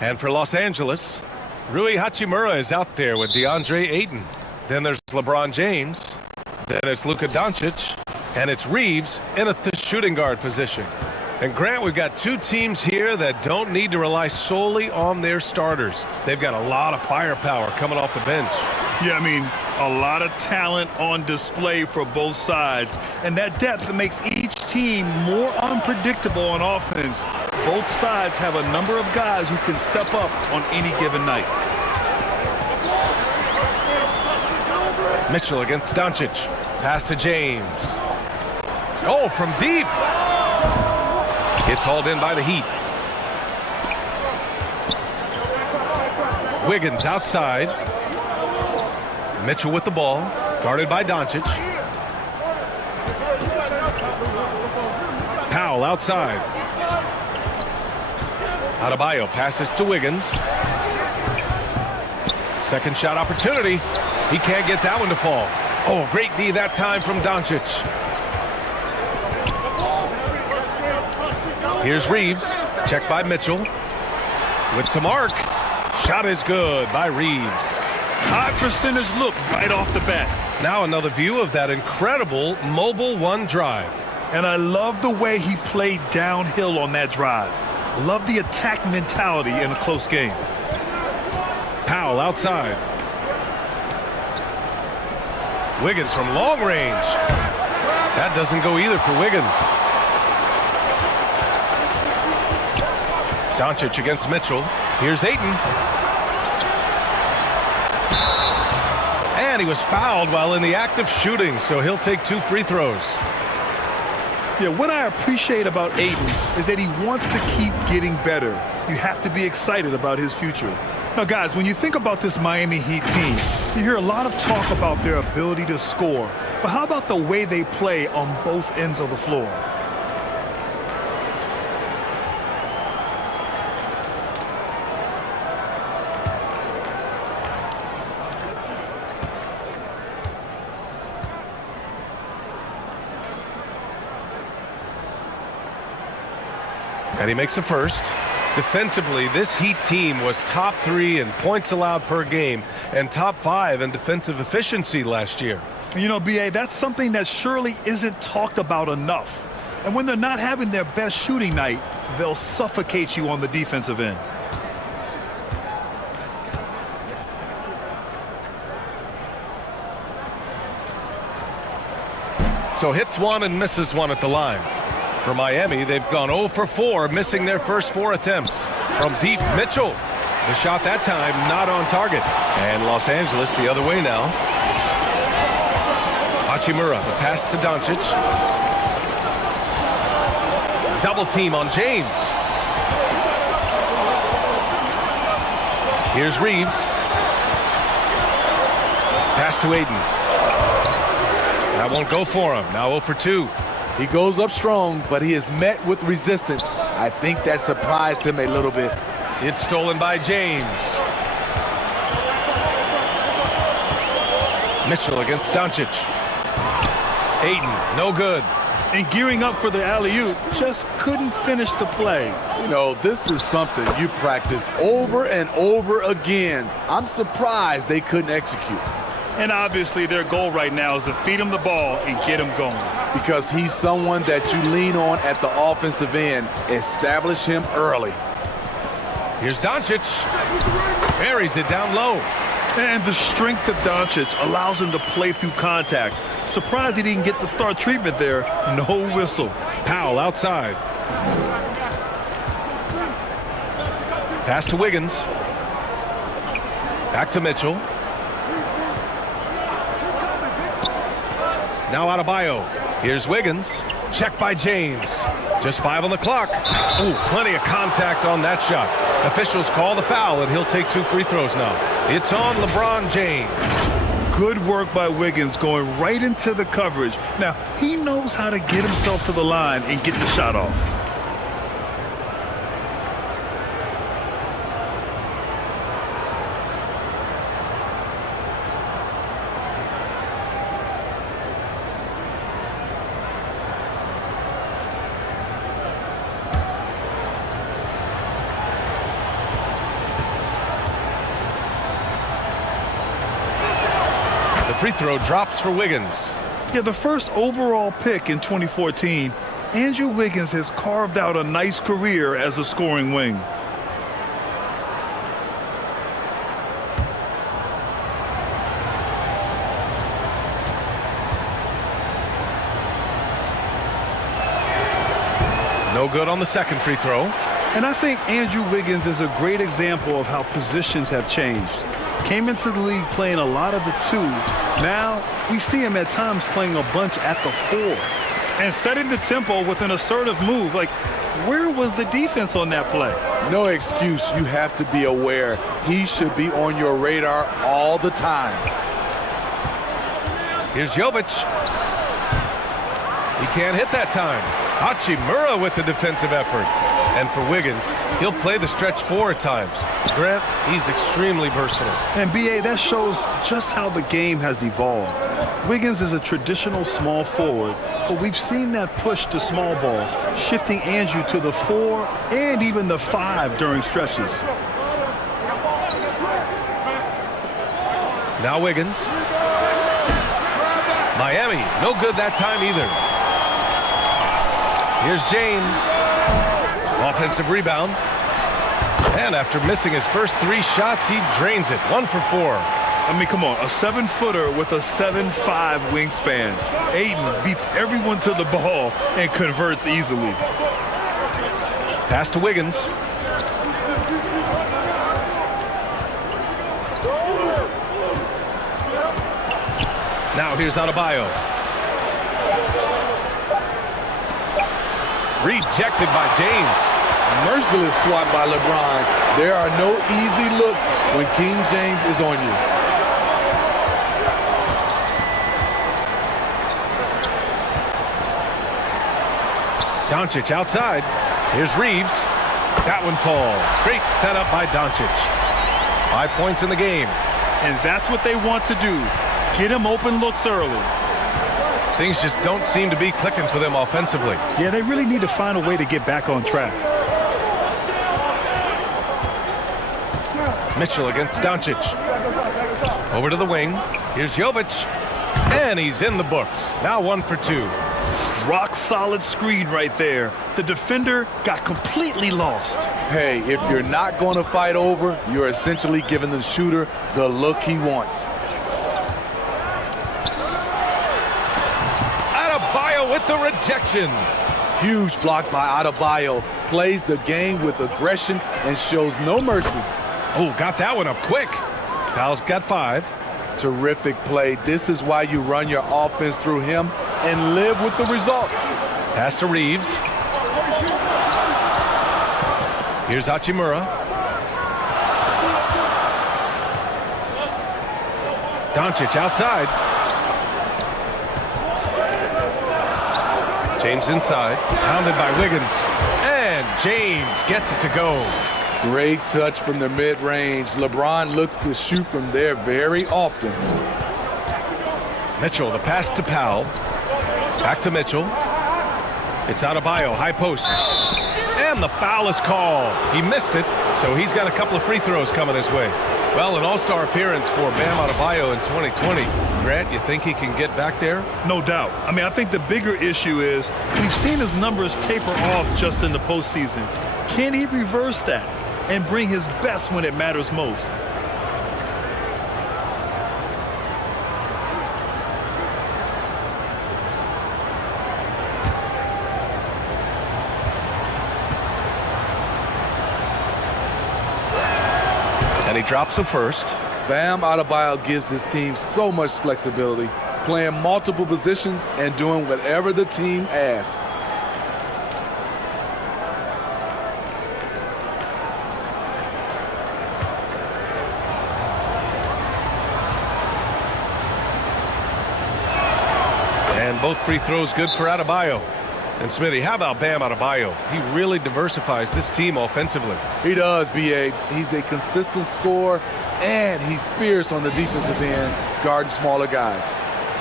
And for Los Angeles, Rui Hachimura is out there with DeAndre Ayton. Then there's LeBron James. Then it's Luka Doncic. And it's Reeves in at the shooting guard position. And Grant, we've got two teams here that don't need to rely solely on their starters. They've got a lot of firepower coming off the bench. Yeah, I mean, a lot of talent on display for both sides. And that depth makes each team more unpredictable on offense. Both sides have a number of guys who can step up on any given night. Mitchell against Doncic. Pass to James. Oh, from deep. It's hauled in by the Heat. Wiggins outside. Mitchell with the ball, guarded by Doncic. Powell outside. Adebayo passes to Wiggins. Second shot opportunity. He can't get that one to fall. Oh, great D that time from Doncic. Here's Reeves, checked by Mitchell. With some arc. Shot is good by Reeves. High percentage look right off the bat. Now another view of that incredible mobile one drive. And I love the way he played downhill on that drive. Love the attack mentality in a close game. Powell outside. Wiggins from long range. That doesn't go either for Wiggins. Doncic against Mitchell. Here's Ayton. And he was fouled while in the act of shooting, so he'll take 2 free throws. Yeah, what I appreciate about Ayton is that he wants to keep getting better. You have to be excited about his future. Now, guys, when you think about this Miami Heat team, you hear a lot of talk about their ability to score. But how about the way they play on both ends of the floor? And he makes the first. Defensively, this Heat team was top 3 in points allowed per game and top 5 in defensive efficiency last year. You know, B.A., that's something that surely isn't talked about enough. And when they're not having their best shooting night, they'll suffocate you on the defensive end. So hits one and misses one at the line. For Miami, they've gone 0 for 4, missing their first 4 attempts. From deep, Mitchell. The shot that time not on target. And Los Angeles the other way now. Hachimura, the pass to Doncic. Double team on James. Here's Reeves. Pass to Ayton. That won't go for him. Now 0 for 2. He goes up strong, but he is met with resistance. I think that surprised him a little bit. It's stolen by James. Mitchell against Doncic. Ayton, no good. And gearing up for the alley-oop, just couldn't finish the play. You know, this is something you practice over and over again. I'm surprised they couldn't execute. And obviously their goal right now is to feed him the ball and get him going. Because he's someone that you lean on at the offensive end. Establish him early. Here's Doncic. Buries it down low. And the strength of Doncic allows him to play through contact. Surprised he didn't get the star treatment there. No whistle. Powell outside. Pass to Wiggins. Back to Mitchell. Now Adebayo. Here's Wiggins. Checked by James. Just 5 on the clock. Ooh, plenty of contact on that shot. Officials call the foul, and he'll take 2 free throws now. It's on LeBron James. Good work by Wiggins going right into the coverage. Now, he knows how to get himself to the line and get the shot off. The free throw drops for Wiggins. Yeah, the first overall pick in 2014, Andrew Wiggins has carved out a nice career as a scoring wing. No good on the second free throw. And I think Andrew Wiggins is a great example of how positions have changed. Came into the league playing a lot of the 2. Now we see him at times playing a bunch at the 4. And setting the tempo with an assertive move. Like, where was the defense on that play? No excuse. You have to be aware. He should be on your radar all the time. Here's Jovic. He can't hit that time. Hachimura with the defensive effort. And for Wiggins, he'll play the stretch 4 at times. Grant, he's extremely versatile. And B.A., that shows just how the game has evolved. Wiggins is a traditional small forward, but we've seen that push to small ball, shifting Andrew to the 4 and even the 5 during stretches. Now Wiggins. Miami, no good that time either. Here's James. Offensive rebound. And after missing his first 3 shots, he drains it. 1 for 4. I mean, come on, a 7-footer with a 7'5" wingspan. Ayton beats everyone to the ball and converts easily. Pass to Wiggins. Now here's Adebayo. Rejected by James. Merciless swat by LeBron. There are no easy looks when King James is on you. Doncic outside. Here's Reeves. That one falls. Great setup by Doncic. 5 points in the game. And that's what they want to do. Get him open looks early. Things just don't seem to be clicking for them offensively. Yeah, they really need to find a way to get back on track. Mitchell against Doncic. Over to the wing. Here's Jovic. And he's in the books. Now 1 for 2. Rock solid screen right there. The defender got completely lost. Hey, if you're not going to fight over, you're essentially giving the shooter the look he wants. Adebayo with the rejection. Huge block by Adebayo. Plays the game with aggression and shows no mercy. Oh, got that one up quick. Powell's got 5. Terrific play. This is why you run your offense through him and live with the results. Pass to Reeves. Here's Hachimura. Doncic outside. James inside. Pounded by Wiggins. And James gets it to go. Great touch from the mid-range. LeBron looks to shoot from there very often. Mitchell, the pass to Powell. Back to Mitchell. It's Adebayo, high post. And the foul is called. He missed it, so he's got a couple of free throws coming his way. Well, an all-star appearance for Bam Adebayo in 2020. Grant, you think he can get back there? No doubt. I mean, I think the bigger issue is we've seen his numbers taper off just in the postseason. Can he reverse that and bring his best when it matters most? And he drops the first. Bam Adebayo gives his team so much flexibility, playing multiple positions and doing whatever the team asks. And both free throws good for Adebayo. And Smitty, how about Bam Adebayo? He really diversifies this team offensively. He does, B.A. He's a consistent scorer, and he's fierce on the defensive end, guarding smaller guys.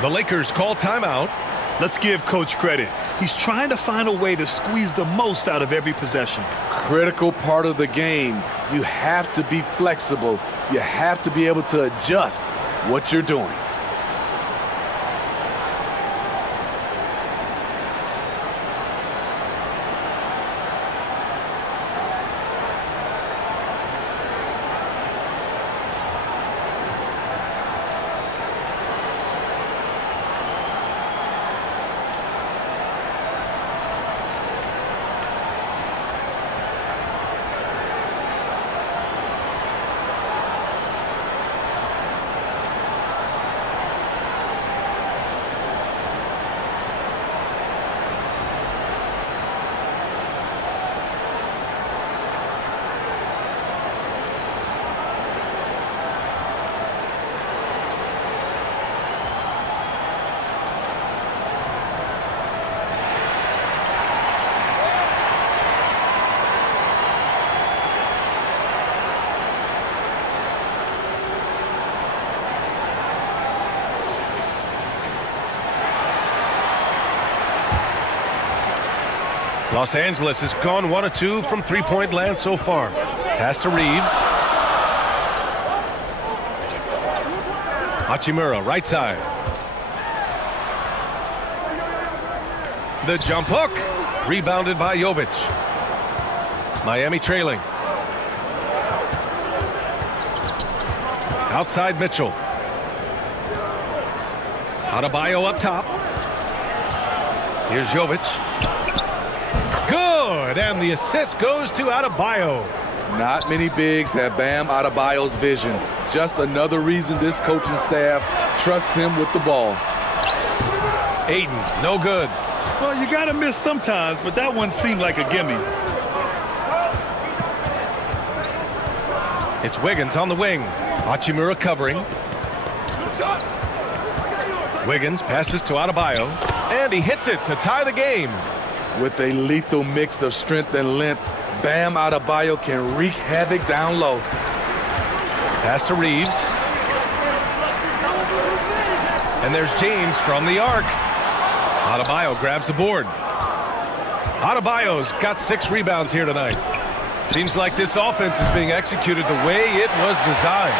The Lakers call timeout. Let's give Coach credit. He's trying to find a way to squeeze the most out of every possession. Critical part of the game. You have to be flexible. You have to be able to adjust what you're doing. Los Angeles has gone 1 of 2 from three-point land so far. Pass to Reeves. Hachimura, right side. The jump hook. Rebounded by Jovic. Miami trailing. Outside Mitchell. Adebayo up top. Here's Jovic. Good, and the assist goes to Adebayo. Not many bigs have Bam Adebayo's vision. Just another reason this coaching staff trusts him with the ball. Ayton, no good. Well, you got to miss sometimes, but that one seemed like a gimme. It's Wiggins on the wing. Hachimura covering. Wiggins passes to Adebayo, and he hits it to tie the game. With a lethal mix of strength and length, Bam Adebayo can wreak havoc down low. Pass to Reeves. And there's James from the arc. Adebayo grabs the board. Adebayo's got 6 rebounds here tonight. Seems like this offense is being executed the way it was designed.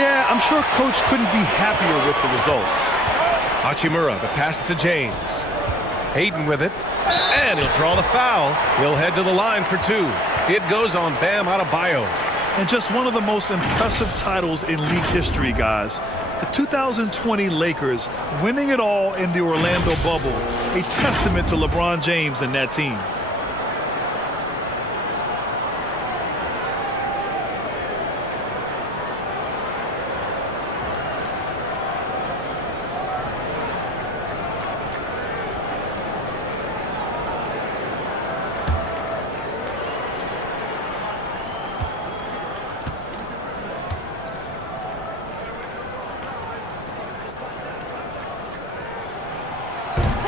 Yeah, I'm sure Coach couldn't be happier with the results. Hachimura, the pass to James. Ayton with it. And he'll draw the foul. He'll head to the line for 2. It goes on Bam Adebayo. And just one of the most impressive titles in league history, guys. The 2020 Lakers winning it all in the Orlando bubble. A testament to LeBron James and that team.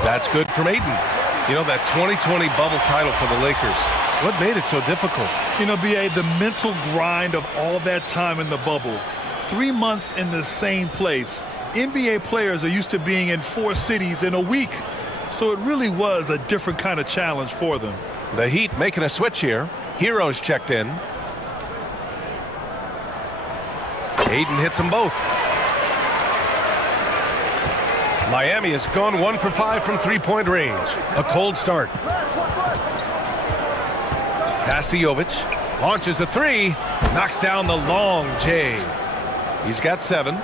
That's good from Ayton. You know, that 2020 bubble title for the Lakers. What made it so difficult? You know, B.A., the mental grind of all that time in the bubble. 3 months in the same place. NBA players are used to being in 4 cities in a week. So it really was a different kind of challenge for them. The Heat making a switch here. Heroes checked in. Ayton hits them both. Miami has gone 1 for 5 from three-point range. A cold start. Pass to Jovic. Launches a 3. Knocks down the long J. He's got 7.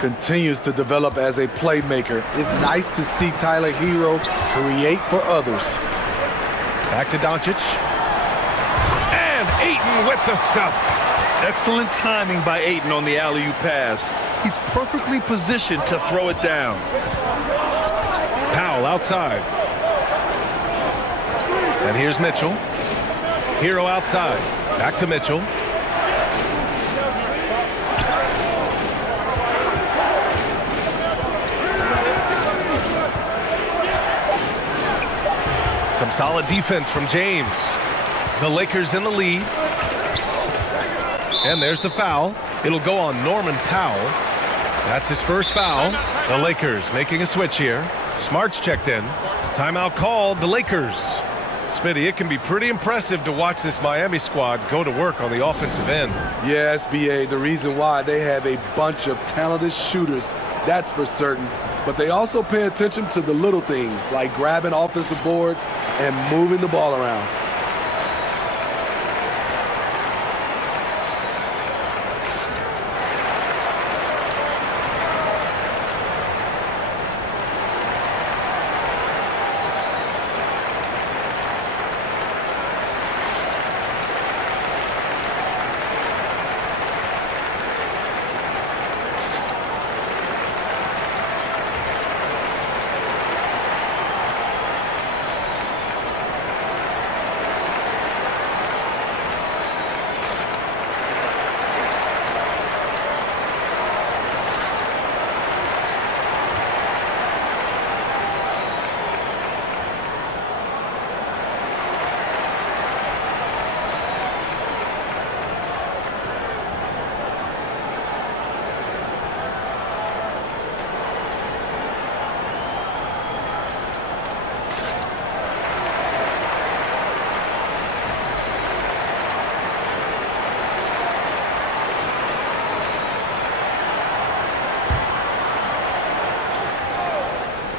Continues to develop as a playmaker. It's nice to see Tyler Hero create for others. Back to Doncic. And Ayton with the stuff. Excellent timing by Ayton on the alley-oop pass. He's perfectly positioned to throw it down. Powell outside. And here's Mitchell. Hero outside. Back to Mitchell. Some solid defense from James. The Lakers in the lead. And there's the foul. It'll go on Norman Powell. That's his first foul. The Lakers making a switch here. Smart's checked in. Timeout called. The Lakers. Smitty, it can be pretty impressive to watch this Miami squad go to work on the offensive end. Yes, B.A., the reason why they have a bunch of talented shooters, that's for certain. But they also pay attention to the little things like grabbing offensive boards and moving the ball around.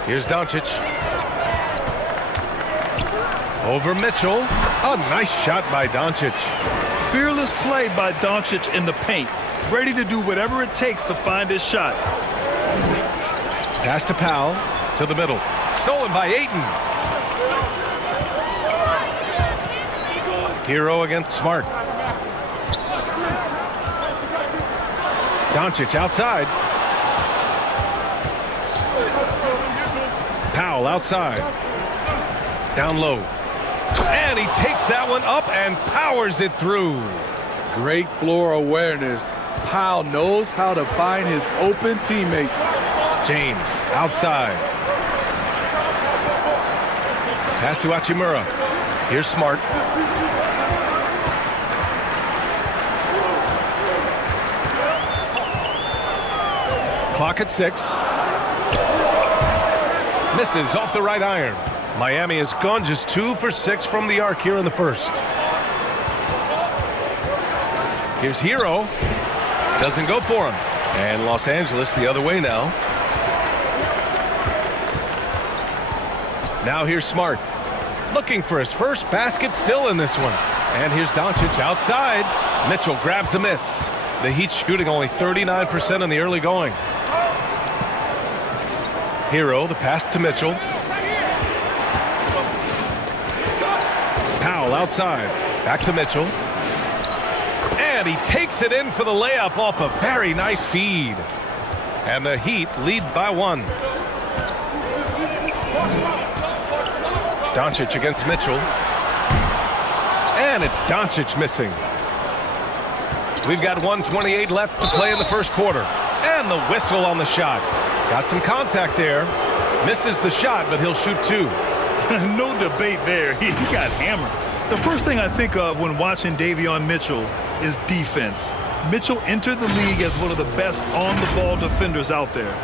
Here's Doncic. Over Mitchell. A nice shot by Doncic. Fearless play by Doncic in the paint. Ready to do whatever it takes to find his shot. Pass to Powell. To the middle. Stolen by Ayton. Hero against Smart. Doncic outside. Powell outside. Down low. And he takes that one up and powers it through. Great floor awareness. Powell knows how to find his open teammates. James outside. Pass to Hachimura. Here's Smart. Clock at 6. Misses off the right iron. Miami has gone just 2 for 6 from the arc here in the first. Here's Hero. Doesn't go for him. And Los Angeles the other way now. Now here's Smart. Looking for his first basket still in this one. And here's Doncic outside. Mitchell grabs the miss. The Heat shooting only 39% in the early going. Hero, the pass to Mitchell. Powell outside. Back to Mitchell. And he takes it in for the layup off a very nice feed. And the Heat lead by 1. Doncic against Mitchell. And it's Doncic missing. We've got 1:28 left to play in the first quarter. And the whistle on the shot. Got some contact there. Misses the shot, but he'll shoot 2. No debate there. He got hammered. The first thing I think of when watching Davion Mitchell is defense. Mitchell entered the league as one of the best on-the-ball defenders out there.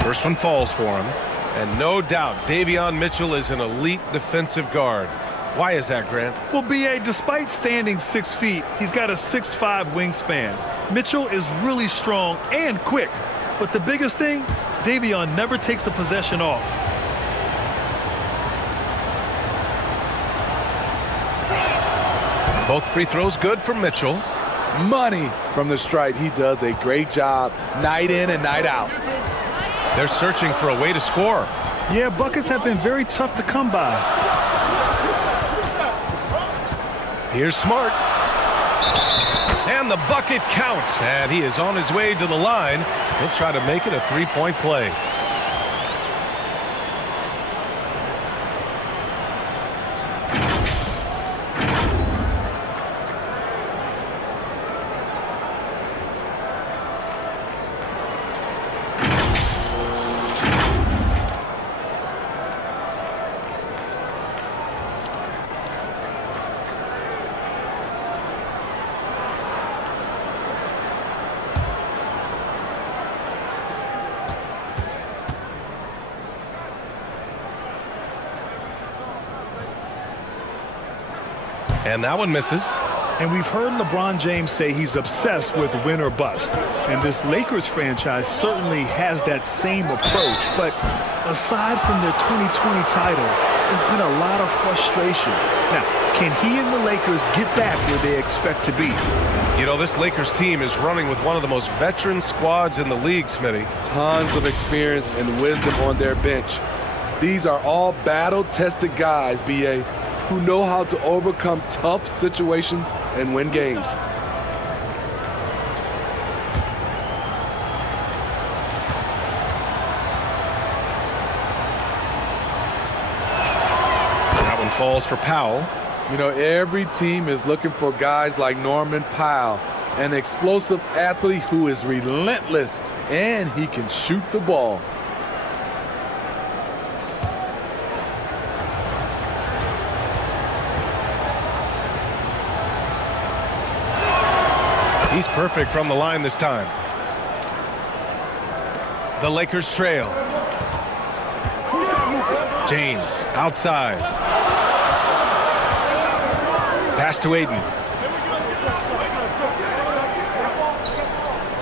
First one falls for him. And no doubt, Davion Mitchell is an elite defensive guard. Why is that, Grant? Well, B.A., despite standing 6 feet, he's got a 6'5" wingspan. Mitchell is really strong and quick. But the biggest thing, Davion never takes a possession off. Both free throws good for Mitchell. Money from the stripe. He does a great job night in and night out. They're searching for a way to score. Yeah, buckets have been very tough to come by. Here's Smart. And the bucket counts. And he is on his way to the line. He'll try to make it a three-point play. And that one misses. And we've heard LeBron James say he's obsessed with win or bust. And this Lakers franchise certainly has that same approach. But aside from their 2020 title, there's been a lot of frustration. Now, can he and the Lakers get back where they expect to be? You know, this Lakers team is running with one of the most veteran squads in the league, Smitty. Tons of experience and wisdom on their bench. These are all battle-tested guys, B.A., who know how to overcome tough situations and win games. That one falls for Powell. You know, every team is looking for guys like Norman Powell, an explosive athlete who is relentless and he can shoot the ball. He's perfect from the line this time. The Lakers trail. James outside. Pass to Aiden.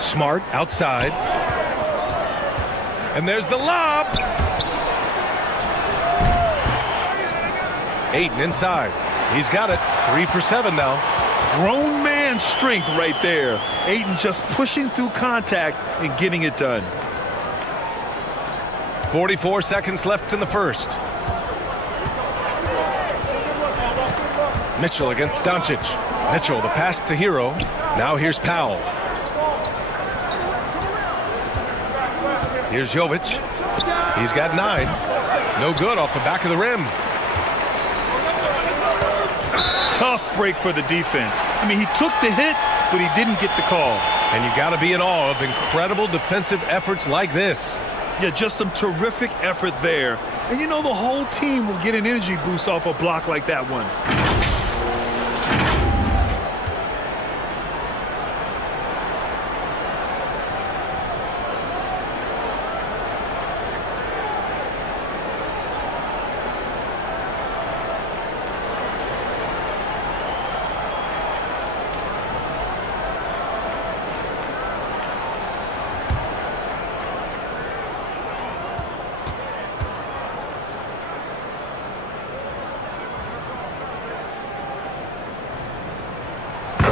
Smart outside. And there's the lob. Aiden inside. He's got it. 3 for 7 now. Grown man strength right there. Aiden just pushing through contact and getting it done. 44 seconds left in the first. Mitchell against Doncic. Mitchell, the pass to Hero. Now here's Powell. Here's Jovic. He's got 9. No good off the back of the rim. Tough break for the defense. I mean, he took the hit, but he didn't get the call. And you got to be in awe of incredible defensive efforts like this. Yeah, just some terrific effort there. And you know the whole team will get an energy boost off a block like that one.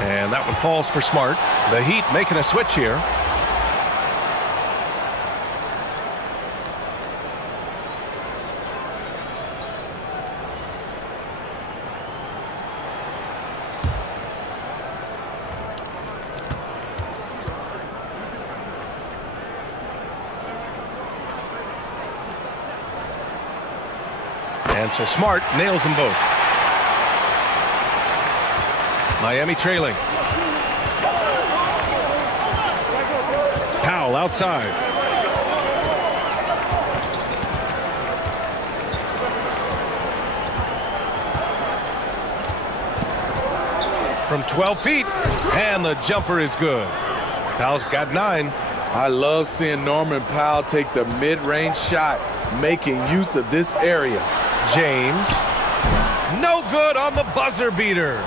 And that one falls for Smart. The Heat making a switch here. And so Smart nails them both. Miami trailing. Powell outside. From 12 feet, and the jumper is good. Powell's got 9. I love seeing Norman Powell take the mid-range shot, making use of this area. James, no good on the buzzer beater.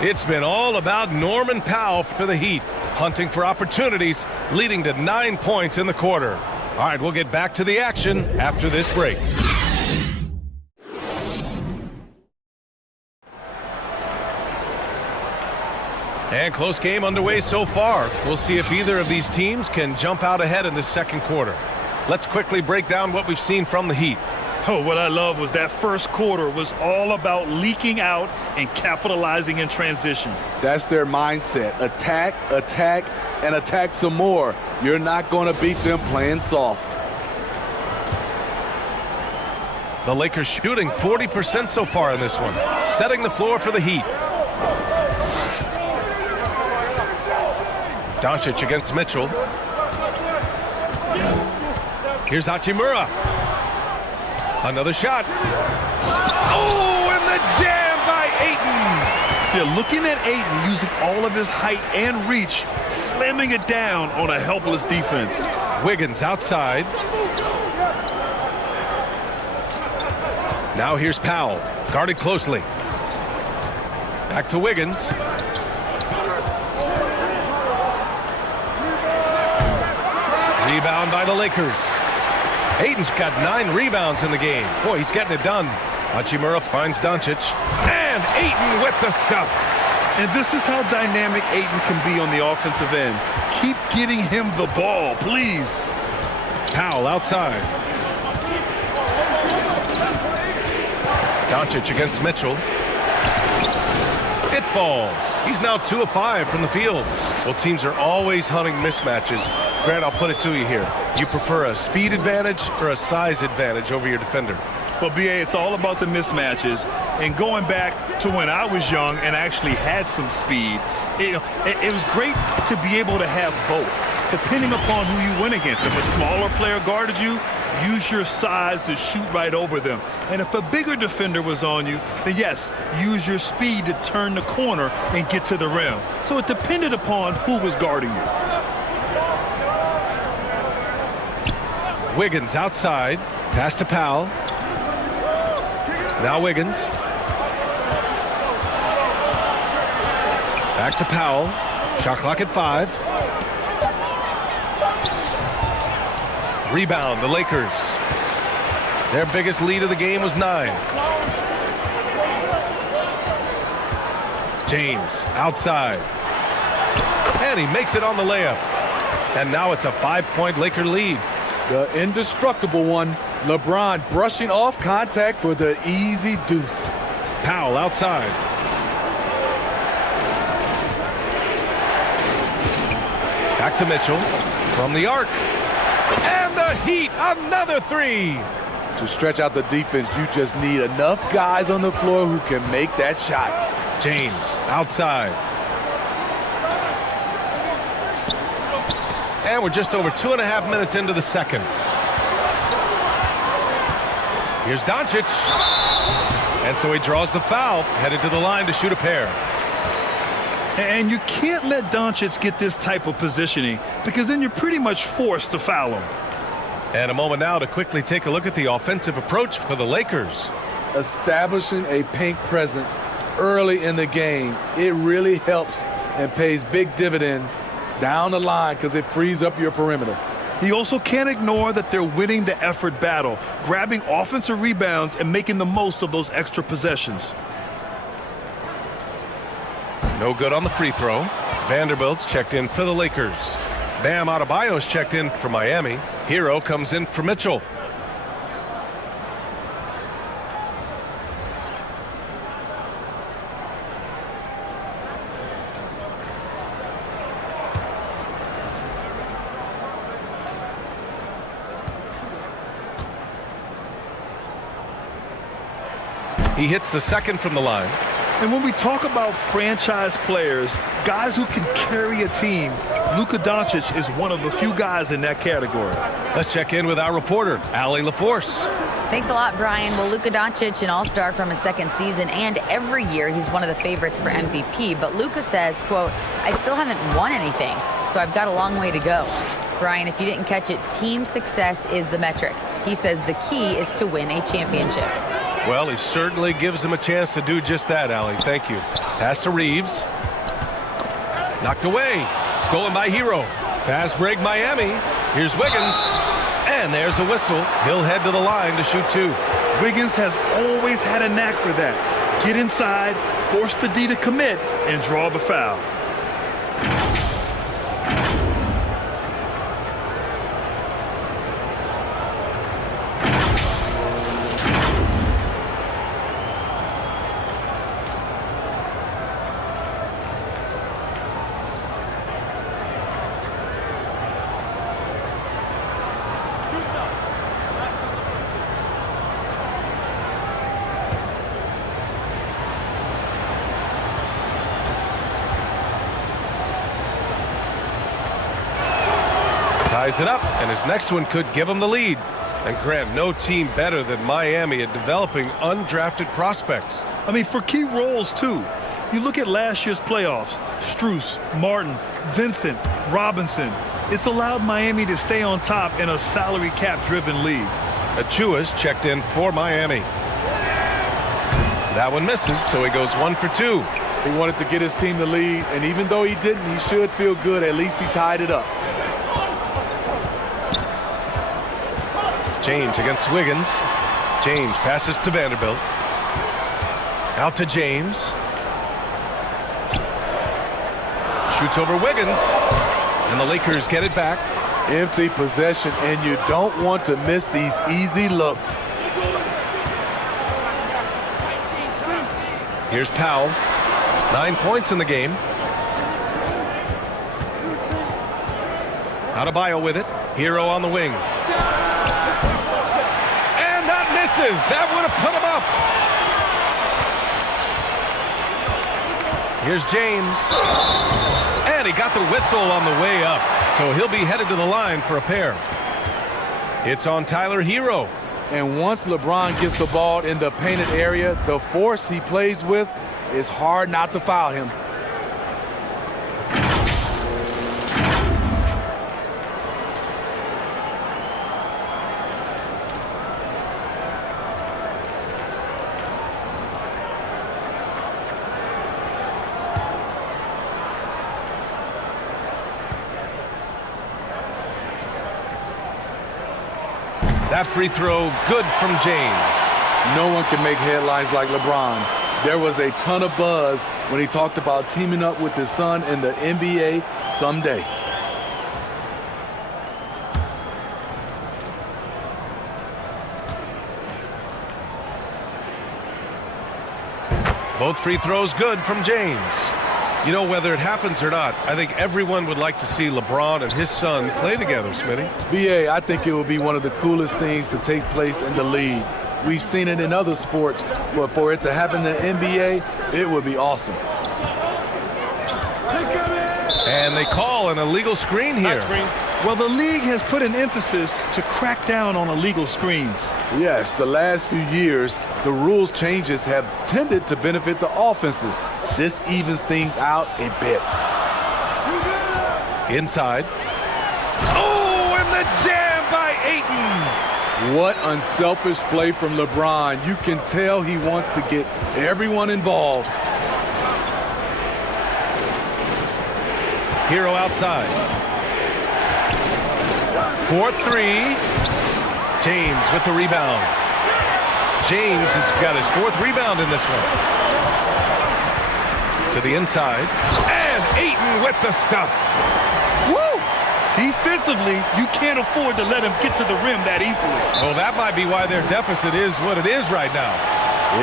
It's been all about Norman Powell for the Heat, hunting for opportunities, leading to 9 points in the quarter. All right, we'll get back to the action after this break. And close game underway so far. We'll see if either of these teams can jump out ahead in this second quarter. Let's quickly break down what we've seen from the Heat. Oh, what I love was that first quarter was all about leaking out and capitalizing in transition. That's their mindset. Attack, attack, and attack some more. You're not going to beat them playing soft. The Lakers shooting 40% so far in this one, setting the floor for the Heat. Doncic against Mitchell. Here's Hachimura. Another shot. Oh, and the jam by Ayton. Yeah, looking at Ayton using all of his height and reach, slamming it down on a helpless defense. Wiggins outside. Now here's Powell, guarded closely. Back to Wiggins. Rebound by the Lakers. Ayton's got 9 rebounds in the game. Boy, he's getting it done. Hachimura finds Doncic. And Ayton with the stuff. And this is how dynamic Ayton can be on the offensive end. Keep getting him the ball, please. Powell outside. Doncic against Mitchell. It falls. He's now 2 of 5 from the field. Well, teams are always hunting mismatches. Grant, I'll put it to you here. You prefer a speed advantage or a size advantage over your defender? Well, BA, it's all about the mismatches. And going back to when I was young and actually had some speed, it was great to be able to have both, depending upon who you went against. If a smaller player guarded you, use your size to shoot right over them. And if a bigger defender was on you, then yes, use your speed to turn the corner and get to the rim. So it depended upon who was guarding you. Wiggins outside. Pass to Powell. Now Wiggins. Back to Powell. Shot clock at 5. Rebound, the Lakers. Their biggest lead of the game was 9. James outside. And he makes it on the layup. And now it's a 5-point Laker lead. The indestructible one. LeBron brushing off contact for the easy deuce. Powell outside. Back to Mitchell from the arc. And the Heat, another 3. To stretch out the defense, you just need enough guys on the floor who can make that shot. James outside. And we're just over 2.5 minutes into the second. Here's Doncic. And so he draws the foul, headed to the line to shoot a pair. And you can't let Doncic get this type of positioning because then you're pretty much forced to foul him. And a moment now to quickly take a look at the offensive approach for the Lakers. Establishing a paint presence early in the game, it really helps and pays big dividends down the line because it frees up your perimeter. He also can't ignore that they're winning the effort battle, grabbing offensive rebounds and making the most of those extra possessions. No good on the free throw. Vanderbilt's checked in for the Lakers. Bam Adebayo's checked in for Miami. Hero comes in for Mitchell. He hits the second from the line. And when we talk about franchise players, guys who can carry a team, Luka Doncic is one of the few guys in that category. Let's check in with our reporter, Allie LaForce. Thanks a lot, Brian. Well, Luka Doncic, an all-star from his second season, and every year he's one of the favorites for MVP. But Luka says, quote, I still haven't won anything, so I've got a long way to go. Brian, if you didn't catch it, team success is the metric. He says the key is to win a championship. Well, he certainly gives him a chance to do just that, Allie. Thank you. Pass to Reeves. Knocked away. Stolen by Hero. Fast break Miami. Here's Wiggins. And there's a whistle. He'll head to the line to shoot 2. Wiggins has always had a knack for that. Get inside, force the D to commit, and draw the foul. Ties it up, and his next one could give him the lead. And Grant, no team better than Miami at developing undrafted prospects. I mean, for key roles, too. You look at last year's playoffs, Strus, Martin, Vincent, Robinson. It's allowed Miami to stay on top in a salary cap-driven league. Achua's checked in for Miami. That one misses, so he goes 1 for 2. He wanted to get his team the lead, and even though he didn't, he should feel good. At least he tied it up. James against Wiggins. James passes to Vanderbilt. Out to James. Shoots over Wiggins. And the Lakers get it back. Empty possession, and you don't want to miss these easy looks. Here's Powell. 9 points in the game. Adebayo with it. Hero on the wing. That would have put him up. Here's James. And he got the whistle on the way up. So he'll be headed to the line for a pair. It's on Tyler Hero. And once LeBron gets the ball in the painted area, the force he plays with, it's hard not to foul him. That free throw, good from James. No one can make headlines like LeBron. There was a ton of buzz when he talked about teaming up with his son in the NBA someday. Both free throws good from James. You know, whether it happens or not, I think everyone would like to see LeBron and his son play together, Smitty. BA, I think it would be one of the coolest things to take place in the league. We've seen it in other sports, but for it to happen in the NBA, it would be awesome. And they call an illegal screen here. Well, the league has put an emphasis to crack down on illegal screens. Yes, the last few years, the rules changes have tended to benefit the offenses. This evens things out a bit. Inside. Oh, and the jam by Ayton. What unselfish play from LeBron. You can tell he wants to get everyone involved. Hero outside. 4-3. James with the rebound. James has got his fourth rebound in this one. To the inside. And Ayton with the stuff. Woo! Defensively, you can't afford to let him get to the rim that easily. Well, that might be why their deficit is what it is right now.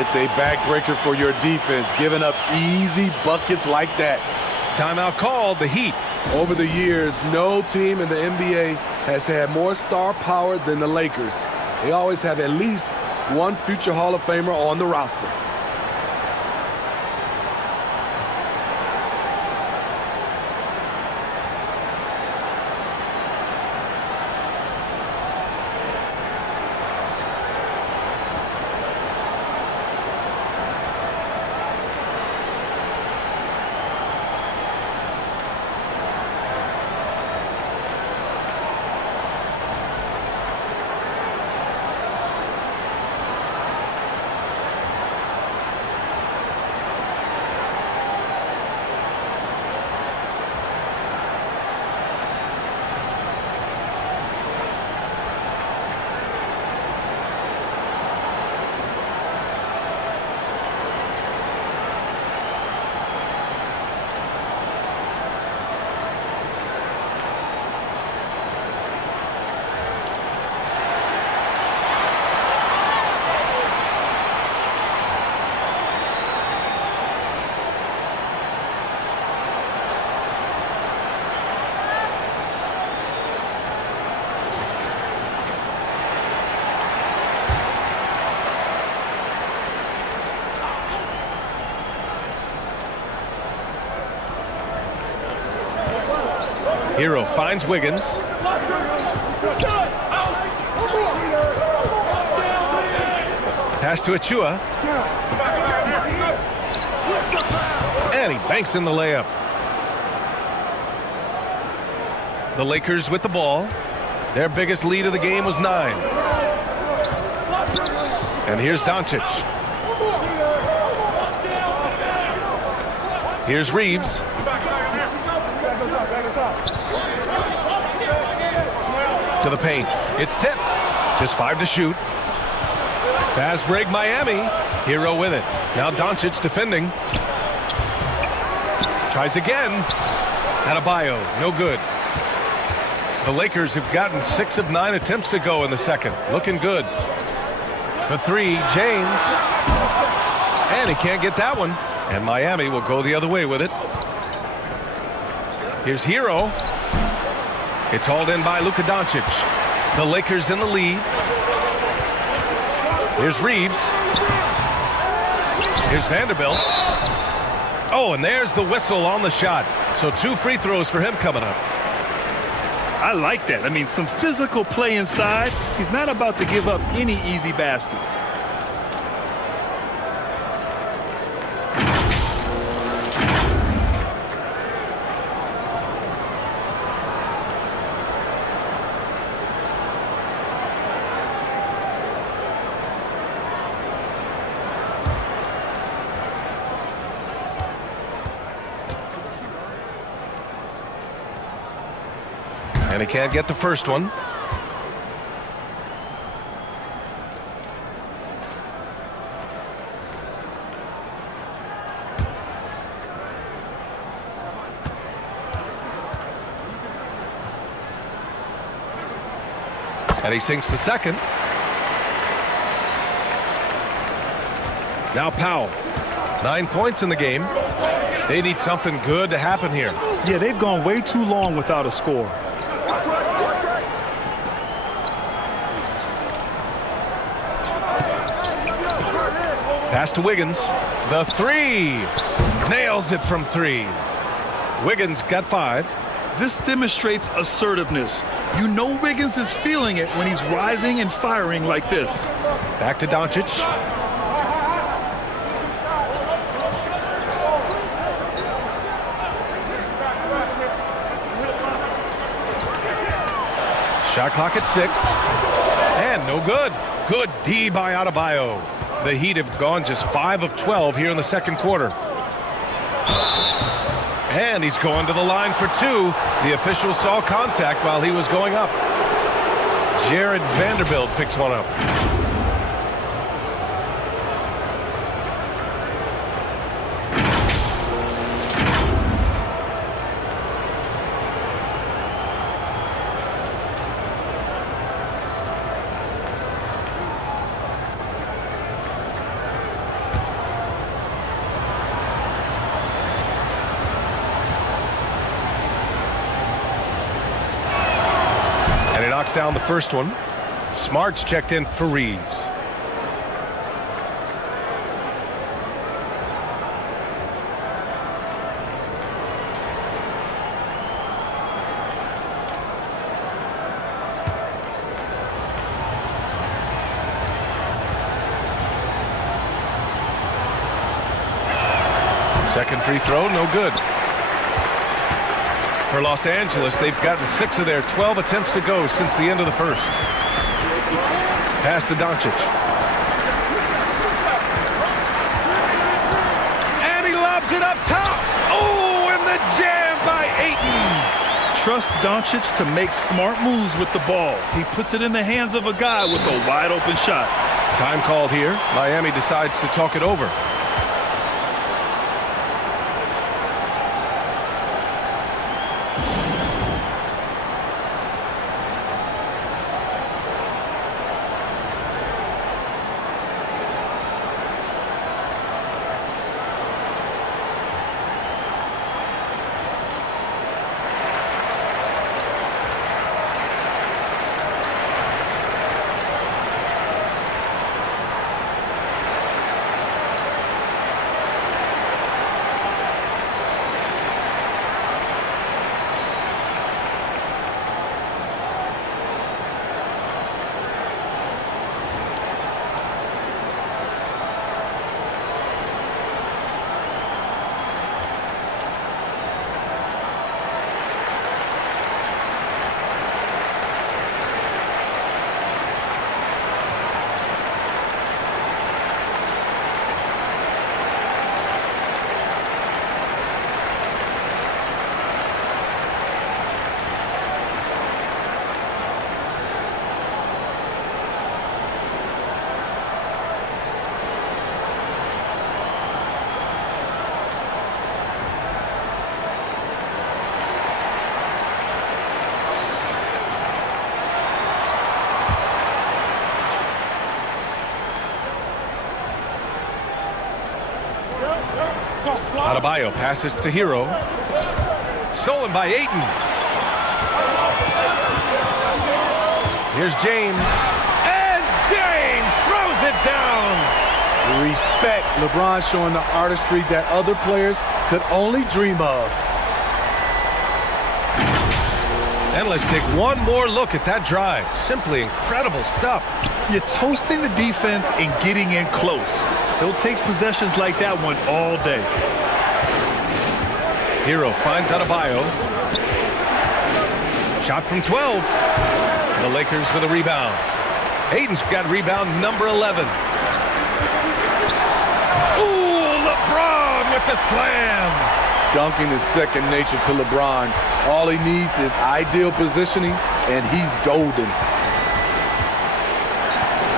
It's a backbreaker for your defense, giving up easy buckets like that. Timeout called, the Heat. Over the years, no team in the NBA has had more star power than the Lakers. They always have at least one future Hall of Famer on the roster. Hero finds Wiggins. Pass to Achua. And he banks in the layup. The Lakers with the ball. Their biggest lead of the game was 9. And here's Doncic. Here's Reeves. To the paint. It's tipped. Just 5 to shoot. Fast break Miami. Hero with it. Now Doncic defending. Tries again. Adebayo, no good. The Lakers have gotten 6 of 9 attempts to go in the second. Looking good. For 3, James. And he can't get that one. And Miami will go the other way with it. Here's Hero. It's hauled in by Luka Doncic. The Lakers in the lead. Here's Reeves. Here's Vanderbilt. Oh, and there's the whistle on the shot. So 2 free throws for him coming up. I like that. I mean, some physical play inside. He's not about to give up any easy baskets. And he can't get the first one. And he sinks the second. Now Powell. 9 points in the game. They need something good to happen here. Yeah, they've gone way too long without a score. Pass to Wiggins. The three. Nails it from three. Wiggins got 5. This demonstrates assertiveness. You know Wiggins is feeling it when he's rising and firing like this. Back to Doncic. Shot clock at 6. And no good. Good D by Adebayo. The Heat have gone just 5 of 12 here in the second quarter. And he's going to the line for 2. The official saw contact while he was going up. Jared Vanderbilt picks one up. Knocks down the first one. Smart's checked in for Reeves. Second free throw, no good. For Los Angeles, they've gotten 6 of their 12 attempts to go since the end of the first. Pass to Doncic. And he lobs it up top. Oh, and the jam by Ayton. Trust Doncic to make smart moves with the ball. He puts it in the hands of a guy with a wide open shot. Time called here. Miami decides to talk it over. Adebayo passes to Hero. Stolen by Ayton. Here's James. And James throws it down. Respect. LeBron showing the artistry that other players could only dream of. And let's take one more look at that drive. Simply incredible stuff. You're toasting the defense and getting in close. They'll take possessions like that one all day. Hero finds Adebayo. Shot from 12. The Lakers with a rebound. Hayden's got rebound number 11. Ooh, LeBron with the slam. Dunking is second nature to LeBron. All he needs is ideal positioning, and he's golden.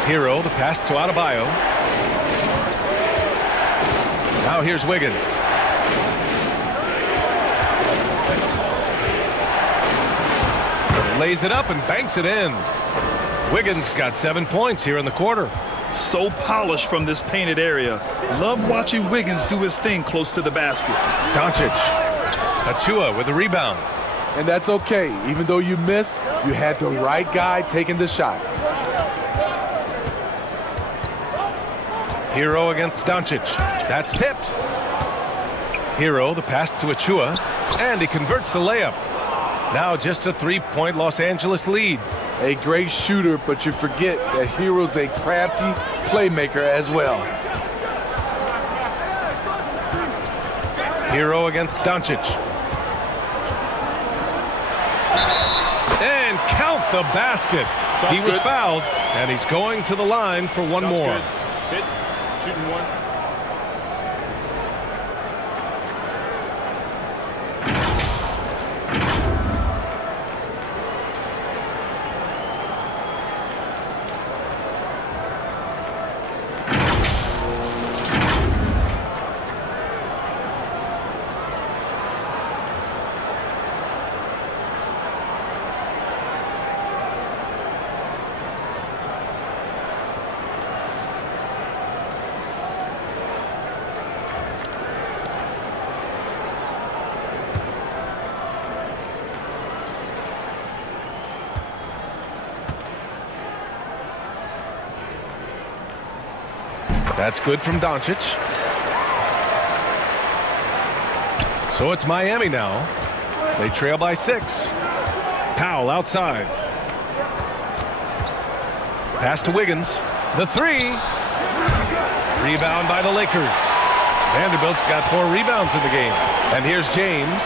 Hero, the pass to Adebayo. Now here's Wiggins. Lays it up and banks it in. Wiggins got 7 points here in the quarter. So polished from this painted area. Love watching Wiggins do his thing close to the basket. Doncic. Achua with the rebound. And that's okay. Even though you miss, you had the right guy taking the shot. Hero against Doncic. That's tipped. Hero, the pass to Achua, and he converts the layup. Now just a 3-point Los Angeles lead. A great shooter, but you forget that Hero's a crafty playmaker as well. Hero against Doncic. And count the basket. He was fouled, and he's going to the line for one more. Hit, shooting one. That's good from Doncic. So it's Miami now. They trail by 6. Powell outside. Pass to Wiggins. The 3. Rebound by the Lakers. Vanderbilt's got 4 rebounds in the game. And here's James.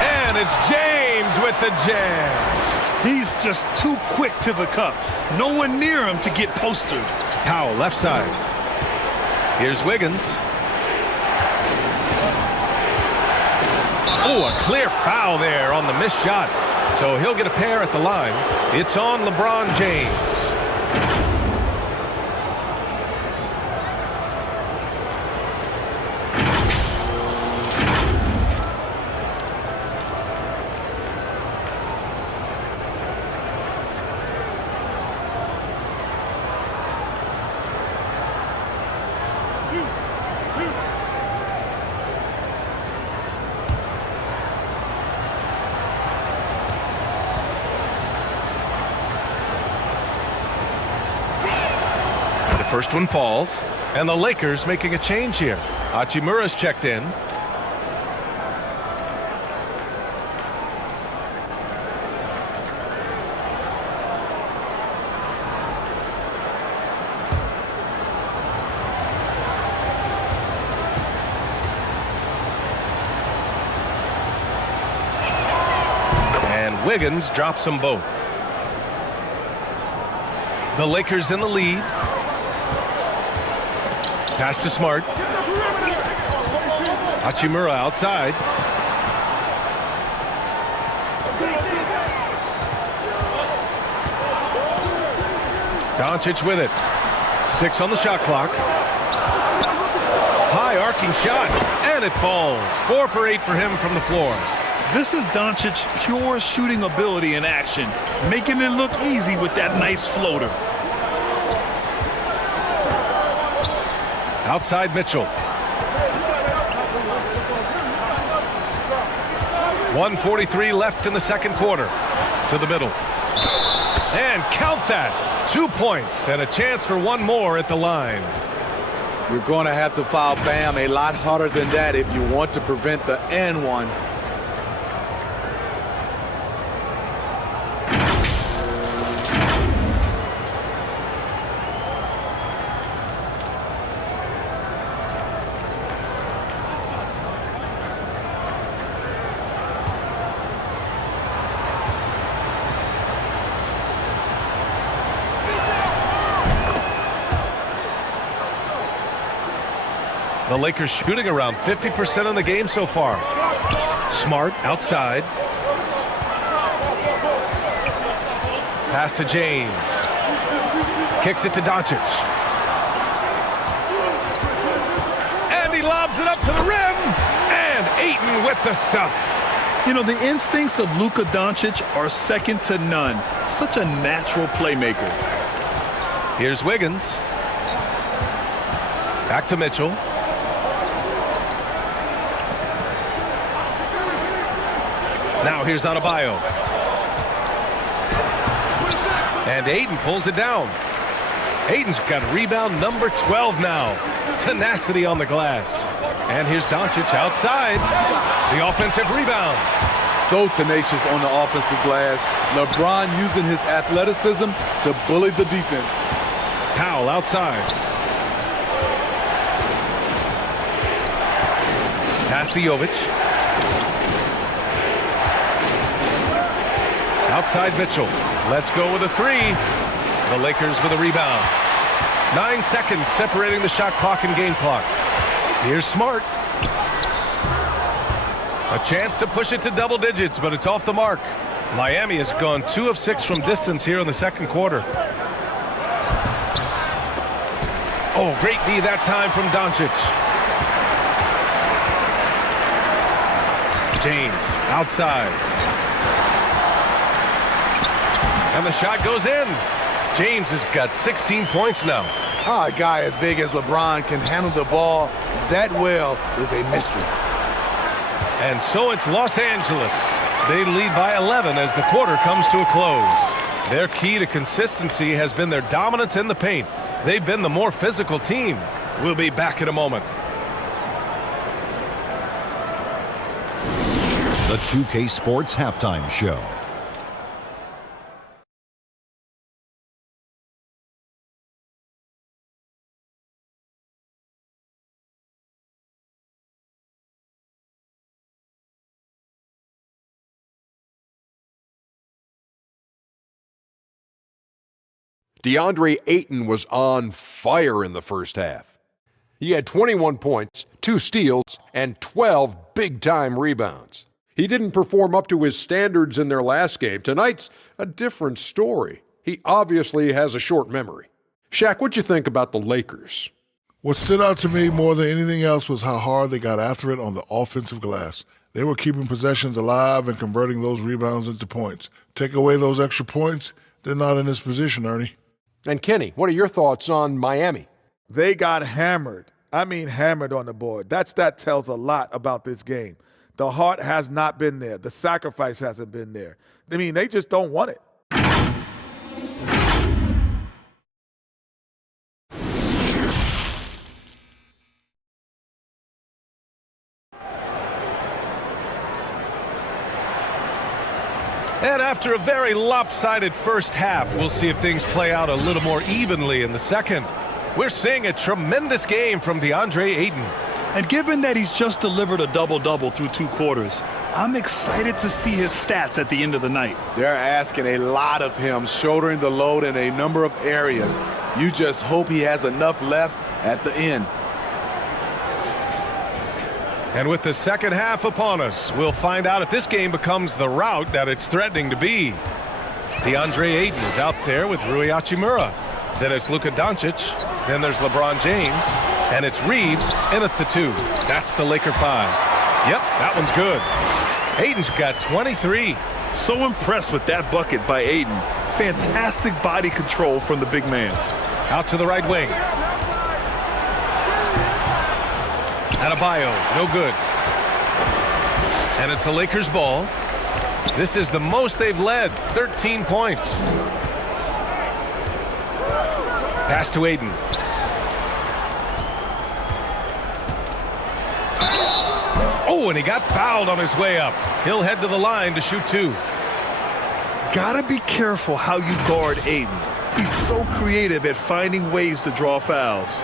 And it's James with the jam. He's just too quick to the cup. No one near him to get postered. Powell left side. Here's Wiggins. Oh, a clear foul there on the missed shot. So he'll get a pair at the line. It's on LeBron James. First one falls, and the Lakers making a change here. Hachimura's checked in. And Wiggins drops them both. The Lakers in the lead. Pass to Smart. Hachimura outside. Doncic with it. 6 on the shot clock. High arcing shot, and it falls. 4 for 8 for him from the floor. This is Doncic's pure shooting ability in action, making it look easy with that nice floater. Outside Mitchell. 1:43 left in the second quarter. To the middle. And count that. 2 points and a chance for one more at the line. You're going to have to foul Bam a lot harder than that if you want to prevent the and one. The Lakers shooting around 50% in the game so far. Smart outside. Pass to James. Kicks it to Doncic. And he lobs it up to the rim. And Ayton with the stuff. You know, the instincts of Luka Doncic are second to none. Such a natural playmaker. Here's Wiggins. Back to Mitchell. Now here's Adebayo. And Ayton pulls it down. Ayton's got rebound number 12 now. Tenacity on the glass. And here's Doncic outside. The offensive rebound. So tenacious on the offensive glass. LeBron using his athleticism to bully the defense. Powell outside. Pass to Jovic. Outside Mitchell. Let's go with a three. The Lakers with a rebound. 9 seconds separating the shot clock and game clock. Here's Smart. A chance to push it to double digits, but it's off the mark. Miami has gone 2 of 6 from distance here in the second quarter. Oh, great D that time from Doncic. James outside. And the shot goes in. James has got 16 points now. A guy as big as LeBron can handle the ball that well is a mystery. And so it's Los Angeles. They lead by 11 as the quarter comes to a close. Their key to consistency has been their dominance in the paint. They've been the more physical team. We'll be back in a moment. The 2K Sports Halftime Show. DeAndre Ayton was on fire in the first half. He had 21 points, 2 steals, and 12 big-time rebounds. He didn't perform up to his standards in their last game. Tonight's a different story. He obviously has a short memory. Shaq, what'd you think about the Lakers? What stood out to me more than anything else was how hard they got after it on the offensive glass. They were keeping possessions alive and converting those rebounds into points. Take away those extra points, they're not in this position, Ernie. And Kenny, what are your thoughts on Miami? They got hammered. I mean hammered on the board. That tells a lot about this game. The heart has not been there. The sacrifice hasn't been there. I mean, they just don't want it. And after a very lopsided first half, we'll see if things play out a little more evenly in the second. We're seeing a tremendous game from DeAndre Ayton. And given that he's just delivered a double-double through 2 quarters, I'm excited to see his stats at the end of the night. They're asking a lot of him, shouldering the load in a number of areas. You just hope he has enough left at the end. And with the second half upon us, we'll find out if this game becomes the rout that it's threatening to be. DeAndre Ayton is out there with Rui Hachimura. Then it's Luka Doncic. Then there's LeBron James. And it's Reeves in at the 2. That's the Laker 5. Yep, that one's good. Ayton's got 23. So impressed with that bucket by Ayton. Fantastic body control from the big man. Out to the right wing. Adebayo, no good. And it's the Lakers' ball. This is the most they've led, 13 points. Pass to Ayton. Oh, and he got fouled on his way up. He'll head to the line to shoot 2. Gotta be careful how you guard Aiden. He's so creative at finding ways to draw fouls.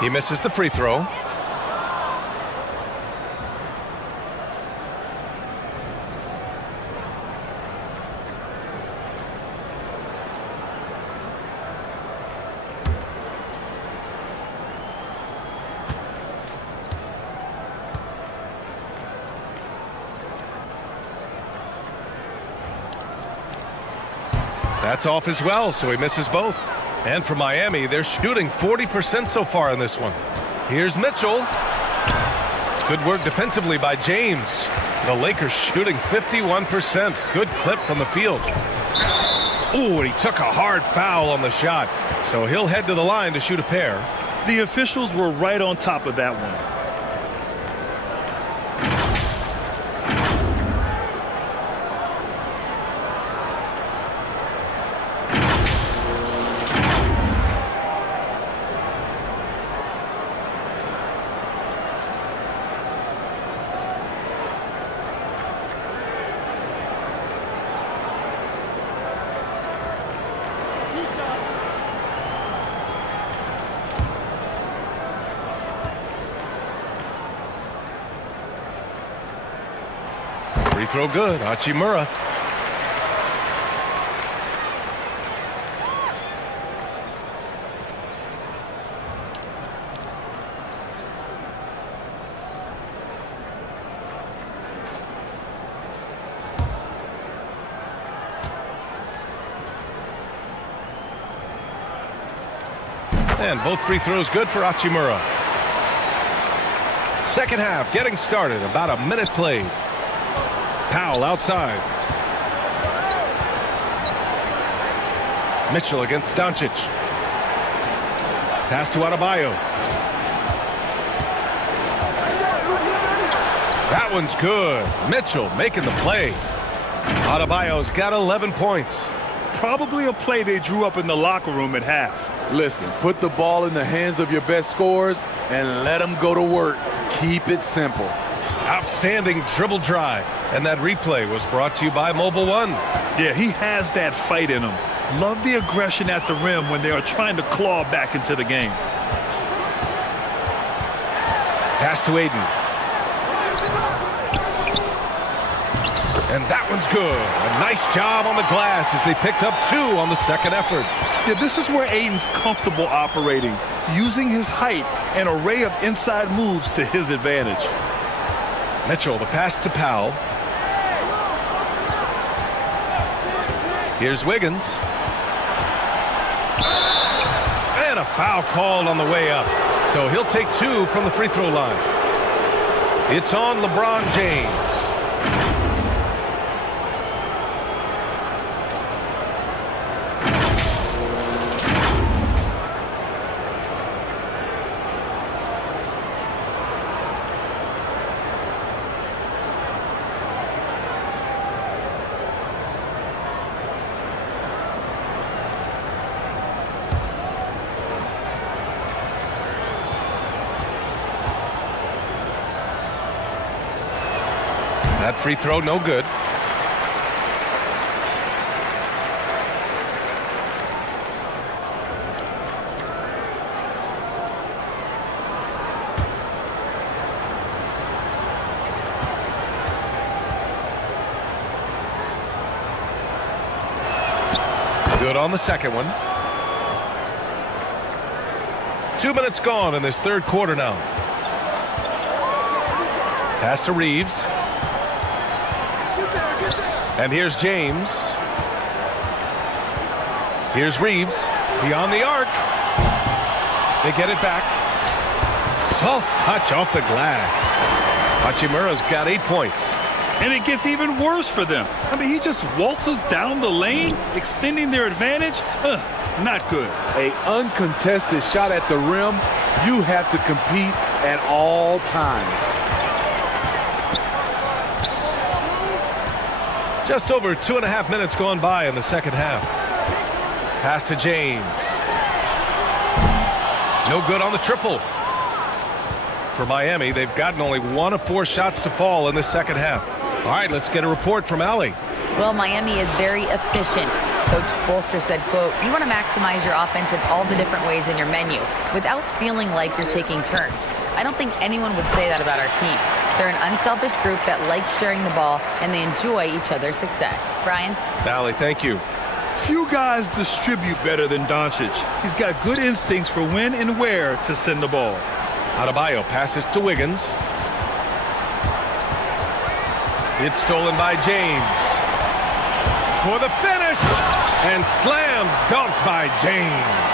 He misses the free throw. That's off as well, so he misses both. And for Miami, they're shooting 40% so far in this one. Here's Mitchell. Good work defensively by James. The Lakers shooting 51%. Good clip from the field. Ooh, and he took a hard foul on the shot. So he'll head to the line to shoot a pair. The officials were right on top of that one. Free throw good. Hachimura. And both free throws good for Hachimura. Second half getting started. About a minute played. Powell outside. Mitchell against Doncic. Pass to Adebayo. That one's good. Mitchell making the play. Adebayo's got 11 points. Probably a play they drew up in the locker room at half. Listen, put the ball in the hands of your best scorers and let them go to work. Keep it simple. Outstanding dribble drive. And that replay was brought to you by Mobile One. Yeah, he has that fight in him. Love the aggression at the rim when they are trying to claw back into the game. Pass to Aiden. And that one's good. A nice job on the glass as they picked up 2 on the second effort. Yeah, this is where Aiden's comfortable operating, using his height and array of inside moves to his advantage. Mitchell, the pass to Powell. Here's Wiggins. And a foul called on the way up. So he'll take 2 from the free throw line. It's on LeBron James. That free throw, no good. Good on the second one. 2 minutes gone in this third quarter now. Pass to Reeves. And here's James. Here's Reeves. Beyond the arc. They get it back. Soft touch off the glass. Hachimura's got 8 points. And it gets even worse for them. I mean, he just waltzes down the lane, extending their advantage. Not good. An uncontested shot at the rim, you have to compete at all times. Just over 2.5 minutes gone by in the second half. Pass to James. No good on the triple. For Miami, they've gotten only 1 of 4 shots to fall in the second half. All right, let's get a report from Allie. Well, Miami is very efficient. Coach Spoelstra said, quote, you want to maximize your offense in all the different ways in your menu without feeling like you're taking turns. I don't think anyone would say that about our team. They're an unselfish group that likes sharing the ball, and they enjoy each other's success. Brian? Allie, thank you. Few guys distribute better than Doncic. He's got good instincts for when and where to send the ball. Adebayo passes to Wiggins. It's stolen by James. For the finish! And slam dunk by James.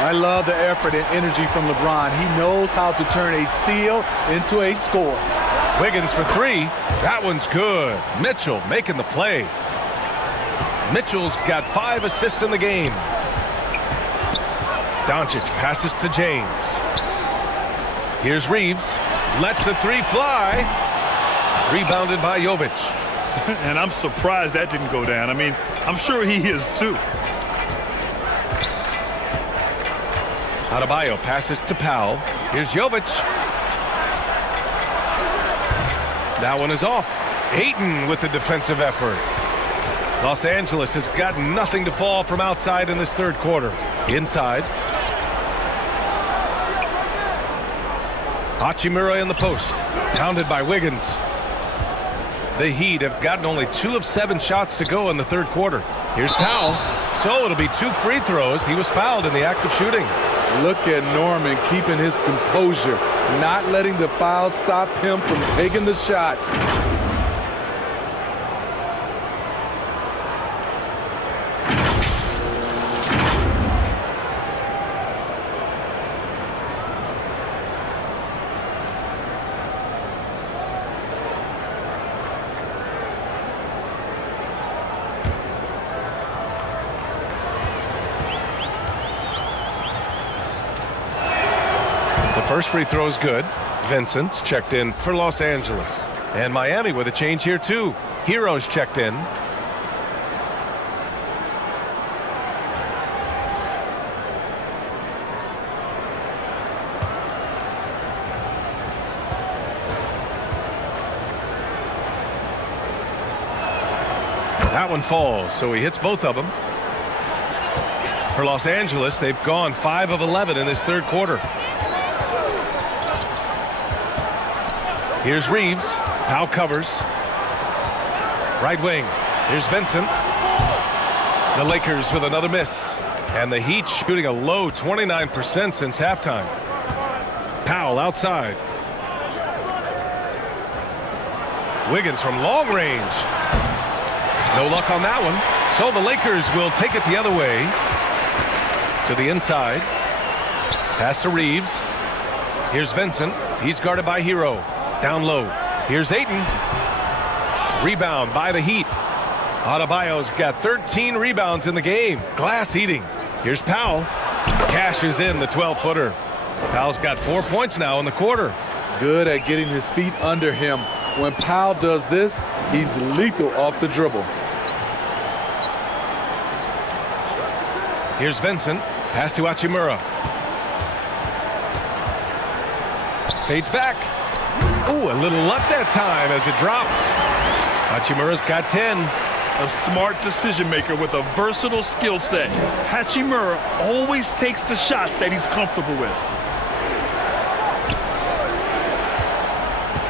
I love the effort and energy from LeBron. He knows how to turn a steal into a score. Wiggins for 3. That one's good. Mitchell making the play. Mitchell's got 5 assists in the game. Doncic passes to James. Here's Reeves. Lets the 3 fly. Rebounded by Jovic. And I'm surprised that didn't go down. I mean, I'm sure he is too. Adebayo passes to Powell. Here's Jovic. That one is off. Ayton with the defensive effort. Los Angeles has got nothing to fall from outside in this third quarter. Inside. Hachimura in the post. Pounded by Wiggins. The Heat have gotten only 2 of 7 shots to go in the third quarter. Here's Powell. So it'll be 2 free throws. He was fouled in the act of shooting. Look at Norman keeping his composure, not letting the foul stop him from taking the shot. First free throw is good. Vincent checked in for Los Angeles. And Miami with a change here too. Hero's checked in. That one falls, so he hits both of them. For Los Angeles, they've gone 5 of 11 in this third quarter. Here's Reeves. Powell covers. Right wing. Here's Vincent. The Lakers with another miss. And the Heat shooting a low 29% since halftime. Powell outside. Wiggins from long range. No luck on that one. So the Lakers will take it the other way. To the inside. Pass to Reeves. Here's Vincent. He's guarded by Hero. Down low. Here's Ayton. Rebound by the Heat. Adebayo's got 13 rebounds in the game. Glass eating. Here's Powell. Cashes in the 12-footer. Powell's got 4 points now in the quarter. Good at getting his feet under him. When Powell does this, he's lethal off the dribble. Here's Vincent. Pass to Hachimura. Fades back. Ooh, a little luck that time as it drops. Hachimura's got 10. A smart decision maker with a versatile skill set. Hachimura always takes the shots that he's comfortable with.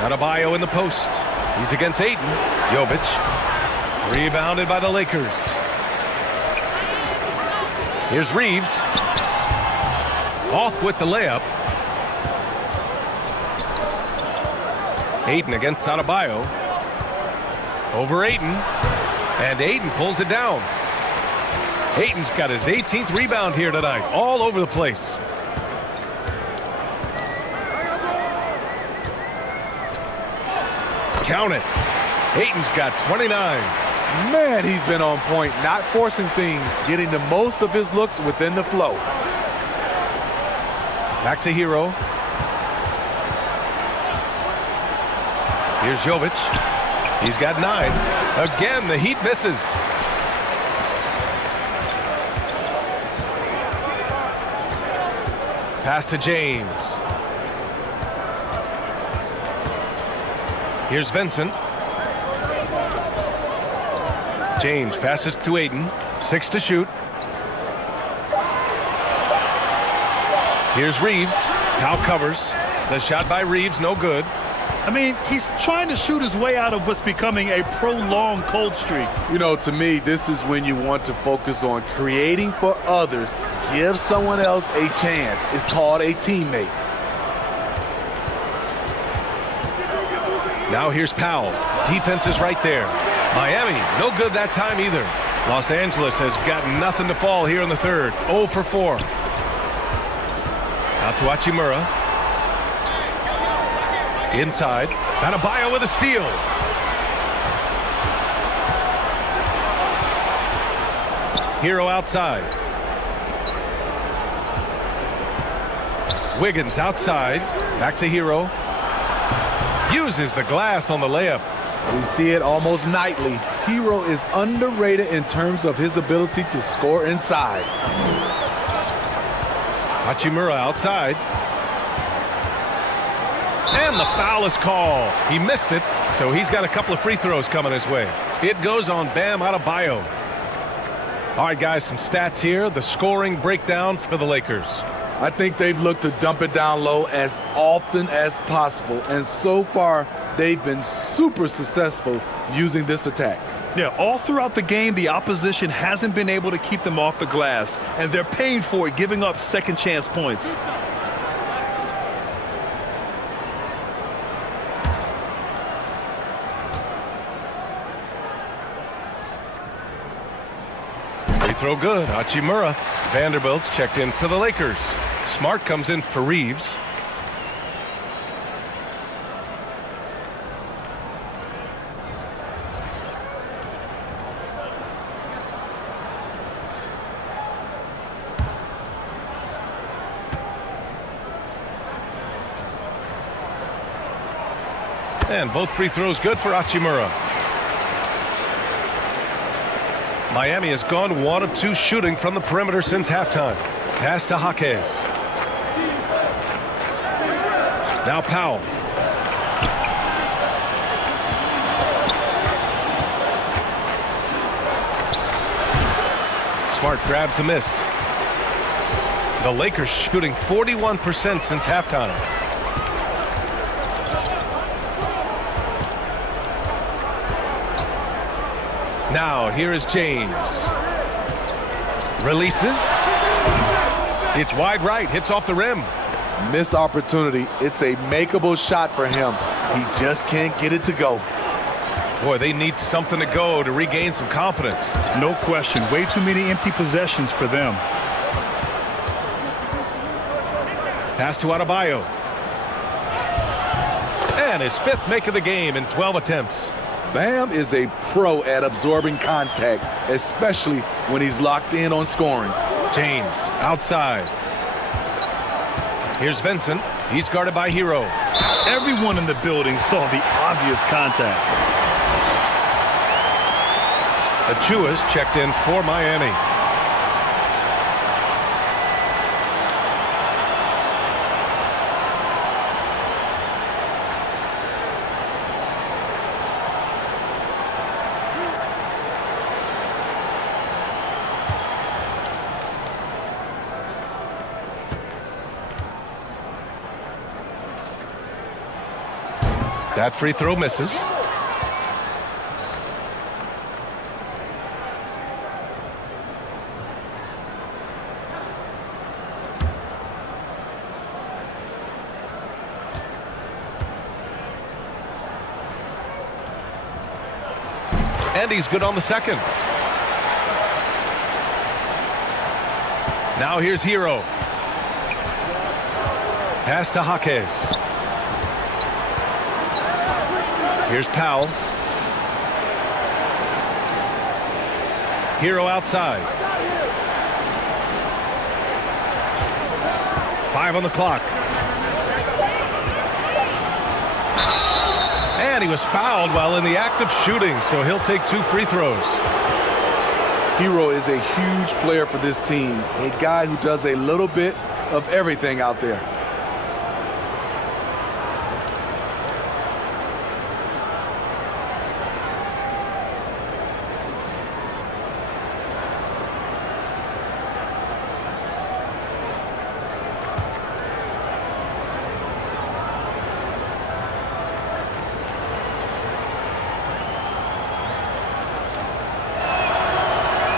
Adebayo in the post. He's against Ayton. Jovic. Rebounded by the Lakers. Here's Reeves. Off with the layup. Ayton against Adebayo. Over Ayton. And Ayton pulls it down. Ayton's got his 18th rebound here tonight. All over the place. Count it. Ayton's got 29. Man, he's been on point, not forcing things, getting the most of his looks within the flow. Back to Hero. Here's Jovic. He's got 9. Again, the Heat misses. Pass to James. Here's Vincent. James passes to Ayton. 6 to shoot. Here's Reeves. Powell covers. The shot by Reeves, no good. I mean, he's trying to shoot his way out of what's becoming a prolonged cold streak. You know, to me, this is when you want to focus on creating for others. Give someone else a chance. It's called a teammate. Now here's Powell. Defense is right there. Miami, no good that time either. Los Angeles has got nothing to fall here in the third. 0 for 4. Out to Hachimura. Inside. Adebayo with a steal. Hero outside. Wiggins outside. Back to Hero. Uses the glass on the layup. We see it almost nightly. Hero is underrated in terms of his ability to score inside. Hachimura outside. And the foul is called. He missed it, so he's got a couple of free throws coming his way. It goes on Bam Adebayo. All right, guys, some stats here. The scoring breakdown for the Lakers. I think they've looked to dump it down low as often as possible, and so far they've been super successful using this attack. Yeah, all throughout the game, the opposition hasn't been able to keep them off the glass, and they're paying for it, giving up second chance points. Free throw good. Hachimura. Vanderbilt's checked in for the Lakers. Smart comes in for Reeves. And both free throws good for Hachimura. Miami has gone 1 of 2 shooting from the perimeter since halftime. Pass to Jaquez. Now Powell. Smart grabs the miss. The Lakers shooting 41% since halftime. Now here is James. Releases. It's wide right. Hits off the rim. Missed opportunity. It's a makeable shot for him. He just can't get it to go. Boy, they need something to go to regain some confidence. No question. Way too many empty possessions for them. Pass to Adebayo. And his 5th make of the game in 12 attempts. Bam is a pro at absorbing contact, especially when he's locked in on scoring. James outside. Here's Vincent. He's guarded by Hero. Everyone in the building saw the obvious contact. Achua's checked in for Miami. That free throw misses. And he's good on the second. Now here's Hero. Pass to Jaquez. Here's Powell. Hero outside. 5 on the clock. And he was fouled while in the act of shooting, so he'll take 2 free throws. Hero is a huge player for this team, a guy who does a little bit of everything out there.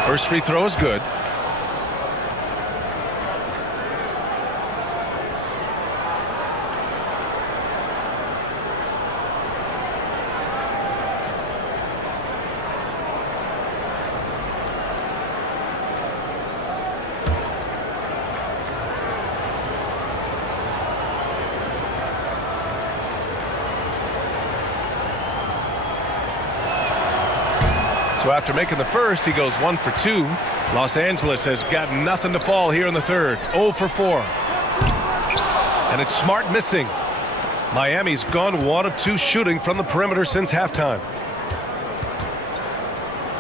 First free throw is good. So after making the first, he goes 1 for 2. Los Angeles has got nothing to fall here in the third. 0 for 4. And it's Smart missing. Miami's gone 1 of 2 shooting from the perimeter since halftime.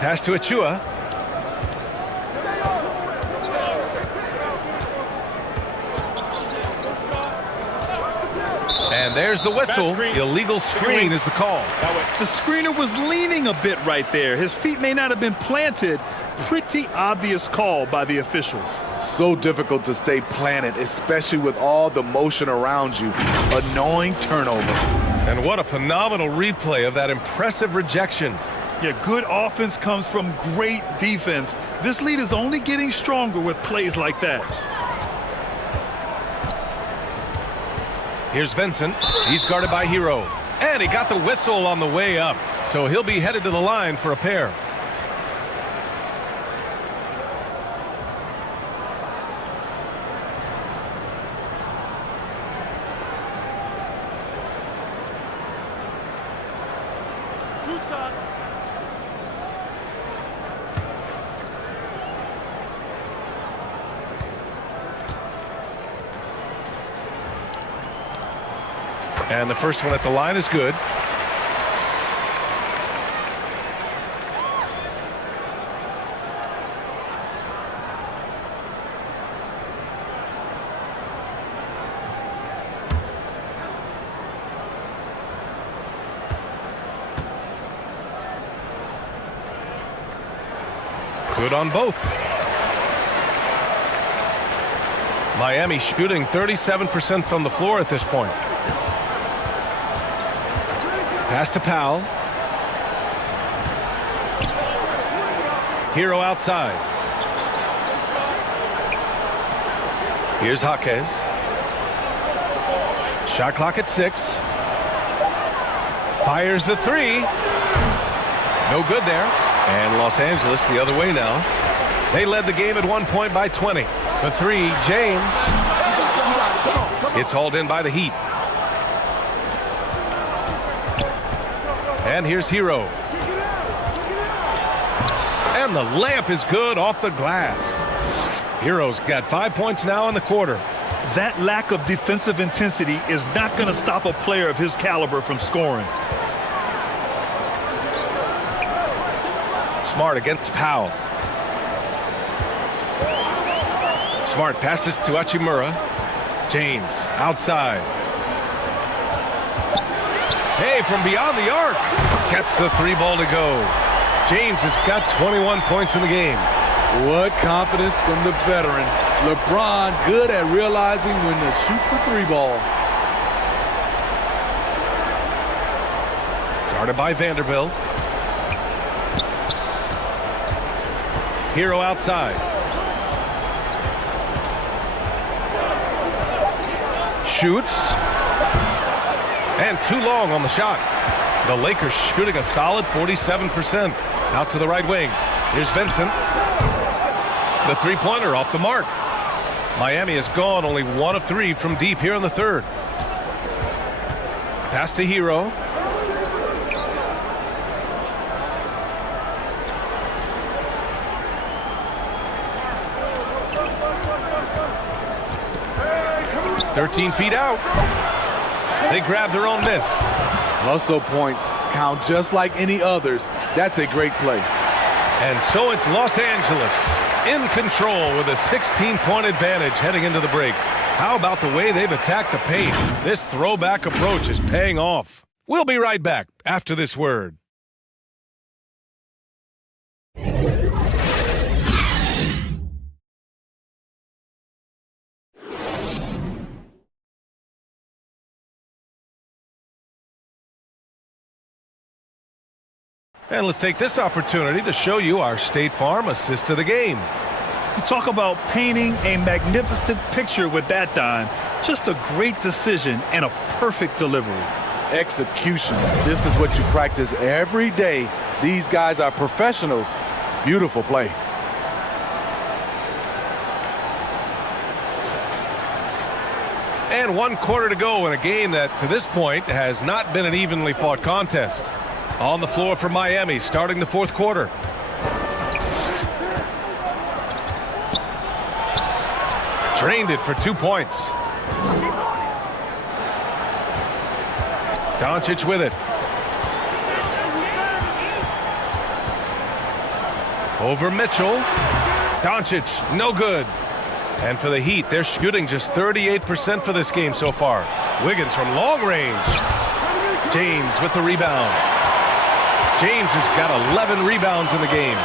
Pass to Achua. And there's the whistle. Illegal screen is the call. The screener was leaning a bit right there. His feet may not have been planted. Pretty obvious call by the officials. So difficult to stay planted, especially with all the motion around you. Annoying turnover. And what a phenomenal replay of that impressive rejection. Yeah, good offense comes from great defense. This lead is only getting stronger with plays like that. Here's Vincent. He's guarded by Hero. And he got the whistle on the way up. So he'll be headed to the line for a pair. And the first one at the line is good. Good on both. Miami shooting 37% from the floor at this point. Pass to Powell. Hero outside. Here's Jaquez. Shot clock at 6. Fires the 3. No good there. And Los Angeles the other way now. They led the game at 1 point by 20. For 3, James. It's hauled in by the Heat. And here's Hero. And the layup is good off the glass. Hero's got 5 points now in the quarter. That lack of defensive intensity is not going to stop a player of his caliber from scoring. Smart against Powell. Smart passes to Hachimura. James outside. Hey, from beyond the arc. Gets the 3 ball to go. James has got 21 points in the game. What confidence from the veteran. LeBron good at realizing when to shoot the 3 ball. Guarded by Vanderbilt. Hero outside. Shoots. And too long on the shot. The Lakers shooting a solid 47%. Out to the right wing. Here's Vincent. The three-pointer off the mark. Miami has gone only 1 of 3 from deep here in the third. Pass to Hero. 13 feet out. They grab their own miss. Hustle points count just like any others. That's a great play. And so it's Los Angeles in control with a 16-point advantage heading into the break. How about the way they've attacked the paint? This throwback approach is paying off. We'll be right back after this word. And let's take this opportunity to show you our State Farm assist of the game. You talk about painting a magnificent picture with that dime. Just a great decision and a perfect delivery. Execution. This is what you practice every day. These guys are professionals. Beautiful play. And 1 quarter to go in a game that, to this point, has not been an evenly fought contest. On the floor for Miami, starting the 4th quarter. Drained it for 2 points. Doncic with it. Over Mitchell. Doncic, no good. And for the Heat, they're shooting just 38% for this game so far. Wiggins from long range. James with the rebound. James has got 11 rebounds in the game.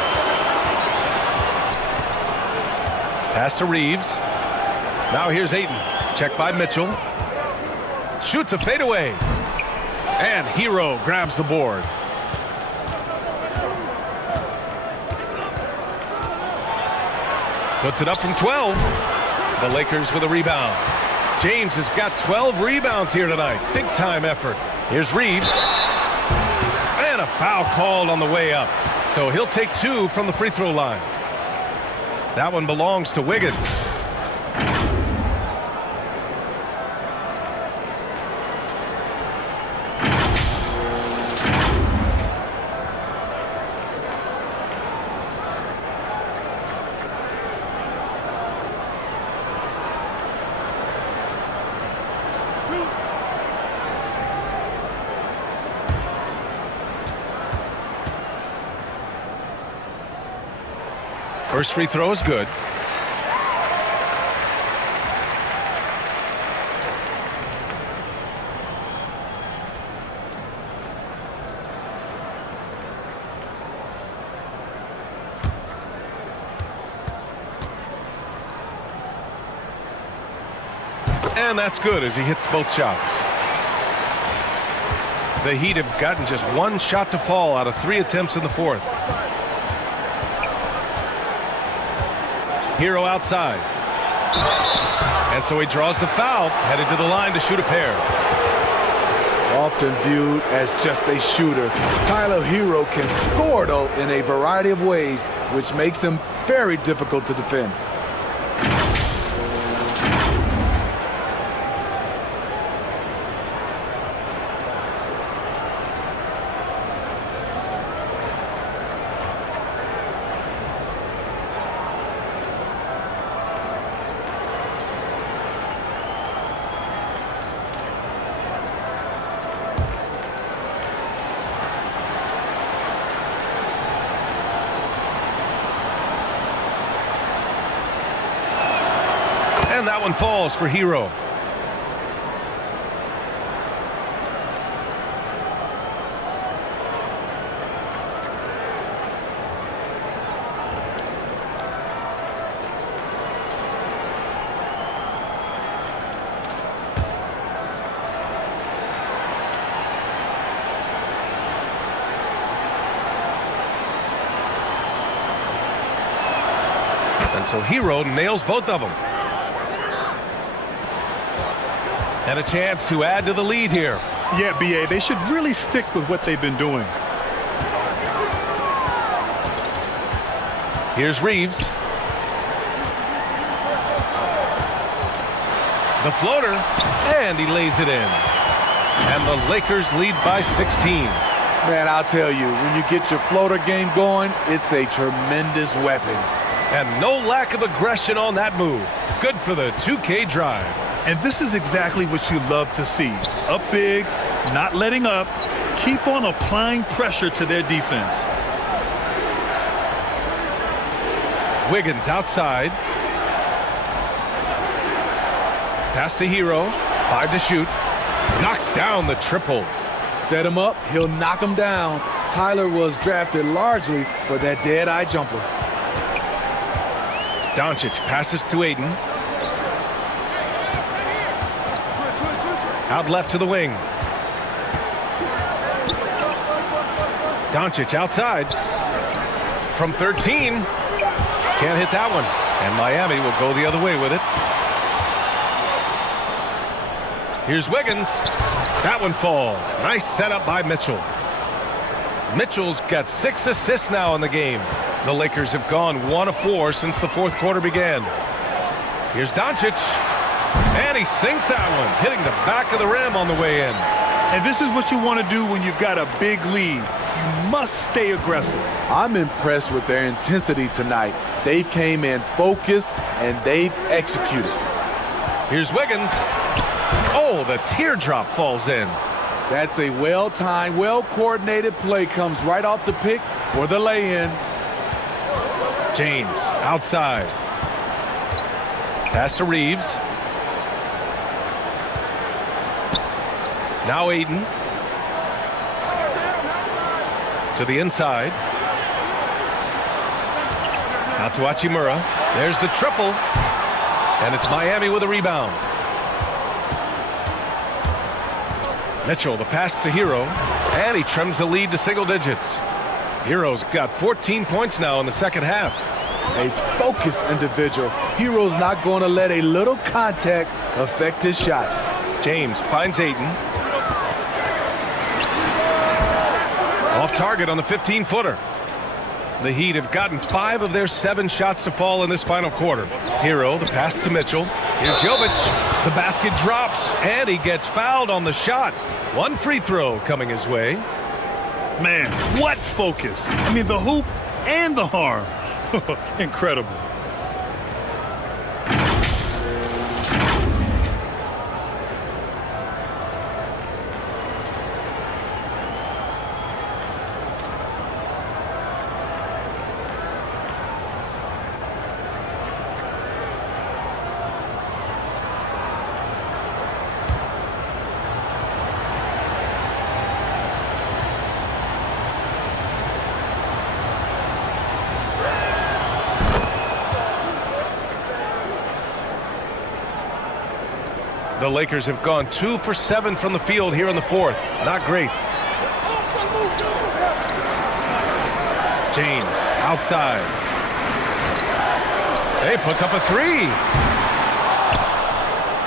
Pass to Reeves. Now here's Ayton. Checked by Mitchell. Shoots a fadeaway. And Hero grabs the board. Puts it up from 12. The Lakers with a rebound. James has got 12 rebounds here tonight. Big time effort. Here's Reeves. And a foul called on the way up. So he'll take 2 from the free throw line. That one belongs to Wiggins. First free throw is good. And that's good as he hits both shots. The Heat have gotten just 1 shot to fall out of 3 attempts in the 4th. Hero outside. And so he draws the foul, headed to the line to shoot a pair. Often viewed as just a shooter, Tyler Hero can score, though, in a variety of ways, which makes him very difficult to defend. And that one falls for Hero. And so Hero nails both of them. And a chance to add to the lead here. Yeah, B.A., they should really stick with what they've been doing. Here's Reeves. The floater, and he lays it in. And the Lakers lead by 16. Man, I'll tell you, when you get your floater game going, it's a tremendous weapon. And no lack of aggression on that move. Good for the 2K drive. And this is exactly what you love to see. Up big, not letting up, keep on applying pressure to their defense. Wiggins outside. Pass to Hero. 5 to shoot. Knocks down the triple. Set him up, he'll knock him down. Tyler was drafted largely for that dead-eye jumper. Doncic passes to Ayton. Out left to the wing. Doncic outside. From 13. Can't hit that one. And Miami will go the other way with it. Here's Wiggins. That one falls. Nice setup by Mitchell. Mitchell's got 6 assists now in the game. The Lakers have gone 1 of 4 since the fourth quarter began. Here's Doncic. And he sinks that one, hitting the back of the rim on the way in. And this is what you want to do when you've got a big lead. You must stay aggressive. I'm impressed with their intensity tonight. They've came in focused and they've executed. Here's Wiggins. Oh, the teardrop falls in. That's a well-timed, well-coordinated play. Comes right off the pick for the lay-in. James outside. Pass to Reeves. Now Ayton. To the inside. Out to Hachimura. There's the triple. And it's Miami with a rebound. Mitchell, the pass to Hero. And he trims the lead to single digits. Hero's got 14 points now in the second half. A focused individual. Hero's not going to let a little contact affect his shot. James finds Ayton. Off target on the 15-footer. The Heat have gotten 5 of their 7 shots to fall in this final quarter. Hero, the pass to Mitchell. Here's Jovic. The basket drops, and he gets fouled on the shot. 1 free throw coming his way. Man, what focus. I mean, the hoop and the harm. Incredible. The Lakers have gone 2 for 7 from the field here in the fourth. Not great. James outside. Hey, puts up a 3.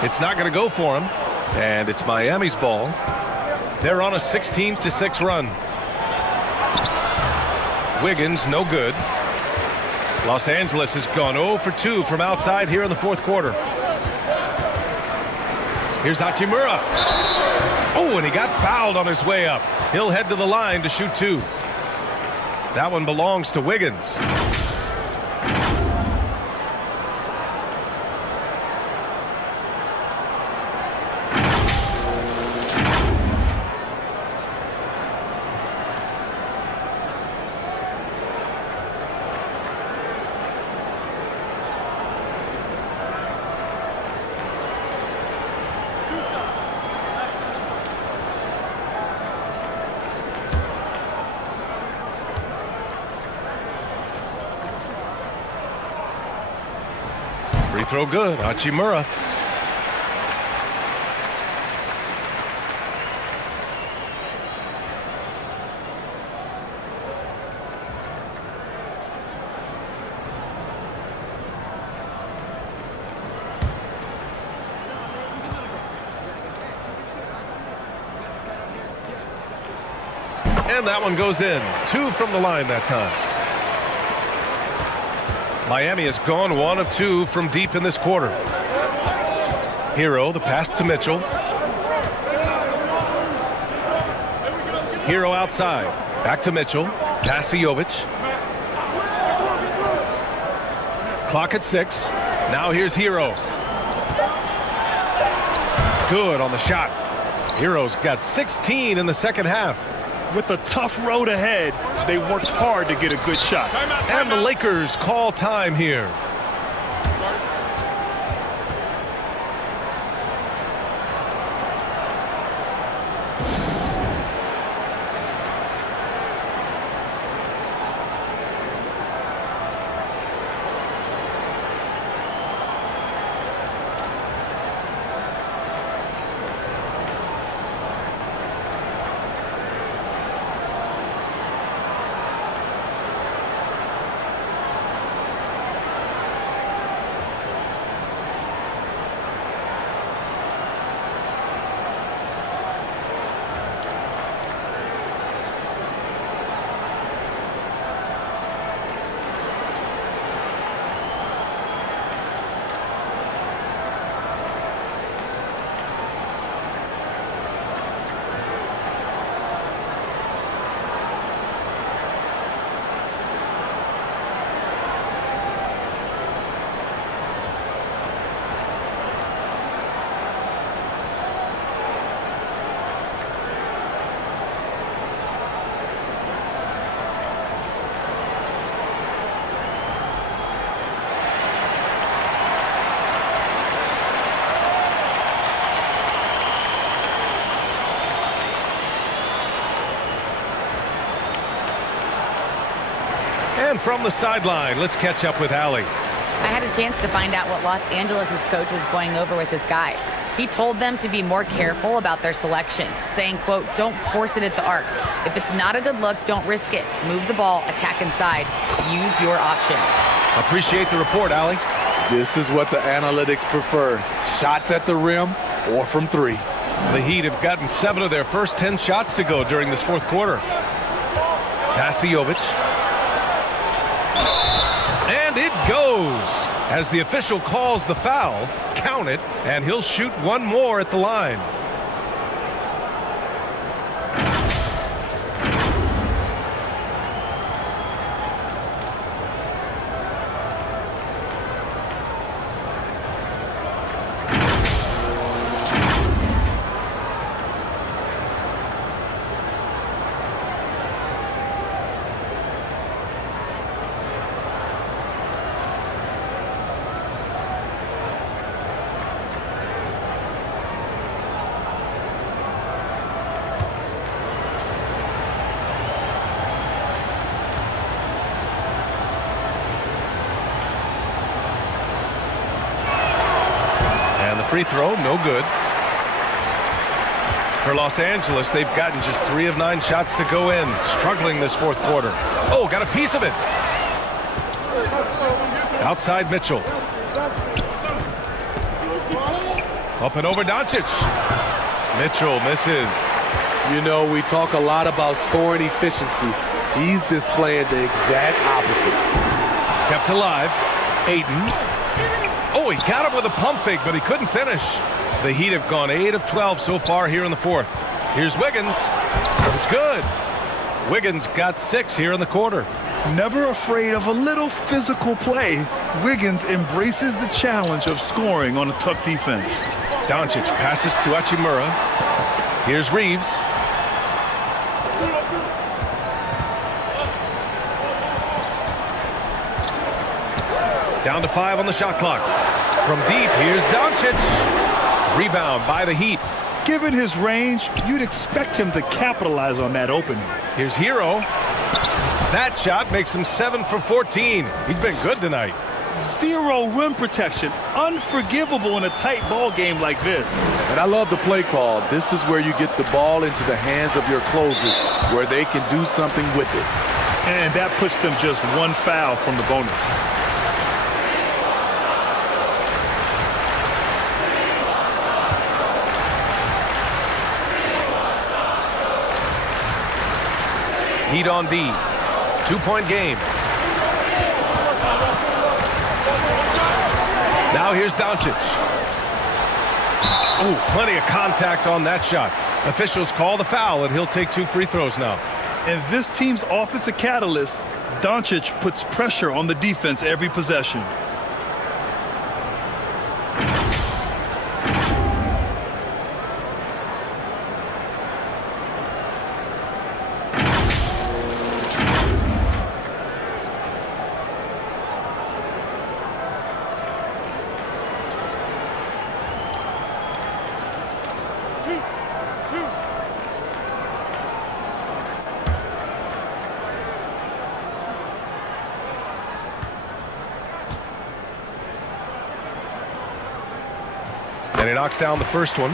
It's not going to go for him. And it's Miami's ball. They're on a 16-6 run. Wiggins, no good. Los Angeles has gone 0 for 2 from outside here in the fourth quarter. Here's Hachimura. Oh, and he got fouled on his way up. He'll head to the line to shoot 2. That one belongs to Wiggins. Free throw good. Hachimura. And that one goes in. 2 from the line that time. Miami has gone 1 of 2 from deep in this quarter. Hero, the pass to Mitchell. Hero outside. Back to Mitchell. Pass to Jovic. Clock at 6. Now here's Hero. Good on the shot. Hero's got 16 in the second half. With a tough road ahead, they worked hard to get a good shot. And the Lakers call time here. And from the sideline, let's catch up with Allie. I had a chance to find out what Los Angeles' coach was going over with his guys. He told them to be more careful about their selections, saying, quote, don't force it at the arc. If it's not a good look, don't risk it. Move the ball, attack inside. Use your options. Appreciate the report, Allie. This is what the analytics prefer. Shots at the rim or from three. The Heat have gotten 7 of their first 10 shots to go during this fourth quarter. Pass to Jovic. And it goes. As the official calls the foul, count it, and he'll shoot one more at the line. Free throw, no good. For Los Angeles, they've gotten just 3 of 9 shots to go in. Struggling this fourth quarter. Oh, got a piece of it. Outside Mitchell. Up and over Doncic. Mitchell misses. You know, we talk a lot about scoring efficiency. He's displaying the exact opposite. Kept alive. Ayton. Oh, he got him with a pump fake, but he couldn't finish. The Heat have gone 8 of 12 so far here in the fourth. Here's Wiggins. It's good. Wiggins got 6 here in the quarter. Never afraid of a little physical play, Wiggins embraces the challenge of scoring on a tough defense. Doncic passes to Hachimura. Here's Reeves. Down to 5 on the shot clock. From deep, here's Doncic. Rebound by the Heat. Given his range, you'd expect him to capitalize on that opening. Here's Hero. That shot makes him 7 for 14. He's been good tonight. 0 rim protection. Unforgivable in a tight ball game like this. And I love the play call. This is where you get the ball into the hands of your closers, where they can do something with it. And that puts them just 1 foul from the bonus. Heat on D. 2-point game. Now here's Doncic. Oh, plenty of contact on that shot. Officials call the foul, and he'll take 2 free throws now. And this team's offensive catalyst, Doncic, puts pressure on the defense every possession. And he knocks down the first one.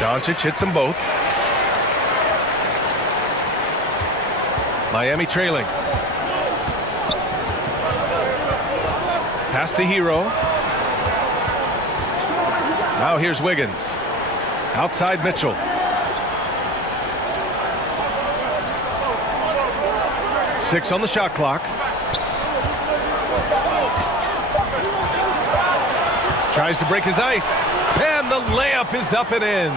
Doncic hits them both. Miami trailing. Pass to Hero. Now here's Wiggins. Outside Mitchell. Six on the shot clock. Tries to break his ice. And the layup is up and in.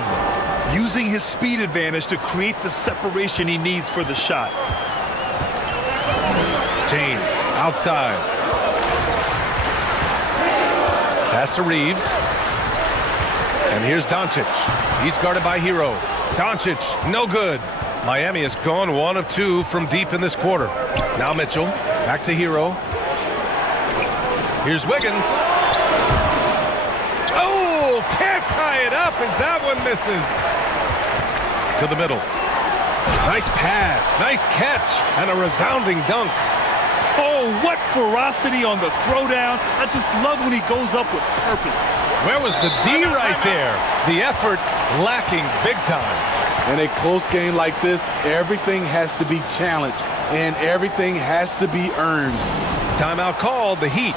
Using his speed advantage to create the separation he needs for the shot. James outside. Pass to Reeves. And here's Doncic. He's guarded by Hero. Doncic, no good. Miami has gone 1 of 2 from deep in this quarter. Now Mitchell, back to Hero. Here's Wiggins. Oh, can't tie it up as that one misses. To the middle. Nice pass, nice catch, and a resounding dunk. Oh, what ferocity on the throwdown. I just love when he goes up with purpose. Where was the D right there? The effort lacking big time. In a close game like this, everything has to be challenged, and everything has to be earned. Timeout called, the Heat.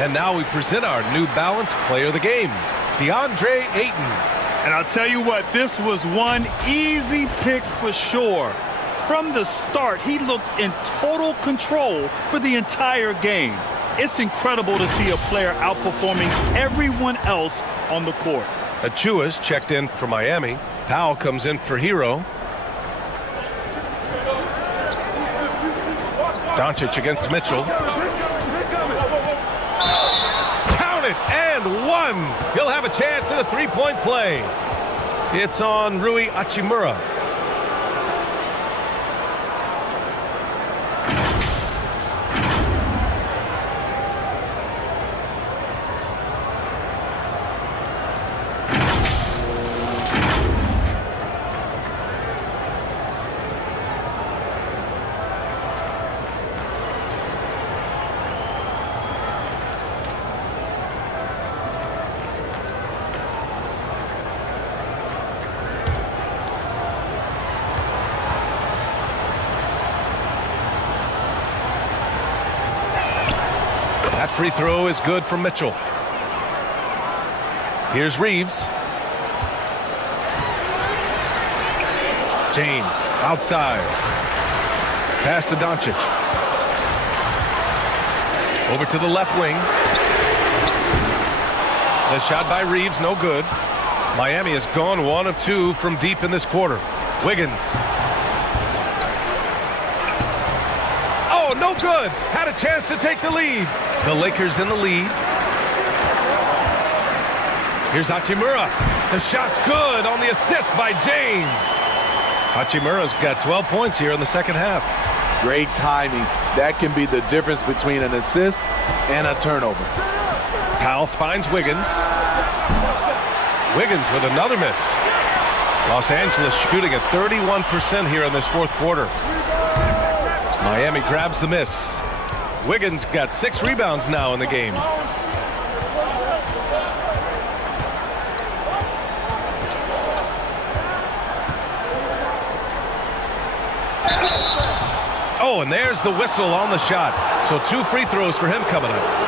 And now we present our New Balance Player of the Game, DeAndre Ayton. And I'll tell you what, this was one easy pick for sure. From the start, he looked in total control for the entire game. It's incredible to see a player outperforming everyone else on the court. Achua's checked in for Miami. Powell comes in for Hero. Doncic against Mitchell. Count it, and one. He'll have a chance at a three-point play. It's on Rui Hachimura. That free throw is good from Mitchell. Here's Reeves. James outside. Pass to Doncic. Over to the left wing. The shot by Reeves, no good. Miami has gone 1 of 2 from deep in this quarter. Wiggins. Oh, no good. Had a chance to take the lead. The Lakers in the lead. Here's Hachimura. The shot's good on the assist by James. Hachimura's got 12 points here in the second half. Great timing. That can be the difference between an assist and a turnover. Powell finds Wiggins. Wiggins with another miss. Los Angeles shooting at 31% here in this fourth quarter. Miami grabs the miss. Wiggins got 6 rebounds now in the game. Oh, and there's the whistle on the shot. So 2 free throws for him coming up.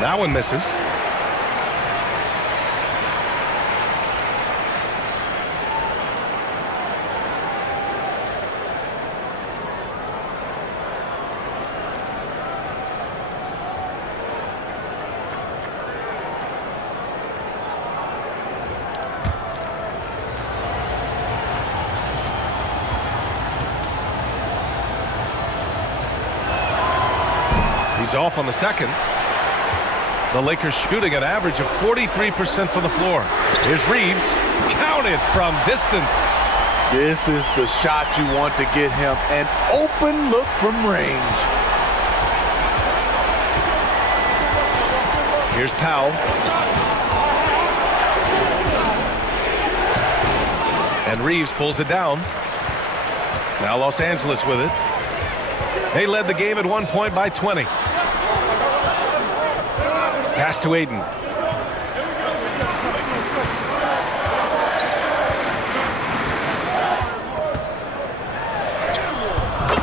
That one misses. He's off on the second. The Lakers shooting an average of 43% from the floor. Here's Reeves, counted from distance. This is the shot you want to get him, an open look from range. Here's Powell. And Reeves pulls it down. Now Los Angeles with it. They led the game at one point by 20. Pass to Aiden.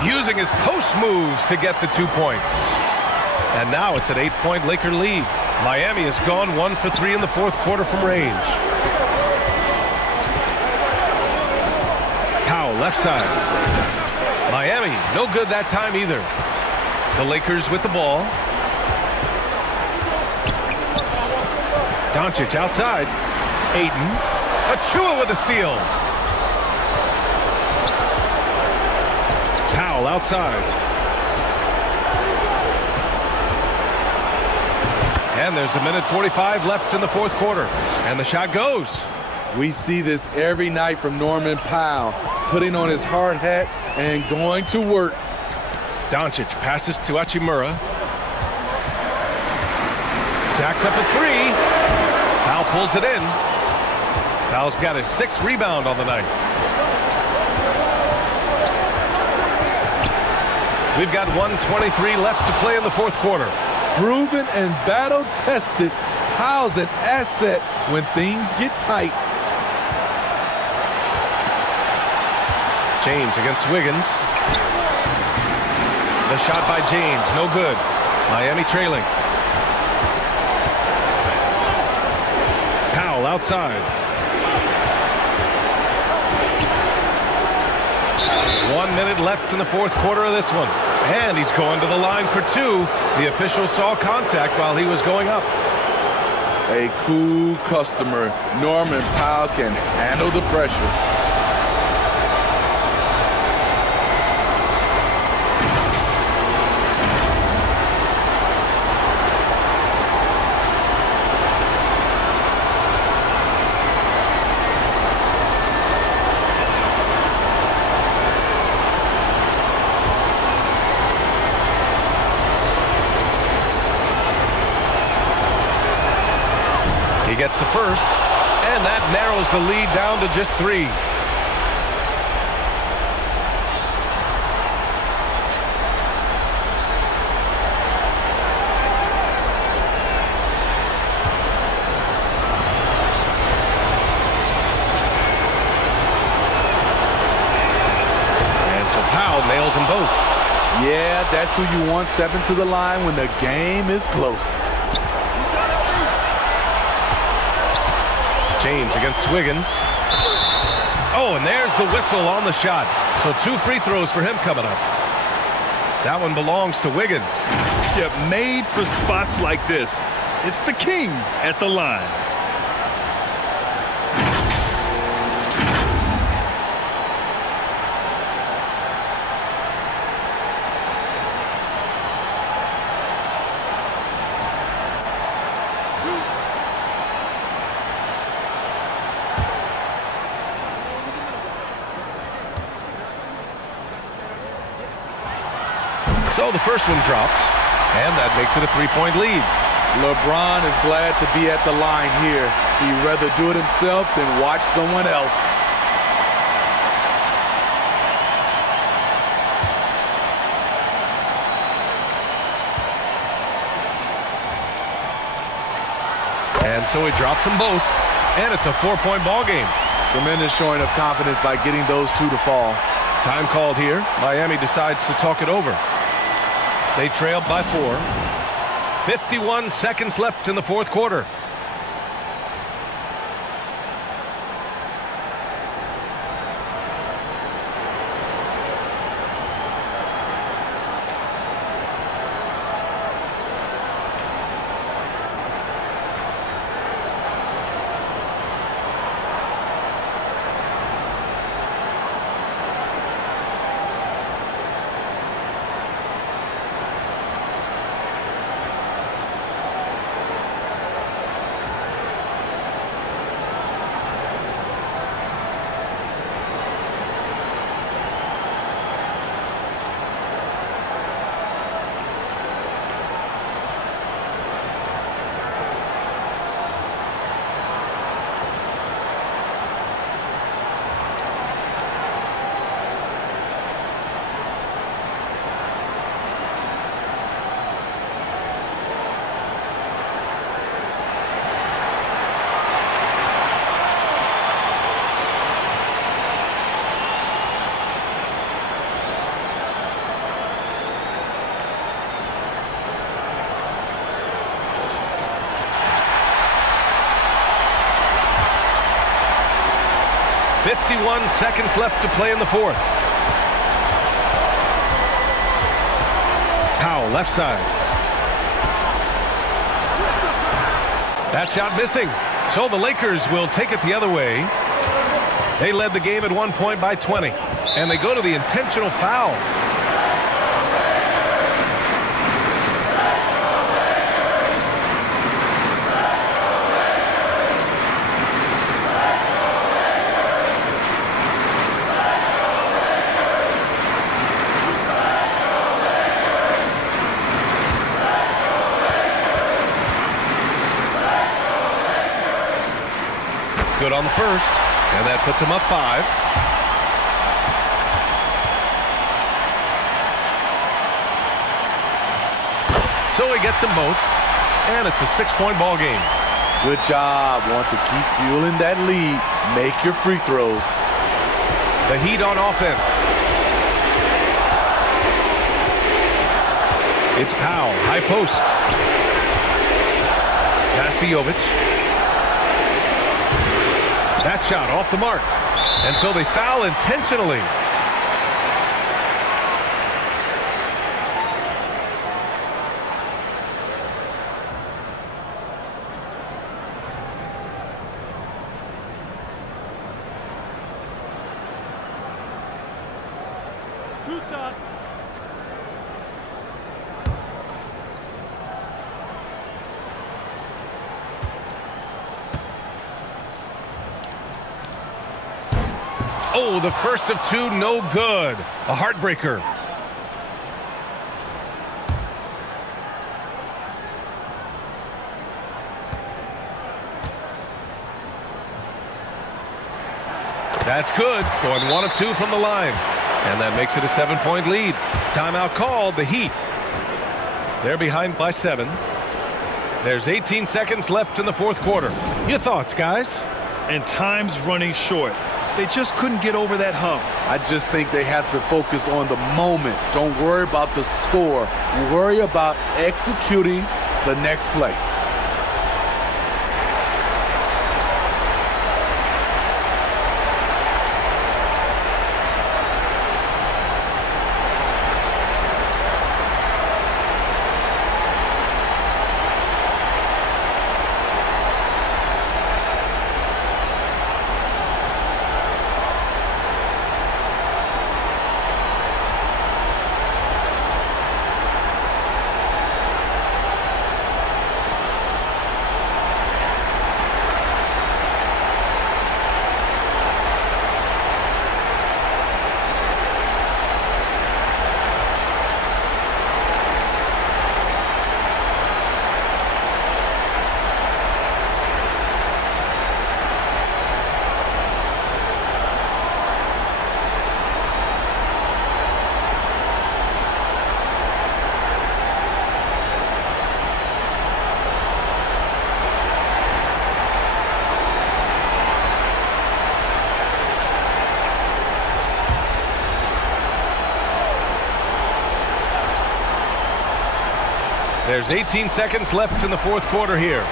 Using his post moves to get the 2 points. And now it's an 8-point Laker lead. Miami has gone 1 for 3 in the fourth quarter from range. Powell, left side. Miami, no good that time either. The Lakers with the ball. Doncic outside. Aiden. Achua with a steal. Powell outside. And there's 1:45 left in the fourth quarter. And the shot goes. We see this every night from Norman Powell, putting on his hard hat and going to work. Doncic passes to Hachimura. Jacks up at 3. Powell pulls it in. Powell's got his 6th rebound on the night. We've got 1:23 left to play in the fourth quarter. Proven and battle-tested, Powell's an asset when things get tight. James against Wiggins. The shot by James, no good. Miami trailing. Powell outside. 1 minute left in the fourth quarter of this one. And he's going to the line for 2. The official saw contact while he was going up. A cool customer. Norman Powell can handle the pressure. He gets the first, and that narrows the lead down to just 3. And so Powell nails them both. Yeah, that's who you want stepping to the line when the game is close. James against Wiggins. Oh, and there's the whistle on the shot. So 2 free throws for him coming up. That one belongs to Wiggins. Yeah, made for spots like this. It's the king at the line. So the first one drops, and that makes it a 3-point lead. LeBron is glad to be at the line here. He'd rather do it himself than watch someone else. And so he drops them both, and it's a 4-point ball game. Tremendous showing of confidence by getting those two to fall. Time called here. Miami decides to talk it over. They trailed by 4. 51 seconds left in the fourth quarter. Seconds left to play in the fourth. Powell, left side. That shot missing. So the Lakers will take it the other way. They led the game at 1 point by 20. And they go to the intentional foul. Good on the first, and that puts him up 5. So he gets them both, and it's a 6-point ball game. Good job. Want to keep fueling that lead. Make your free throws. The Heat on offense. It's Powell, high post. Pass to Jovic. That shot off the mark. And so they foul intentionally. Oh, the first of 2, no good. A heartbreaker. That's good. Going 1 of 2 from the line. And that makes it a 7-point lead. Timeout called, the Heat. They're behind by 7. There's 18 seconds left in the fourth quarter. Your thoughts, guys? And time's running short. They just couldn't get over that hump. I just think they have to focus on the moment. Don't worry about the score. Worry about executing the next play. There's 18 seconds left in the fourth quarter here.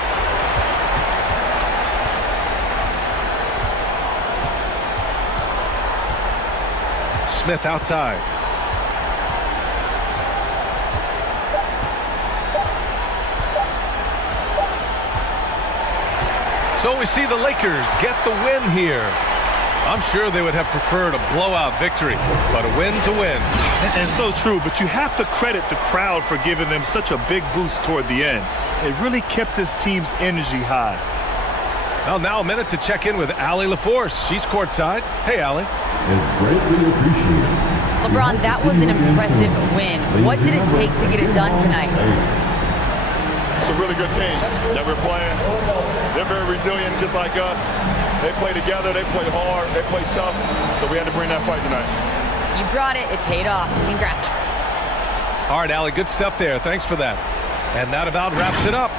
Smith outside. So we see the Lakers get the win here. I'm sure they would have preferred a blowout victory, but a win's a win. And so true, but you have to credit the crowd for giving them such a big boost toward the end. It really kept this team's energy high. Well, now a minute to check in with Allie LaForce. She's courtside. Hey, Allie. It's greatly appreciated. LeBron, that was an impressive win. What did it take to get it done tonight? It's a really good team that we're playing. They're very resilient, just like us. They play together, they play hard, they play tough, so we had to bring that fight tonight. You brought it. It paid off. Congrats. All right, Allie, good stuff there. Thanks for that. And that about wraps it up.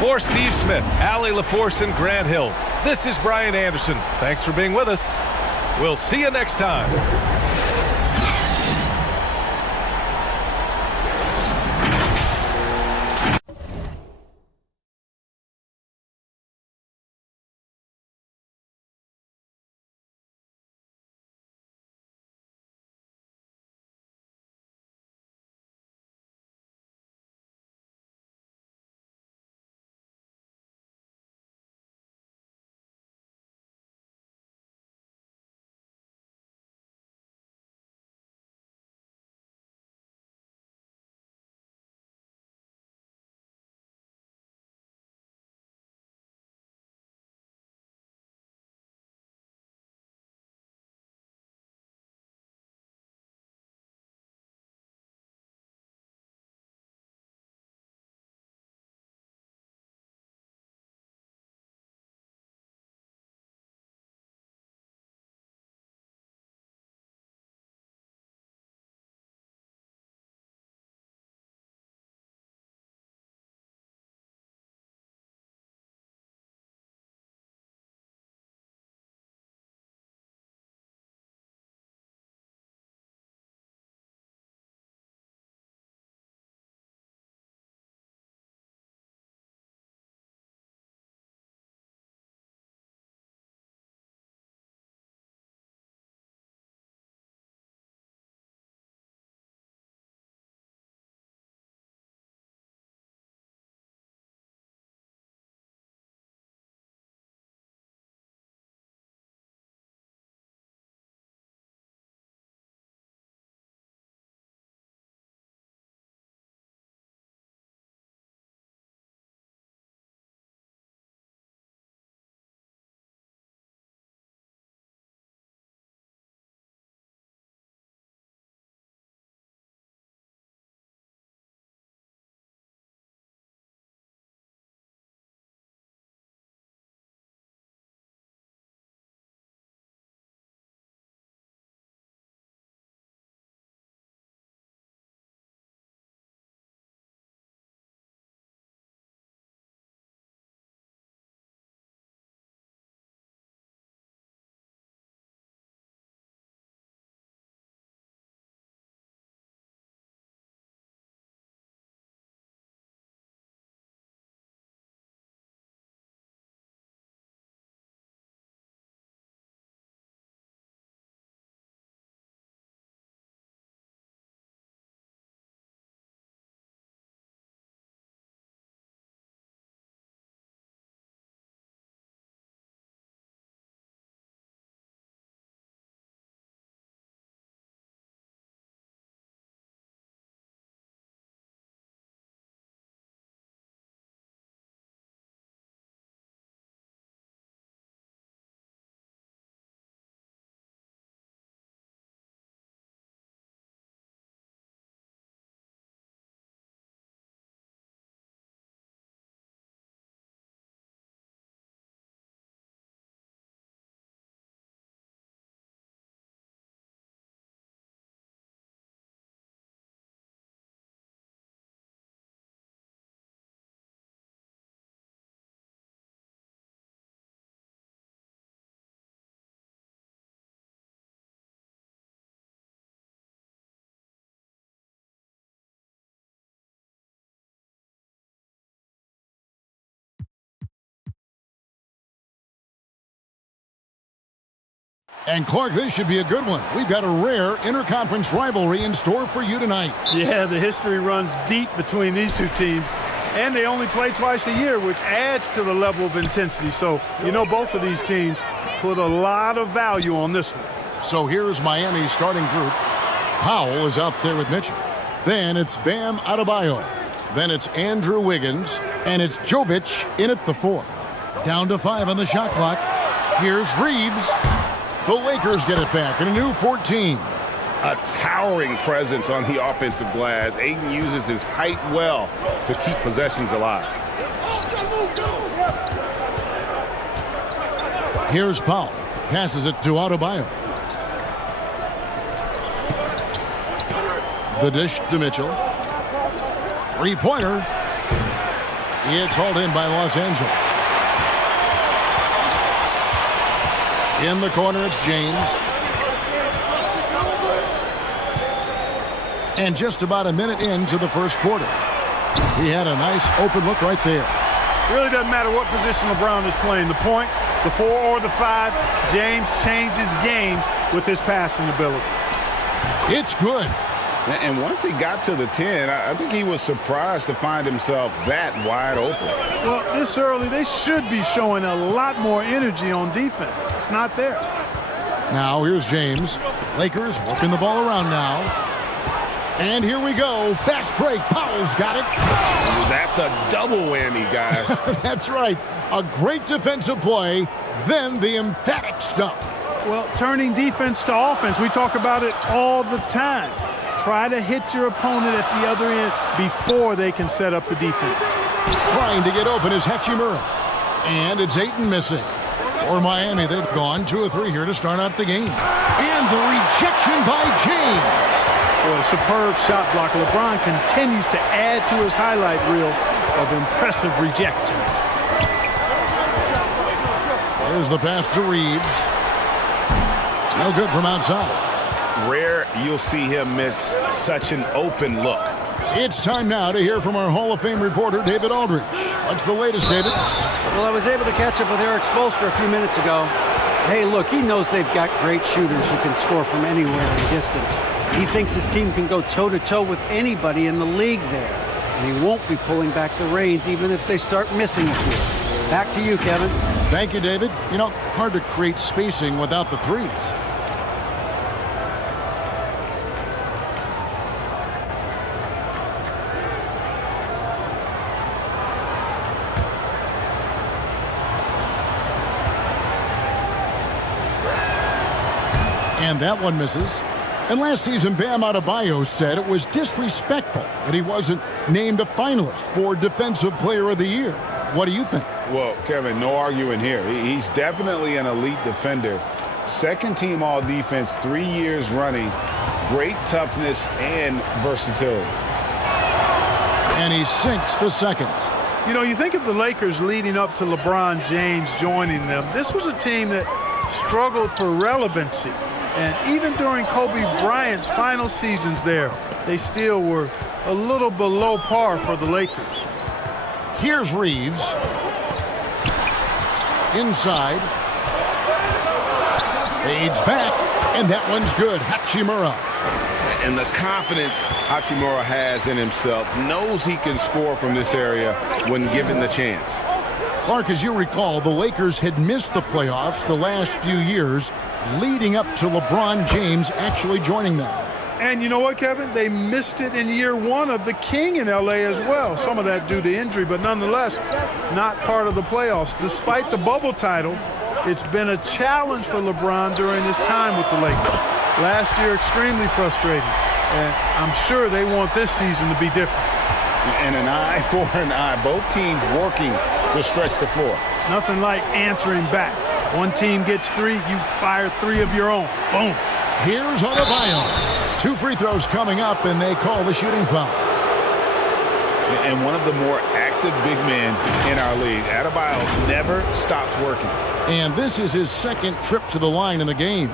For Steve Smith, Allie LaForce, and Grant Hill, this is Brian Anderson. Thanks for being with us. We'll see you next time. And Clark, this should be a good one. We've got a rare interconference rivalry in store for you tonight. Yeah, the history runs deep between these two teams. And they only play twice a year, which adds to the level of intensity. So, you know, both of these teams put a lot of value on this one. So here's Miami's starting group. Powell is out there with Mitchell. Then it's Bam Adebayo. Then it's Andrew Wiggins. And it's Jovic in at the 4. Down to 5 on the shot clock. Here's Reeves. The Lakers get it back in a new 14. A towering presence on the offensive glass. Ayton uses his height well to keep possessions alive. Here's Powell. Passes it to Adebayo. The dish to Mitchell. Three-pointer. It's hauled in by Los Angeles. In the corner, it's James. And just about a minute into the first quarter. He had a nice open look right there. It really doesn't matter what position LeBron is playing. The point, the 4 or the 5, James changes games with his passing ability. It's good. And once he got to the 10, I think he was surprised to find himself that wide open. Well, this early, they should be showing a lot more energy on defense. It's not there. Now here's James. Lakers working the ball around now. And here we go. Fast break. Powell's got it. That's a double whammy, guys. That's right. A great defensive play, then the emphatic stuff. Well, turning defense to offense, we talk about it all the time. Try to hit your opponent at the other end before they can set up the defense. Trying to get open is Hachimura. And it's Ayton missing. For Miami, they've gone 2 of 3 here to start out the game. And the rejection by James. Boy, superb shot blocker. LeBron continues to add to his highlight reel of impressive rejection. There's the pass to Reeves. No good from outside. Rare you'll see him miss such an open look. It's time now to hear from our Hall of Fame reporter, David Aldridge. What's the latest, David? Well, I was able to catch up with Eric Spoelstra a few minutes ago. Hey, look, he knows they've got great shooters who can score from anywhere in distance. He thinks his team can go toe-to-toe with anybody in the league there. And he won't be pulling back the reins even if they start missing a few. Back to you, Kevin. Thank you, David. You know, hard to create spacing without the threes. And that one misses. And last season, Bam Adebayo said it was disrespectful that he wasn't named a finalist for Defensive Player of the Year. What do you think? Well, Kevin, no arguing here. He's definitely an elite defender. Second team all defense 3 years running. Great toughness and versatility. And he sinks the second. You know, you think of the Lakers leading up to LeBron James joining them. This was a team that struggled for relevancy. And even during Kobe Bryant's final seasons there, they still were a little below par for the Lakers. Here's Reeves. Inside. Fades back. And that one's good. Hachimura. And the confidence Hachimura has in himself, knows he can score from this area when given the chance. Clark, as you recall, the Lakers had missed the playoffs the last few years, leading up to LeBron James actually joining them. And you know what, Kevin? They missed it in year 1 of the King in L.A. as well. Some of that due to injury, but nonetheless, not part of the playoffs. Despite the bubble title, it's been a challenge for LeBron during this time with the Lakers. Last year, extremely frustrating. And I'm sure they want this season to be different. And an eye for an eye. Both teams working to stretch the floor. Nothing like answering back. One team gets 3, you fire 3 of your own. Boom. Here's Adebayo. 2 free throws coming up, and they call the shooting foul. And one of the more active big men in our league. Adebayo never stops working. And this is his second trip to the line in the game.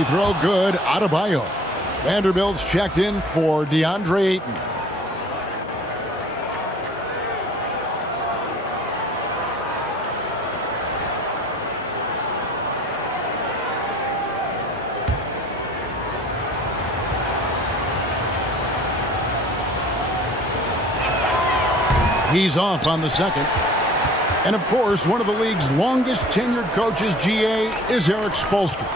Free throw good. Adebayo. Vanderbilt's checked in for DeAndre Ayton. He's off on the second. And of course, one of the league's longest tenured coaches, GA, is Eric Spoelstra.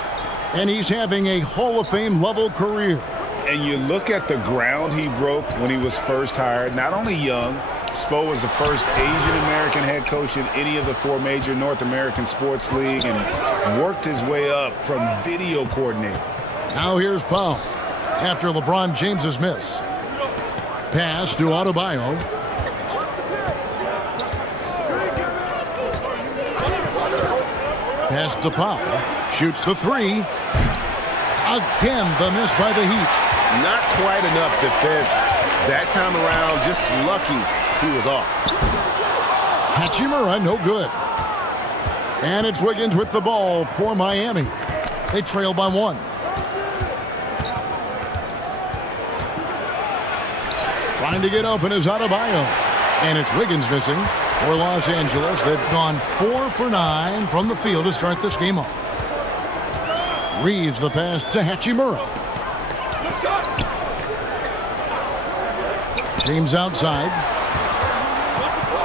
And he's having a Hall of Fame level career. And you look at the ground he broke when he was first hired. Not only young, Spo was the first Asian American head coach in any of the 4 major North American sports league and worked his way up from video coordinator. Now here's Powell after LeBron James's miss. Pass to Adebayo. Pass to Powell. Shoots the 3. Again, the miss by the Heat. Not quite enough defense. That time around, just lucky he was off. Hachimura, no good. And it's Wiggins with the ball for Miami. They trail by 1. Trying to get open is Adebayo. And it's Wiggins missing. For Los Angeles, they've gone 4 for 9 from the field to start this game off. Reeves the pass to Hachimura. James outside.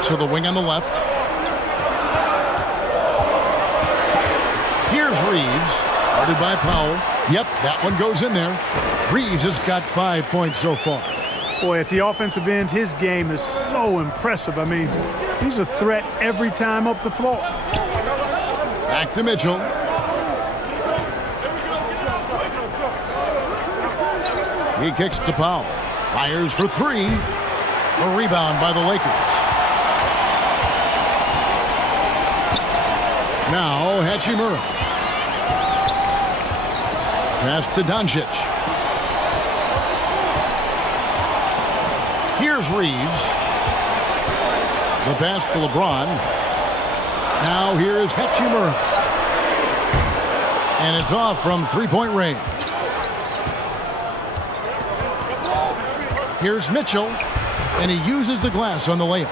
To the wing on the left. Here's Reeves. Guarded by Powell. Yep, that one goes in there. Reeves has got 5 points so far. Boy, at the offensive end, his game is so impressive. I mean, he's a threat every time up the floor. Back to Mitchell. He kicks to Powell. Fires for 3. A rebound by the Lakers. Now Hachimura. Pass to Doncic. Here's Reeves. The pass to LeBron. Now here is Hachimura. And it's off from 3-point range. Here's Mitchell. And he uses the glass on the layup.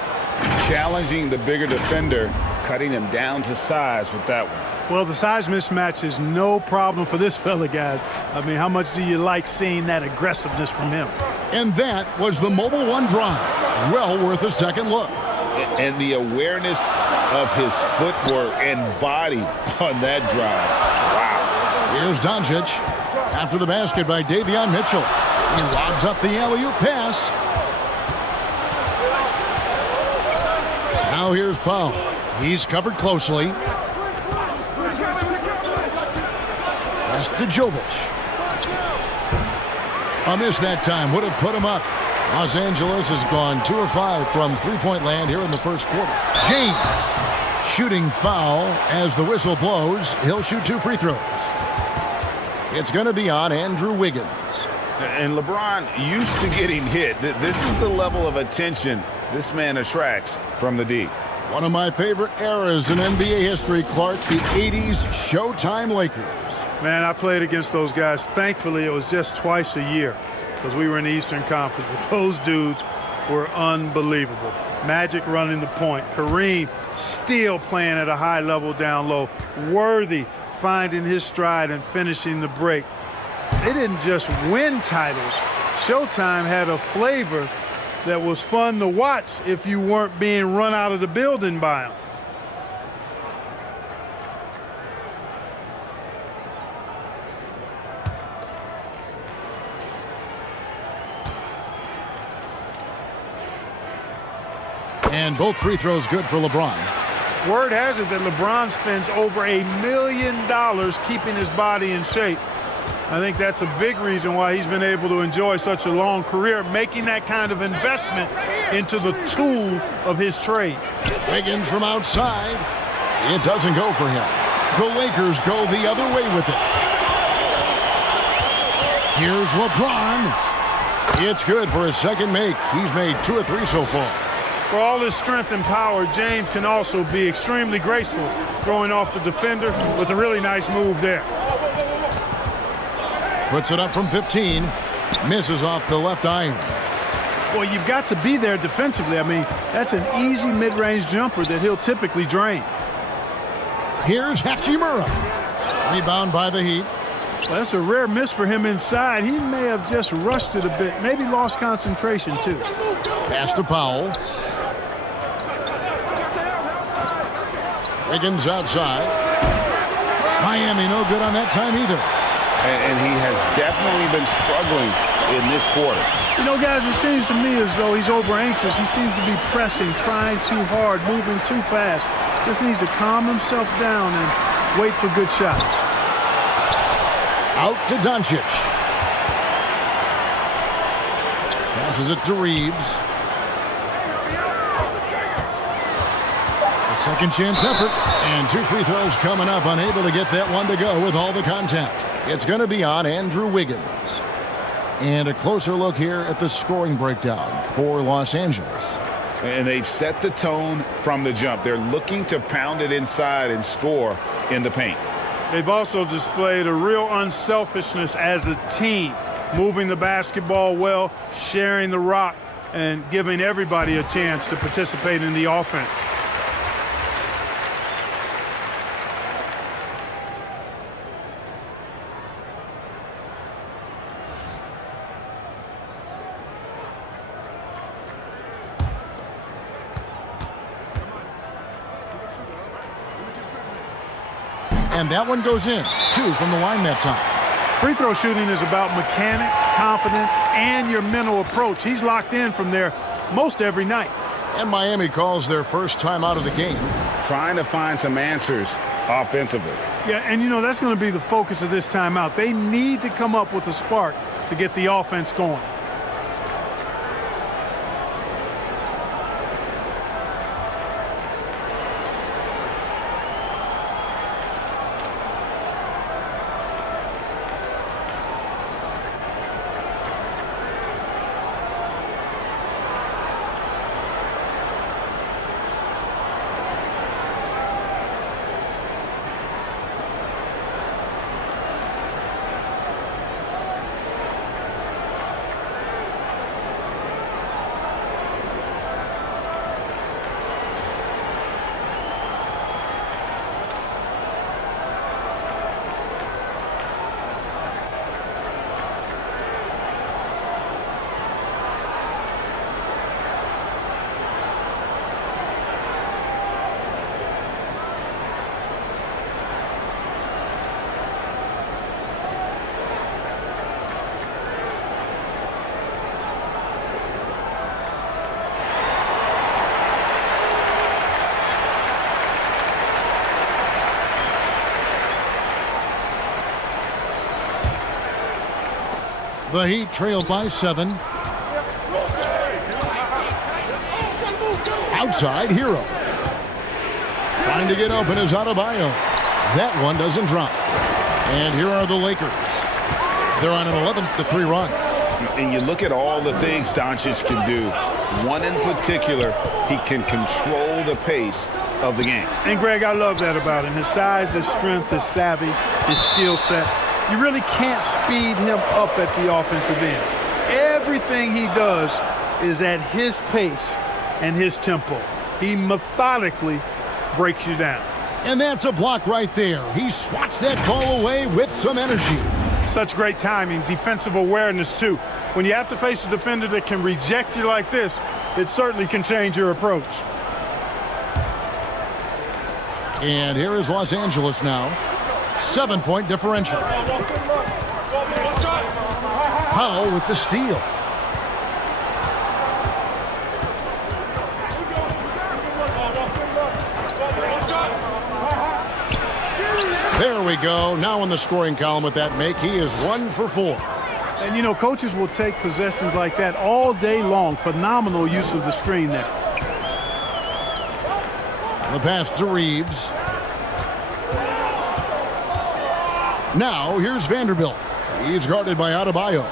Challenging the bigger defender, cutting him down to size with that one. Well, the size mismatch is no problem for this fella, guys. I mean, how much do you like seeing that aggressiveness from him? And that was the Mobile One drive. Well worth a second look. And the awareness of his footwork and body on that drive. Wow. Here's Doncic. After the basket by Davion Mitchell. He lobs up the alley-oop pass. Now here's Powell. He's covered closely. Pass to Jovic. A miss that time would have put him up. Los Angeles has gone 2 of 5 from 3-point land here in the first quarter. James shooting foul as the whistle blows. He'll shoot 2 free throws. It's going to be on Andrew Wiggins. And LeBron used to getting hit. This is the level of attention this man attracts from the D. One of my favorite eras in NBA history, Clark, the 80s Showtime Lakers. Man, I played against those guys. Thankfully, it was just twice a year because we were in the Eastern Conference. But those dudes were unbelievable. Magic running the point. Kareem still playing at a high level down low. Worthy finding his stride and finishing the break. They didn't just win titles. Showtime had a flavor that was fun to watch if you weren't being run out of the building by them. And both free throws good for LeBron. Word has it that LeBron spends over $1 million keeping his body in shape. I think that's a big reason why he's been able to enjoy such a long career, making that kind of investment into the tool of his trade. Wiggins from outside. It doesn't go for him. The Lakers go the other way with it. Here's LeBron. It's good for his second make. He's made 2 of 3 so far. For all his strength and power, James can also be extremely graceful, throwing off the defender with a really nice move there. Puts it up from 15. Misses off the left iron. Well, you've got to be there defensively. I mean, that's an easy mid-range jumper that he'll typically drain. Here's Hachimura. Rebound by the Heat. Well, that's a rare miss for him inside. He may have just rushed it a bit. Maybe lost concentration, too. Pass to Powell. Wiggins outside. Miami no good on that time either. And he has definitely been struggling in this quarter. You know, guys, it seems to me as though he's over-anxious. He seems to be pressing, trying too hard, moving too fast. Just needs to calm himself down and wait for good shots. Out to Doncic. Passes it to Reeves. A second chance effort. And 2 free throws coming up. Unable to get that one to go with all the contact. It's going to be on Andrew Wiggins. And a closer look here at the scoring breakdown for Los Angeles. And they've set the tone from the jump. They're looking to pound it inside and score in the paint. They've also displayed a real unselfishness as a team, moving the basketball well, sharing the rock, and giving everybody a chance to participate in the offense. And that one goes in. 2 from the line that time. Free throw shooting is about mechanics, confidence, and your mental approach. He's locked in from there most every night. And Miami calls their first time out of the game. Trying to find some answers offensively. Yeah, and you know, that's going to be the focus of this timeout. They need to come up with a spark to get the offense going. The Heat trail by 7. Outside, Hero. Trying to get open is Adebayo. That one doesn't drop. And here are the Lakers. They're on an 11-3 run. And you look at all the things Doncic can do. One in particular, he can control the pace of the game. And, Greg, I love that about him. His size, his strength, his savvy, his skill set. You really can't speed him up at the offensive end. Everything he does is at his pace and his tempo. He methodically breaks you down. And that's a block right there. He swats that ball away with some energy. Such great timing, defensive awareness, too. When you have to face a defender that can reject you like this, it certainly can change your approach. And here is Los Angeles now. 7-point differential. Powell with the steal. There we go. Now in the scoring column with that make, he is 1 for 4. And, you know, coaches will take possessions like that all day long. Phenomenal use of the screen there. The pass to Reeves. Now here's Vanderbilt. He's guarded by Adebayo.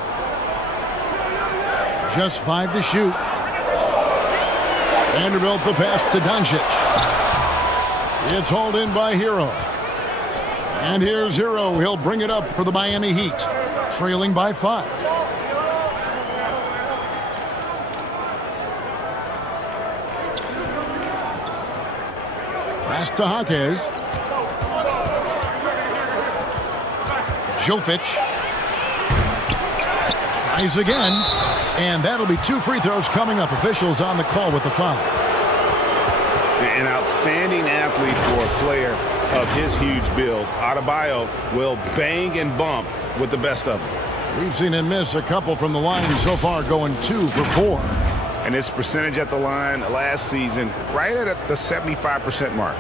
Just 5 to shoot. Vanderbilt the pass to Doncic. It's hauled in by Hero. And here's Hero. He'll bring it up for the Miami Heat. trailing by 5. Pass to Jaquez. Jovic tries again, and that'll be 2 free throws coming up. Officials on the call with the foul. An outstanding athlete for a player of his huge build. Adebayo will bang and bump with the best of them. We've seen him miss a couple from the line so far, going 2 for 4. And his percentage at the line last season, right at the 75% mark.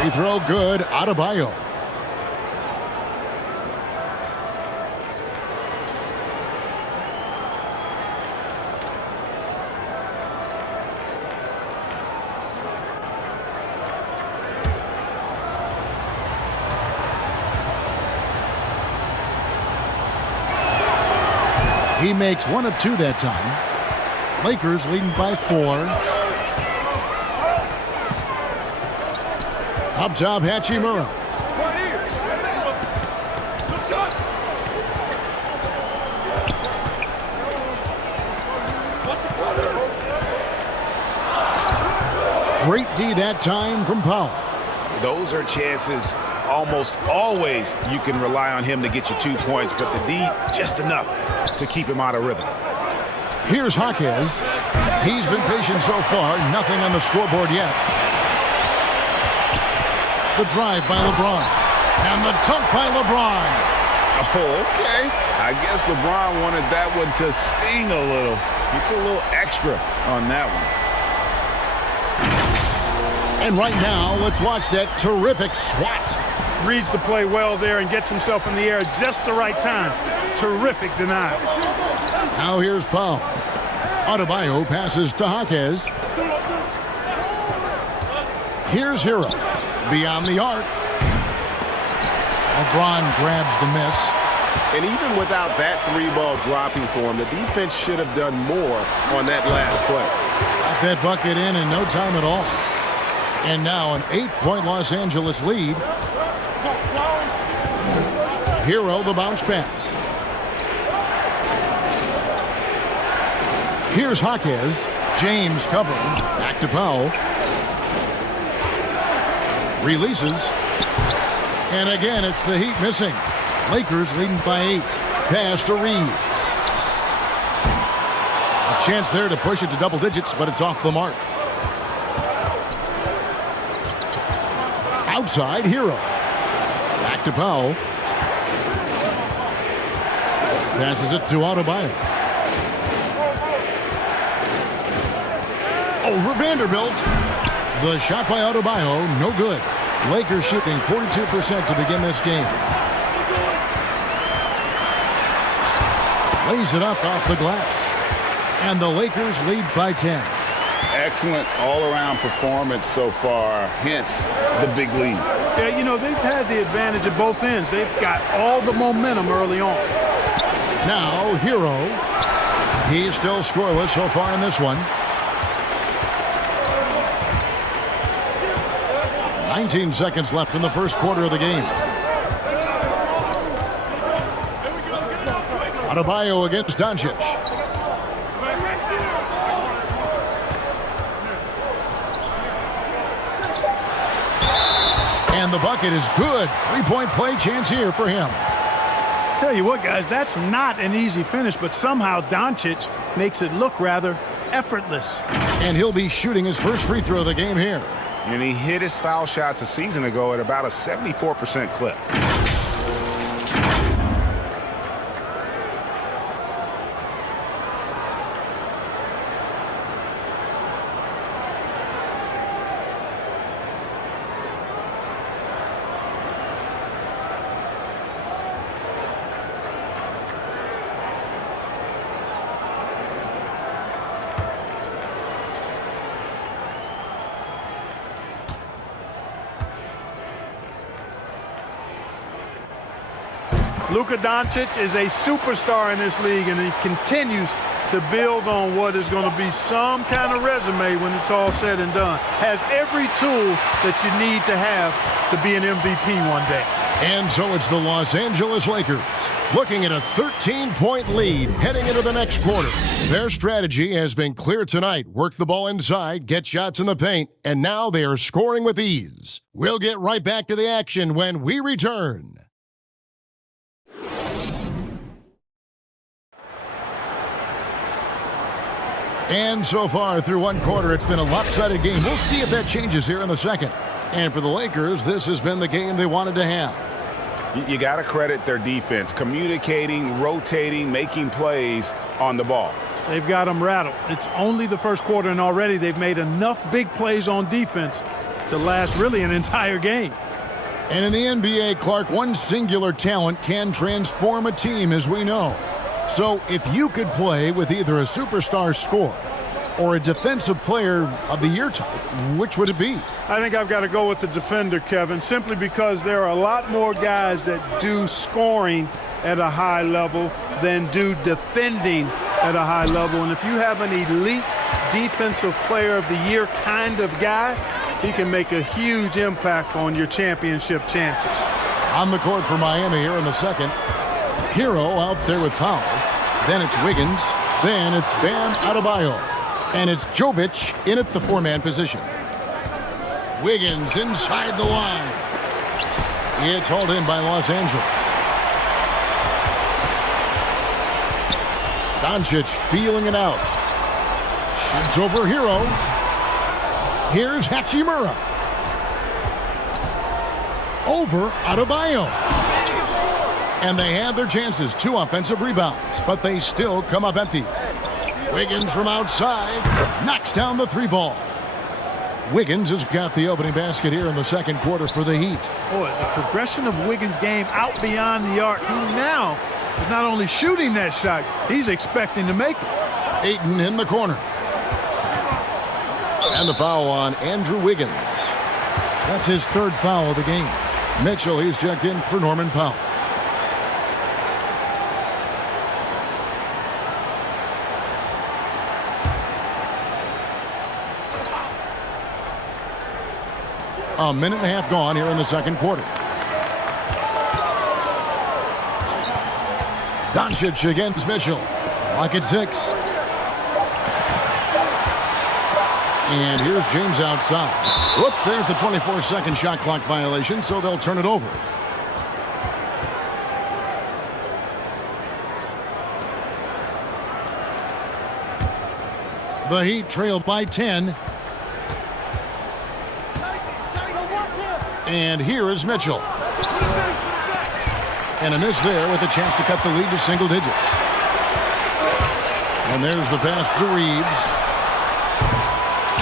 Free throw good, Adebayo. He makes 1 of 2 that time. Lakers leading by 4. Up top, Hachimura. Great D that time from Powell. Those are chances almost always you can rely on him to get you 2 points, but the D just enough to keep him out of rhythm. Here's Jaquez. He's been patient so far. Nothing on the scoreboard yet. The drive by LeBron. And the dunk by LeBron. Oh, okay. I guess LeBron wanted that one to sting a little. He put a little extra on that one. And right now, let's watch that terrific swat. Reads the play well there and gets himself in the air at just the right time. Terrific denial. Now here's Powell. Adebayo passes to Jaquez. Here's Hero. Beyond the arc. LeBron grabs the miss. And even without that 3-ball dropping for him, the defense should have done more on that last play. Got that bucket in no time at all. And now an 8-point Los Angeles lead. Hero the bounce pass. Here's Jaquez. James covering. Back to Powell. Releases. And again, it's the Heat missing. Lakers leading by 8. Pass to Reeves. A chance there to push it to double digits, but it's off the mark. Outside, Hero. Back to Powell. Passes it to Adebayo. Over Vanderbilt. The shot by Adebayo, no good. Lakers shooting 42% to begin this game. Lays it up off the glass. And the Lakers lead by 10. Excellent all-around performance so far, hence the big lead. Yeah, you know, they've had the advantage at both ends. They've got all the momentum early on. Now, Hero. He's still scoreless so far in this one. 19 seconds left in the first quarter of the game. Adebayo against Doncic. And the bucket is good. 3-point play chance here for him. Tell you what, guys, that's not an easy finish, but somehow Doncic makes it look rather effortless. And he'll be shooting his first free throw of the game here. And he hit his foul shots a season ago at about a 74% clip. Luka Doncic is a superstar in this league, and he continues to build on what is going to be some kind of resume when it's all said and done. Has every tool that you need to have to be an MVP one day. And so it's the Los Angeles Lakers looking at a 13-point lead heading into the next quarter. Their strategy has been clear tonight. Work the ball inside, get shots in the paint, and now they are scoring with ease. We'll get right back to the action when we return. And so far through one quarter, it's been a lopsided game. We'll see if that changes here in the second. And for the Lakers, this has been the game they wanted to have. You got to credit their defense, communicating, rotating, making plays on the ball. They've got them rattled. It's only the first quarter, and already they've made enough big plays on defense to last really an entire game. And in the NBA, Clark, one singular talent can transform a team, as we know. So if you could play with either a superstar scorer or a defensive player of the year type, which would it be? I think I've got to go with the defender, Kevin, simply because there are a lot more guys that do scoring at a high level than do defending at a high level. And if you have an elite defensive player of the year kind of guy, he can make a huge impact on your championship chances. On the court for Miami here in the second. Hero out there with Powell. Then it's Wiggins. Then it's Bam Adebayo. And it's Jovic in at the four-man position. Wiggins inside the line. It's hauled in by Los Angeles. Doncic feeling it out. Shoots over Hero. Here's Hachimura. Over Adebayo. And they had their chances. 2 offensive rebounds, but they still come up empty. Wiggins from outside knocks down the 3 ball. Wiggins has got the opening basket here in the second quarter for the Heat. Boy, the progression of Wiggins' game out beyond the arc. He now is not only shooting that shot, he's expecting to make it. Ayton in the corner. And the foul on Andrew Wiggins. That's his 3rd foul of the game. Mitchell, he's checked in for Norman Powell. A minute and a half gone here in the second quarter. Doncic against Mitchell. Clock at 6. And here's James outside. Whoops, there's the 24-second shot clock violation, so they'll turn it over. The Heat trail by 10. And here is Mitchell. And a miss there with a chance to cut the lead to single digits. And there's the pass to Reeves.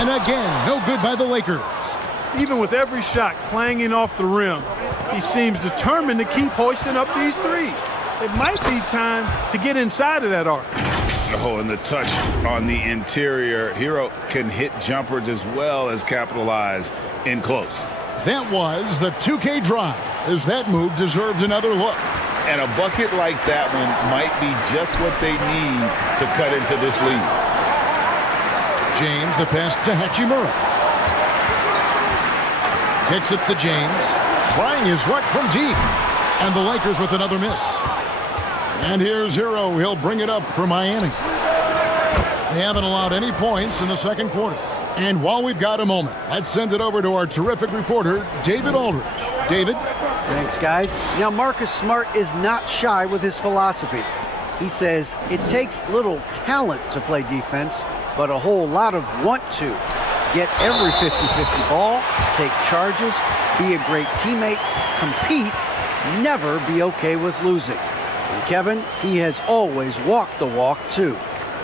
And again, no good by the Lakers. Even with every shot clanging off the rim, he seems determined to keep hoisting up these threes. It might be time to get inside of that arc. Oh, and the touch on the interior. Hero can hit jumpers as well as capitalize in close. That was the 2K drive, as that move deserved another look. And a bucket like that one might be just what they need to cut into this lead. James, the pass to Hachimura. Kicks it to James. Trying his luck from deep. And the Lakers with another miss. And here's Hero. He'll bring it up for Miami. They haven't allowed any points in the second quarter. And while we've got a moment, let's send it over to our terrific reporter, David Aldridge. David? Thanks, guys. Now, Marcus Smart is not shy with his philosophy. He says it takes little talent to play defense, but a whole lot of want to. Get every 50-50 ball, take charges, be a great teammate, compete, never be okay with losing. And Kevin, he has always walked the walk, too.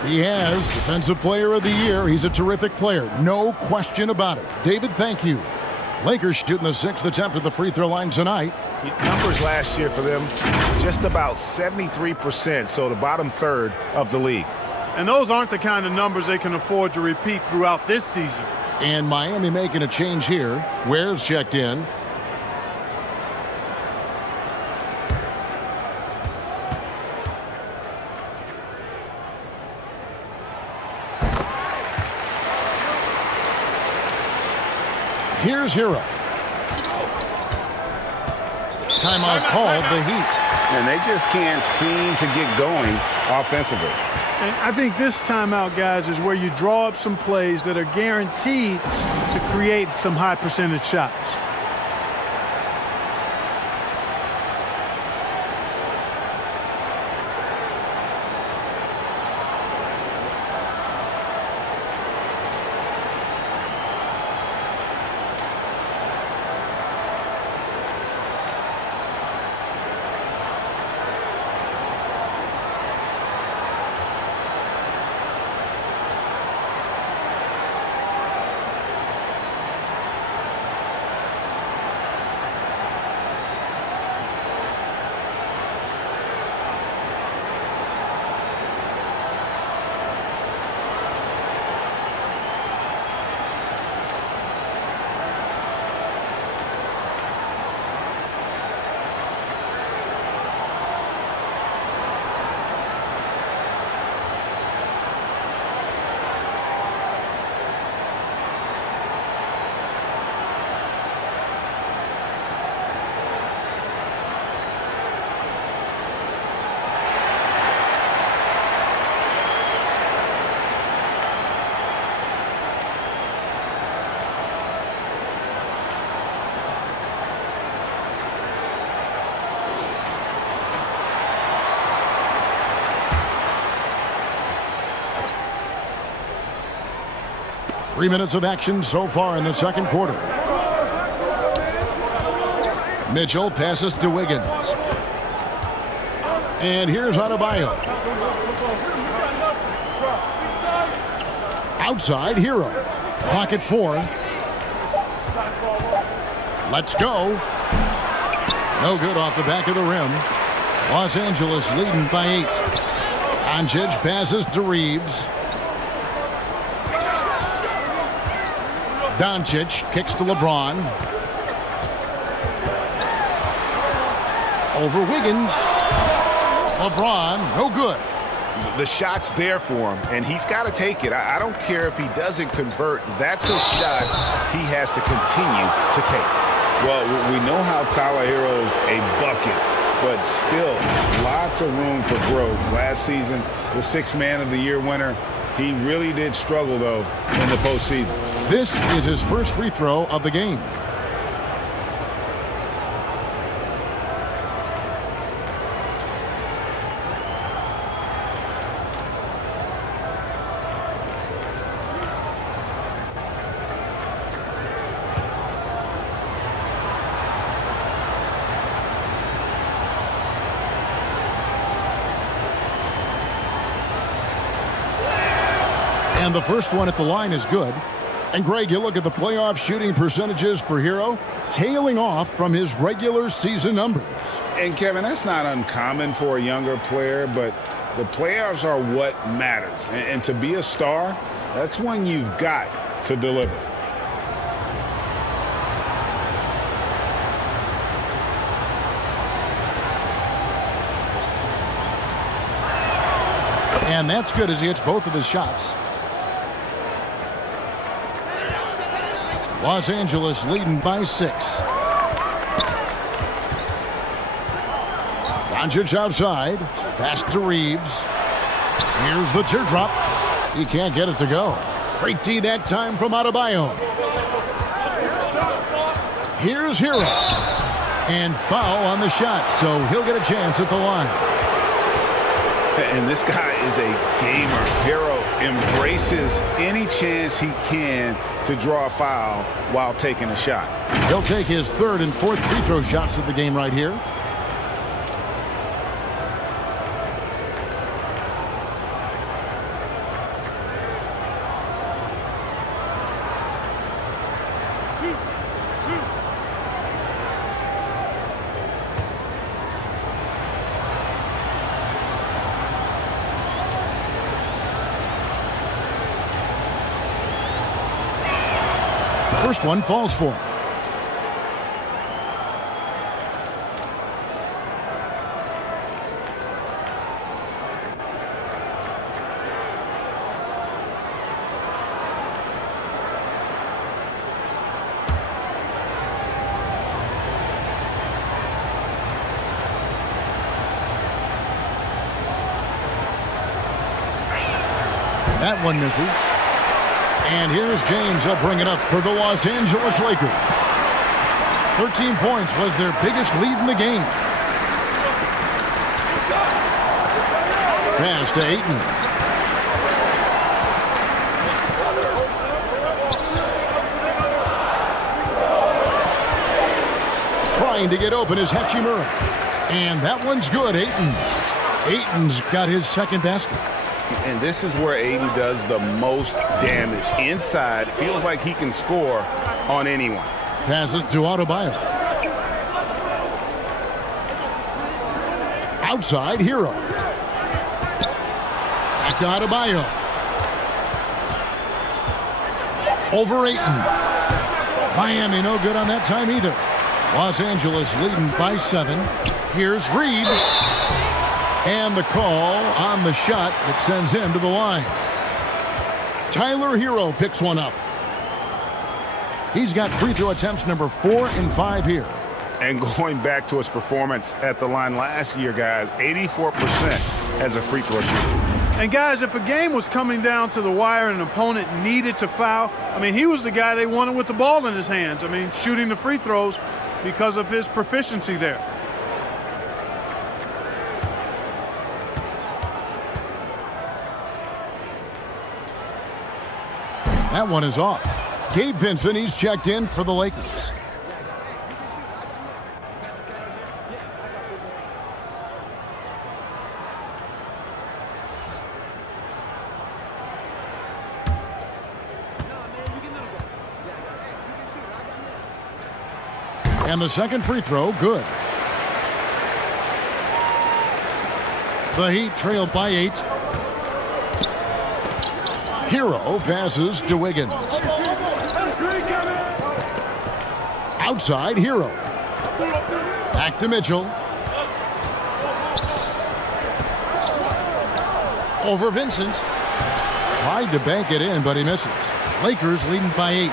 He has. Defensive Player of the Year. He's a terrific player. No question about it. David, thank you. Lakers shooting the 6th attempt at the free throw line tonight. Numbers last year for them, just about 73%, so the bottom third of the league. And those aren't the kind of numbers they can afford to repeat throughout this season. And Miami making a change here. Ware's checked in. Here's Hero. Timeout called the Heat. And they just can't seem to get going offensively. And I think this timeout, guys, is where you draw up some plays that are guaranteed to create some high percentage shots. Three minutes of action so far in the second quarter. Mitchell passes to Wiggins. And here's Adebayo. Outside, Hero. Clock at 4. Let's go. No good off the back of the rim. Los Angeles leading by 8. Doncic passes to Reeves. Doncic kicks to LeBron. Over Wiggins. LeBron, no good. The shot's there for him, and he's got to take it. I don't care if he doesn't convert. That's a shot he has to continue to take. Well, we know how Tyler Hero's a bucket, but still lots of room for growth. Last season, the 6th Man of the Year winner, he really did struggle, though, in the postseason. This is his first free throw of the game. And the first one at the line is good. And Greg, you look at the playoff shooting percentages for Hero, tailing off from his regular season numbers. And Kevin, that's not uncommon for a younger player, but the playoffs are what matters. And to be a star, that's when you've got to deliver. And that's good as he hits both of his shots. Los Angeles leading by 6. Doncic outside. Pass to Reeves. Here's the teardrop. He can't get it to go. Great D that time from Adebayo. Here's Hero. And foul on the shot, so he'll get a chance at the line. And this guy is a gamer. Hero embraces any chance he can to draw a foul while taking a shot. He'll take his 3rd and 4th free throw shots of the game right here. First one falls for him. That one misses. And here's James. He'll bring it up for the Los Angeles Lakers. 13 points was their biggest lead in the game. Pass to Ayton. Trying to get open is Hachimura. And that one's good, Ayton. Ayton's got his second basket. And this is where Ayton does the most damage. Inside, feels like he can score on anyone. Passes to Adebayo. Outside, Hero. Back to Adebayo. Over Ayton. Miami no good on that time either. Los Angeles leading by 7. Here's Reeves. And the call on the shot that sends him to the line. Tyler Hero picks one up. He's got free throw attempts number 4 and 5 here. And going back to his performance at the line last year, guys, 84% as a free throw shooter. And guys, if a game was coming down to the wire and an opponent needed to foul, I mean, he was the guy they wanted with the ball in his hands. I mean, shooting the free throws because of his proficiency there. That one is off. Gabe Vincent, he's checked in for the Lakers. And the second free throw, good. The Heat trailed by 8. Hero passes to Wiggins. Outside, Hero. Back to Mitchell. Over Vincent. Tried to bank it in, but he misses. Lakers leading by 8.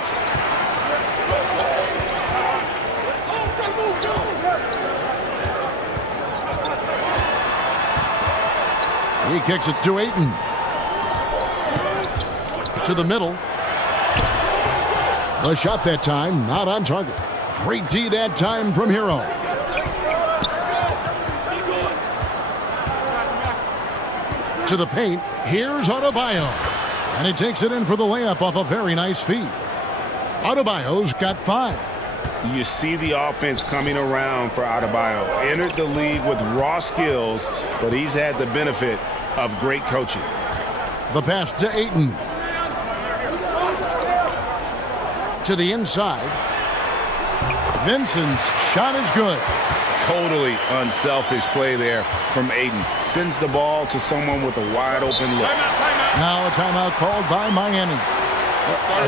He kicks it to Ayton. To the middle. The shot that time, not on target. Great D that time from Hero. To the paint. Here's Adebayo. And he takes it in for the layup off a very nice feed. Adebayo's got 5. You see the offense coming around for Adebayo. Entered the league with raw skills, but he's had the benefit of great coaching. The pass to Ayton. To the inside. Vincent's shot is good. Totally unselfish play there from Ayton. Sends the ball to someone with a wide open look. Now a timeout called by Miami.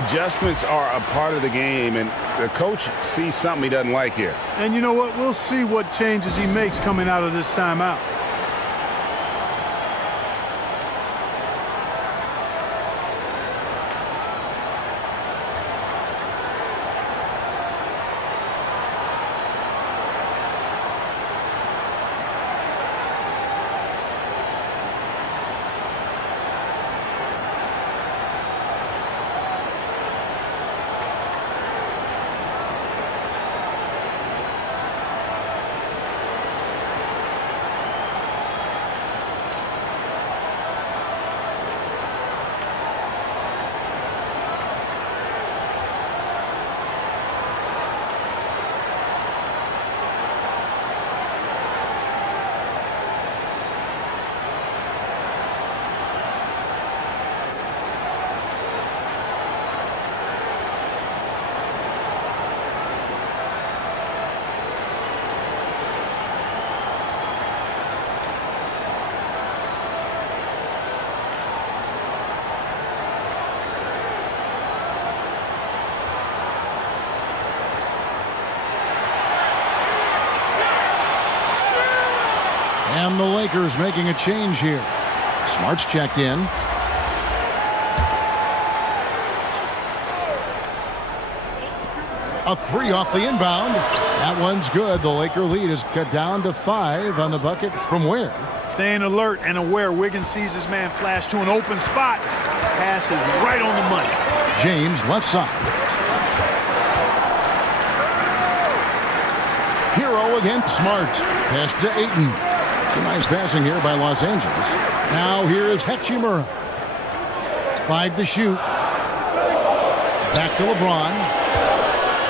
Adjustments are a part of the game, and the coach sees something he doesn't like here. And you know what? We'll see what changes he makes coming out of this timeout. And the Lakers making a change here. Smart's checked in. A three off the inbound. That one's good. The Laker lead is cut down to 5 on the bucket from Ware. Staying alert and aware. Wiggins sees his man flash to an open spot. Pass is right on the money. James left side. Hero against Smart. Pass to Ayton. Some nice passing here by Los Angeles. Now here is Hachimura. 5 to shoot. Back to LeBron.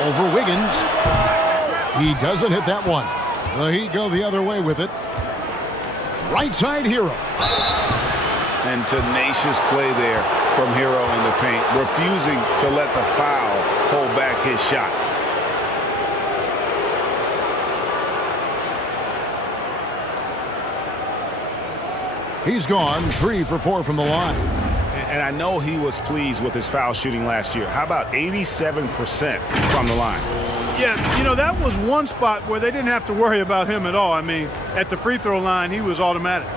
Over Wiggins. He doesn't hit that one. The Heat go the other way with it. Right side Hero. And tenacious play there from Hero in the paint, refusing to let the foul hold back his shot. He's gone 3 for 4 from the line. And I know he was pleased with his foul shooting last year. How about 87% from the line? Yeah, you know, that was one spot where they didn't have to worry about him at all. I mean, at the free throw line, he was automatic.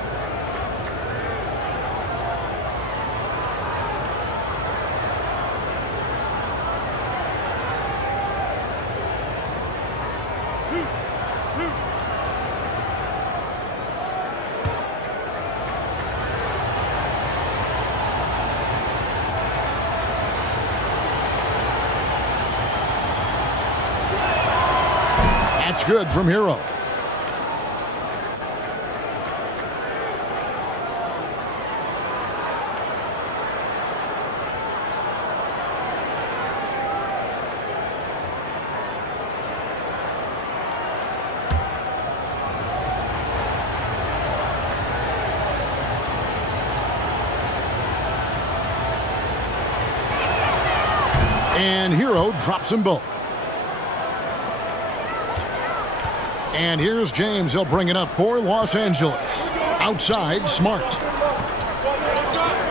That's good from Hero. And Hero drops them both. And here's James. He'll bring it up for Los Angeles. Outside, Smart.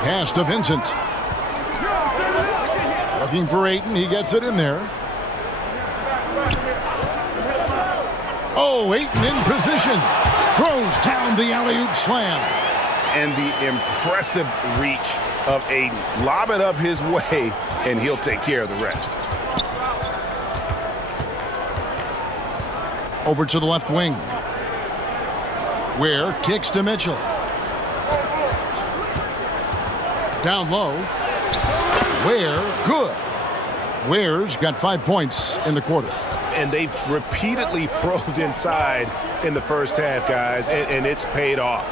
Pass to Vincent. Looking for Ayton. He gets it in there. Oh, Ayton in position. Throws down the alley-oop slam. And the impressive reach of Ayton. Lob it up his way, and he'll take care of the rest. Over to the left wing. Ware kicks to Mitchell. Down low. Ware, good. Ware's got 5 points in the quarter. And they've repeatedly probed inside in the first half, guys, and it's paid off.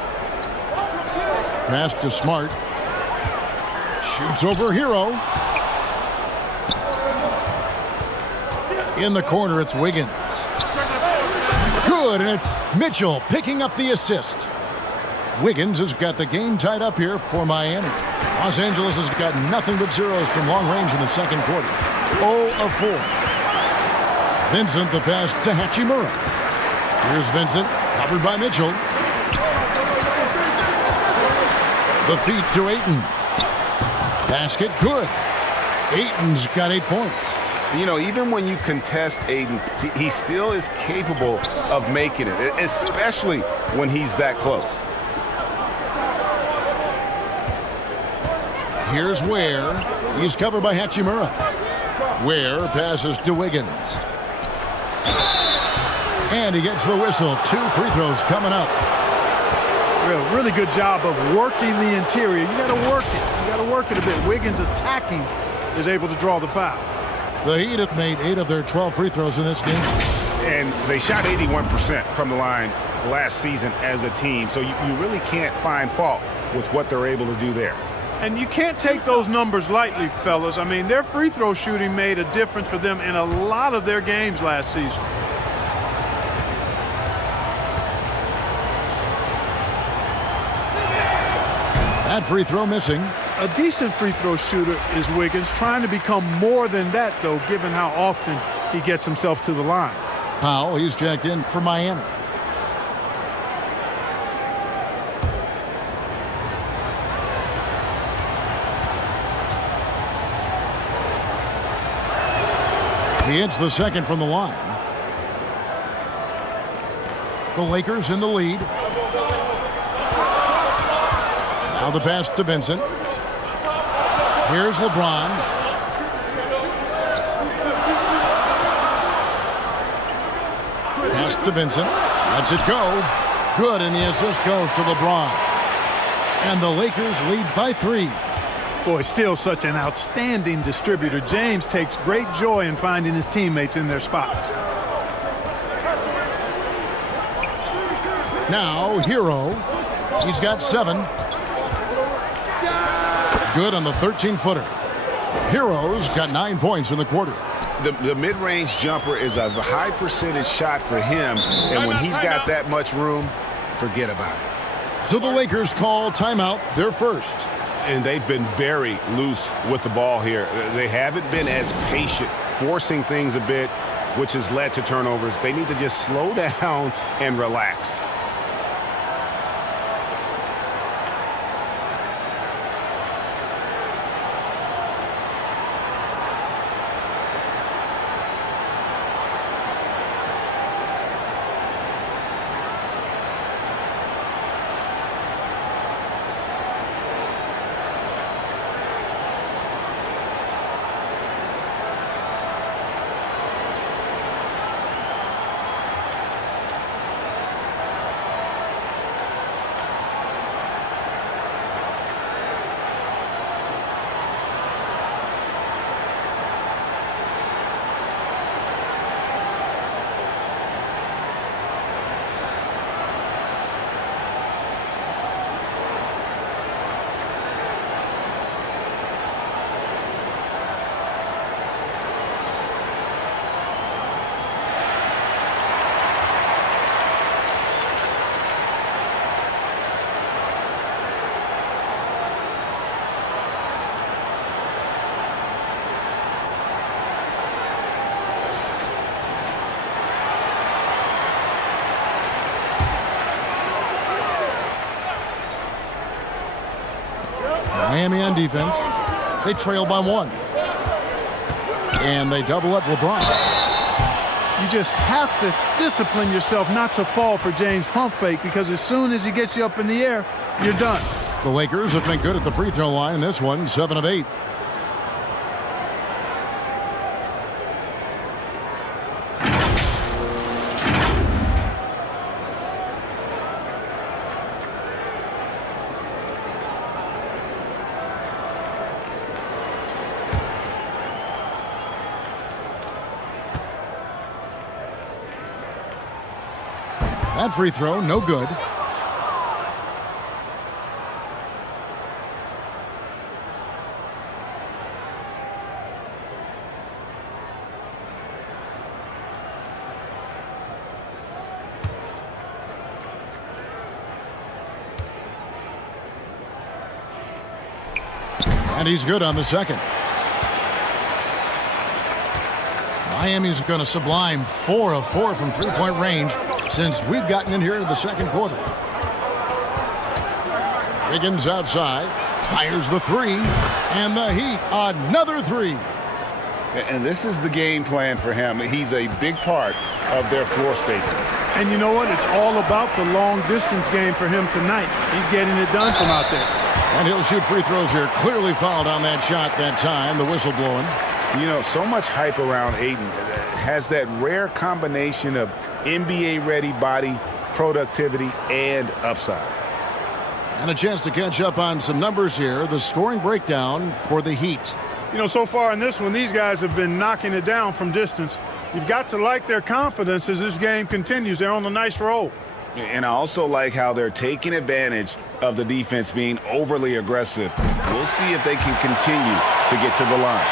Pass to Smart. Shoots over Hero. In the corner, it's Wiggins. Good, and it's Mitchell picking up the assist. Wiggins has got the game tied up here for Miami. Los Angeles has got nothing but zeros from long range in the second quarter. 0 of 4. Vincent, the pass to Hachimura. Here's Vincent, covered by Mitchell. The feed to Ayton. Basket, good. Ayton's got 8 points. You know, even when you contest Ayton, he still is capable of making it, especially when he's that close. Here's Ware. He's covered by Hachimura. Ware passes to Wiggins. And he gets the whistle. 2 free throws coming up. Really good job of working the interior. You got to work it. You got to work it a bit. Wiggins attacking is able to draw the foul. The Heat have made 8 of their 12 free throws in this game. And they shot 81% from the line last season as a team. So you really can't find fault with what they're able to do there. And you can't take those numbers lightly, fellas. I mean, their free throw shooting made a difference for them in a lot of their games last season. That free throw missing. A decent free throw shooter is Wiggins, trying to become more than that, though, given how often he gets himself to the line. Powell, he's checked in for Miami. He hits the second from the line. The Lakers in the lead. Now the pass to Vincent. Here's LeBron. Pass to Vincent. Lets it go. Good, and the assist goes to LeBron. And the Lakers lead by 3. Boy, still such an outstanding distributor. James takes great joy in finding his teammates in their spots. Now, Hero. He's got 7. Good on the 13-footer. Hero's got 9 points in the quarter. The mid-range jumper is a high percentage shot for him, and when he's got that much room, forget about it. So the Lakers call timeout, their first. And they've been very loose with the ball here. They haven't been as patient, forcing things a bit, which has led to turnovers. They need to just slow down and relax. Miami on defense. They trail by 1. And they double up LeBron. You just have to discipline yourself not to fall for James' pump fake, because as soon as he gets you up in the air, you're done. The Lakers have been good at the free throw line in this one, 7 of 8. That free throw, no good. And he's good on the second. Miami's going to sublime 4 of 4 from three-point range since we've gotten in here in the second quarter. Wiggins outside, fires the 3, and the Heat another 3. And this is the game plan for him. He's a big part of their floor spacing. And you know what? It's all about the long-distance game for him tonight. He's getting it done from out there. And he'll shoot free throws here. Clearly fouled on that shot that time. The whistle blowing. You know, so much hype around Ayton. Has that rare combination of NBA-ready body, productivity, and upside. And a chance to catch up on some numbers here. The scoring breakdown for the Heat. You know, so far in this one, these guys have been knocking it down from distance. You've got to like their confidence as this game continues. They're on a nice roll. And I also like how they're taking advantage of the defense being overly aggressive. We'll see if they can continue to get to the line.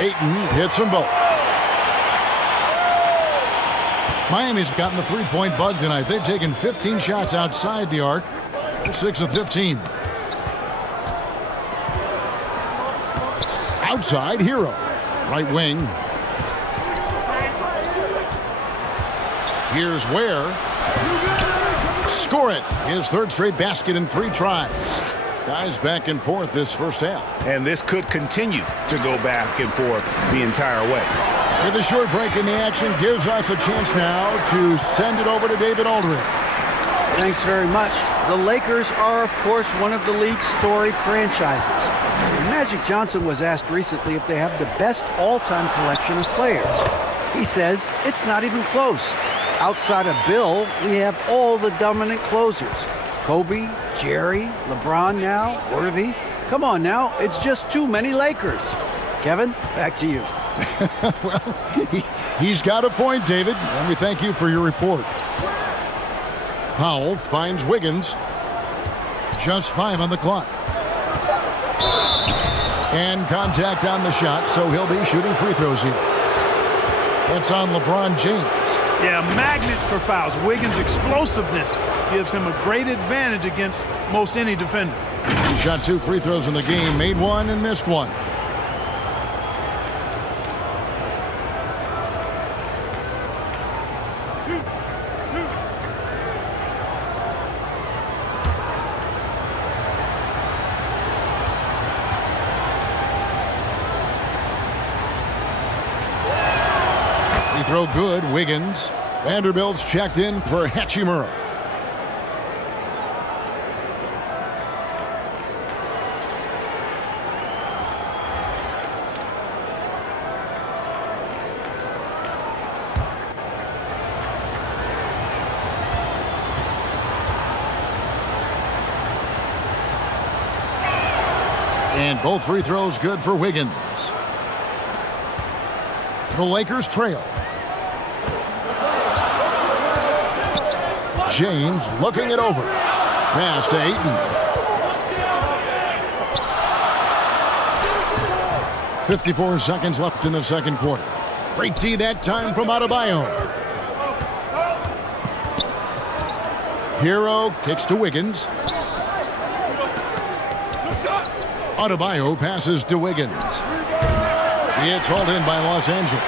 Ayton hits them both. Miami's gotten the three-point bug tonight. They've taken 15 shots outside the arc. They're 6 of 15. Outside, Hero. Right wing. Here's Ware. Score it. His third straight basket in 3 tries. Guys back and forth this first half. And this could continue to go back and forth the entire way. With a short break in the action gives us a chance now to send it over to David Aldridge. Thanks very much. The Lakers are, of course, one of the league's storied franchises. Magic Johnson was asked recently if they have the best all-time collection of players. He says it's not even close. Outside of Bill, we have all the dominant closers. Kobe, Jerry, LeBron now, Worthy. Come on now, it's just too many Lakers. Kevin, back to you. Well, he's got a point, David, and we thank you for your report. Powell finds Wiggins. Just 5 on the clock. And contact on the shot, so he'll be shooting free throws here. That's on LeBron James. Yeah, magnet for fouls. Wiggins' explosiveness gives him a great advantage against most any defender. He shot 2 free throws in the game, made 1 and missed 1. Throw good, Wiggins. Vanderbilt's checked in for Hachimura. And both free throws good for Wiggins. The Lakers trail. James looking it over. Pass to Ayton. 54 seconds left in the second quarter. Great D that time from Adebayo. Hero kicks to Wiggins. Adebayo passes to Wiggins. It's hauled in by Los Angeles.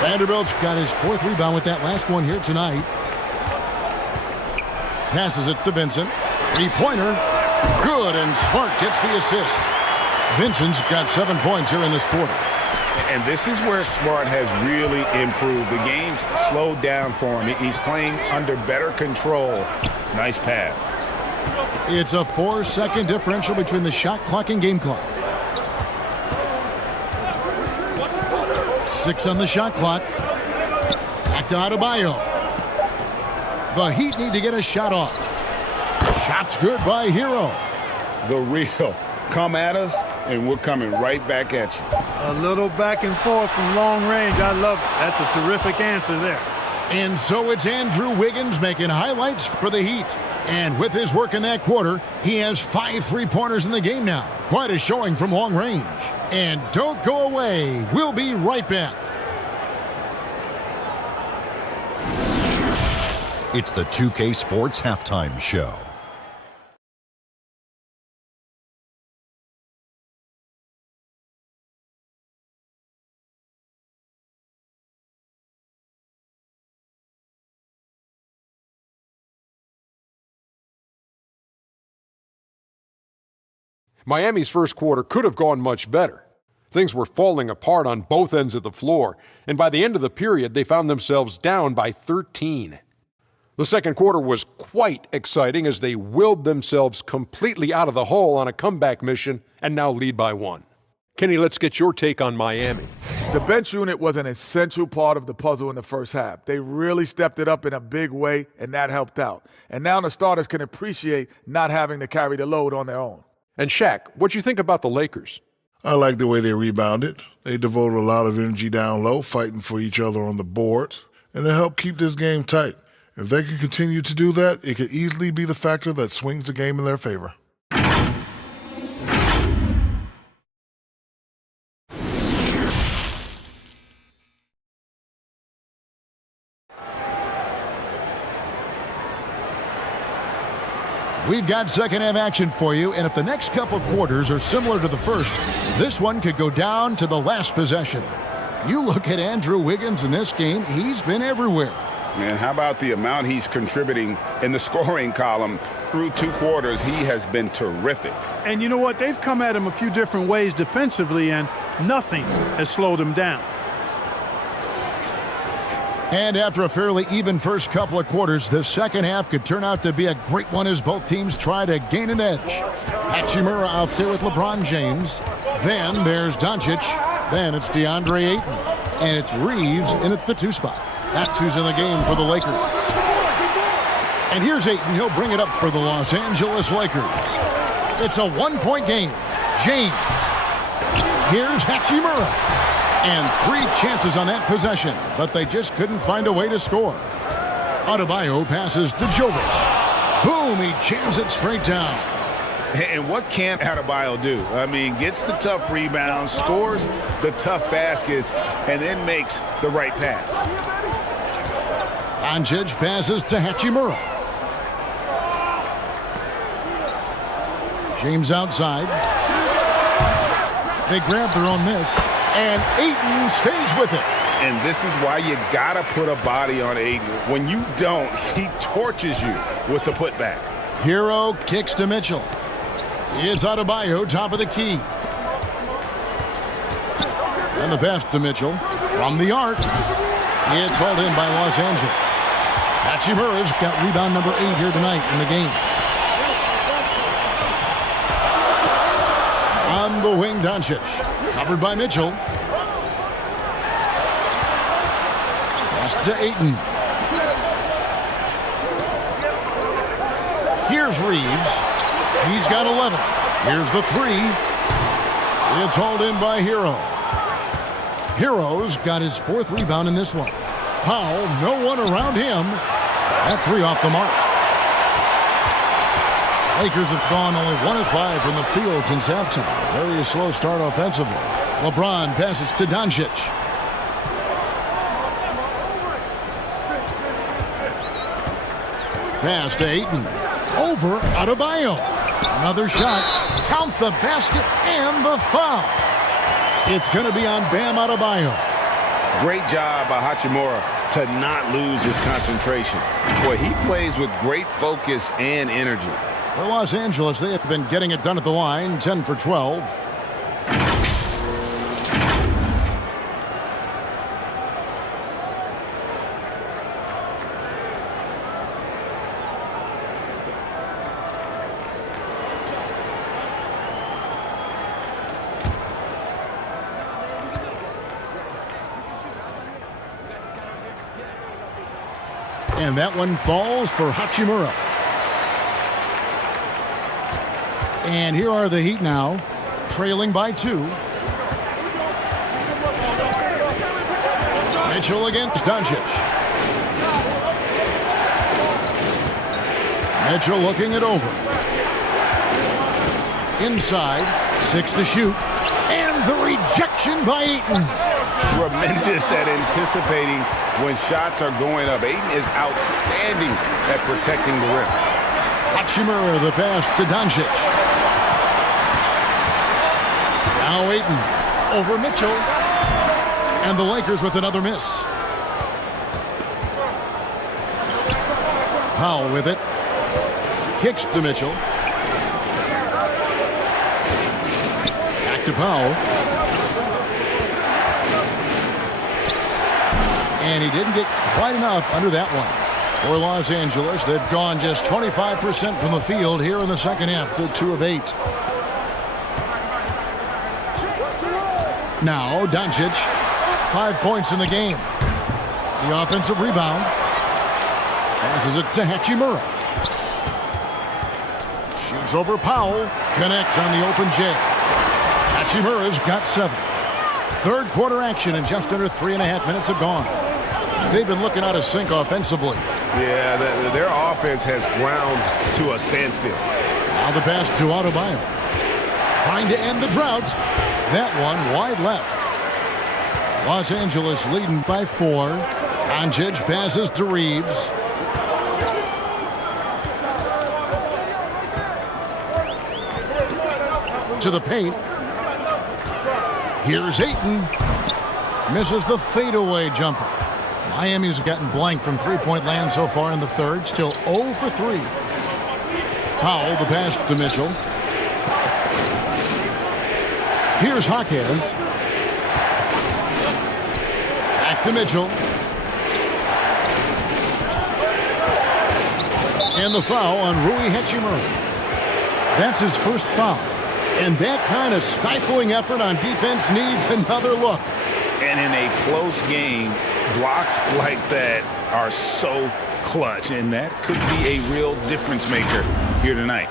Vanderbilt's got his 4th rebound with that last one here tonight. Passes it to Vincent. 3-pointer. Good, and Smart gets the assist. Vincent's got 7 points here in this quarter. And this is where Smart has really improved. The game's slowed down for him. He's playing under better control. Nice pass. It's a 4-second differential between the shot clock and game clock. 6 on the shot clock. Back to Adebayo. The Heat need to get a shot off. Shot's good by Hero. The real. Come at us, and we're coming right back at you. A little back and forth from long range. I love it. That's a terrific answer there. And so it's Andrew Wiggins making highlights for the Heat. And with his work in that quarter, he has 5 3-pointers in the game now. Quite a showing from long range. And don't go away. We'll be right back. It's the 2K Sports Halftime Show. Miami's first quarter could have gone much better. Things were falling apart on both ends of the floor, and by the end of the period, they found themselves down by 13. The second quarter was quite exciting as they willed themselves completely out of the hole on a comeback mission and now lead by 1. Kenny, let's get your take on Miami. The bench unit was an essential part of the puzzle in the first half. They really stepped it up in a big way, and that helped out. And now the starters can appreciate not having to carry the load on their own. And Shaq, what do you think about the Lakers? I like the way they rebounded. They devoted a lot of energy down low, fighting for each other on the boards, and they helped keep this game tight. If they can continue to do that, it could easily be the factor that swings the game in their favor. We've got second half action for you, and if the next couple quarters are similar to the first, this one could go down to the last possession. You look at Andrew Wiggins in this game, he's been everywhere. And how about the amount he's contributing in the scoring column? Through 2 quarters, he has been terrific. And you know what? They've come at him a few different ways defensively, and nothing has slowed him down. And after a fairly even first couple of quarters, the second half could turn out to be a great one as both teams try to gain an edge. Hachimura out there with LeBron James. Then there's Doncic. Then it's DeAndre Ayton. And it's Reeves in at the 2 spot. That's who's in the game for the Lakers. And here's Ayton. He'll bring it up for the Los Angeles Lakers. It's a 1-point game. James. Here's Hachimura. And 3 chances on that possession, but they just couldn't find a way to score. Adebayo passes to Jovic. Boom, he jams it straight down. And what can't Adebayo do? I mean, gets the tough rebounds, scores the tough baskets, and then makes the right pass. Doncic passes to Hachimura. James outside. They grab their own miss. And Ayton stays with it. And this is why you got to put a body on Ayton. When you don't, he torches you with the putback. Hero kicks to Mitchell. It's Adebayo, top of the key. And the pass to Mitchell from the arc. It's hauled in by Los Angeles. Hachimura's got rebound number 8 here tonight in the game. On the wing, Doncic. Covered by Mitchell. Pass to Ayton. Here's Reeves. He's got 11. Here's the 3. It's hauled in by Hero. Hero's got his 4th rebound in this one. Powell, no one around him. That 3 off the mark. Lakers have gone only 1 of 5 from the field since halftime. Very slow start offensively. LeBron passes to Doncic. Pass to Ayton. Over Adebayo. Another shot. Count the basket and the foul. It's going to be on Bam Adebayo. Great job by Hachimura to not lose his concentration. Boy, he plays with great focus and energy. For Los Angeles, they have been getting it done at the line, 10 for 12. And that one falls for Hachimura. And here are the Heat now, trailing by 2. Mitchell against Doncic. Mitchell looking it over. Inside, 6 to shoot. And the rejection by Ayton. Tremendous at anticipating when shots are going up. Ayton is outstanding at protecting the rim. Hachimura, the pass to Doncic. Now Ayton over Mitchell. And the Lakers with another miss. Powell with it. Kicks to Mitchell. Back to Powell. And he didn't get quite enough under that one. For Los Angeles, they've gone just 25% from the field here in the second half. They're 2 of 8. Now Doncic, 5 points in the game. The offensive rebound. Passes it to Hachimura. Shoots over Powell. Connects on the open J. Hachimura's got 7. Third quarter action and just under 3.5 minutes have gone. They've been looking out of sync offensively. Yeah, their offense has ground to a standstill. Now the pass to Adebayo. Trying to end the drought. That one wide left. Los Angeles leading by 4. Doncic passes to Reeves. To the paint. Here's Ayton. Misses the fadeaway jumper. Miami's gotten blank from three-point land so far in the third. Still 0 for 3. Powell, the pass to Mitchell. Here's Jaquez. Back to Mitchell. And the foul on Rui Hachimura. That's his first foul. And that kind of stifling effort on defense needs another look. And in a close game, blocks like that are so clutch, and that could be a real difference maker here tonight.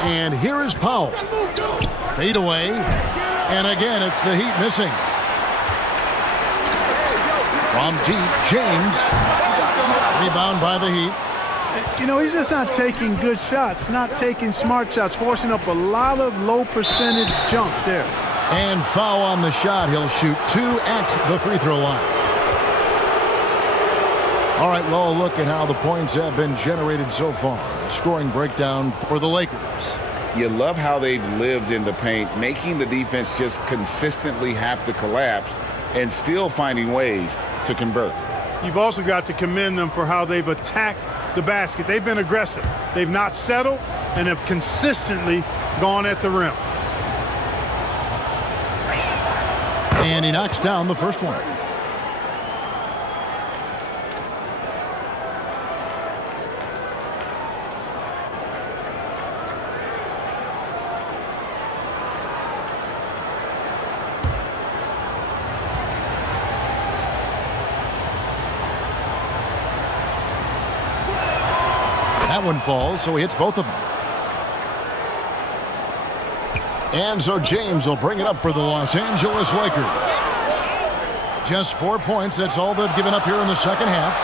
And here is Powell. Fade away. And again, it's the Heat missing. From deep, James. Rebound by the Heat. You know, he's just not taking good shots, not taking smart shots, forcing up a lot of low percentage jump there. And foul on the shot. He'll shoot 2 at the free throw line. All right, well, look at how the points have been generated so far. Scoring breakdown for the Lakers. You love how they've lived in the paint, making the defense just consistently have to collapse and still finding ways to convert. You've also got to commend them for how they've attacked the basket. They've been aggressive. They've not settled and have consistently gone at the rim. And he knocks down the first one. That one falls, so he hits both of them. And so James will bring it up for the Los Angeles Lakers. Just 4 points. That's all they've given up here in the second half.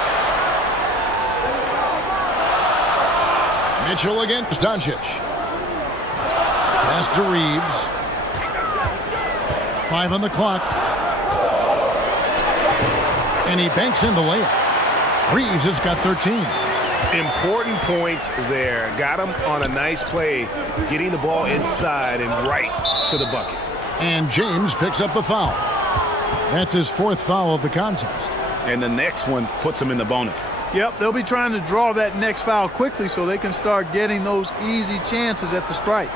Mitchell against Doncic. Pass to Reeves. 5 on the clock. And he banks in the layup. Reeves has got 13. Important points there. Got him on a nice play, getting the ball inside and right to the bucket. And James picks up the foul. That's his 4th foul of the contest. And the next one puts him in the bonus. Yep, they'll be trying to draw that next foul quickly so they can start getting those easy chances at the strike.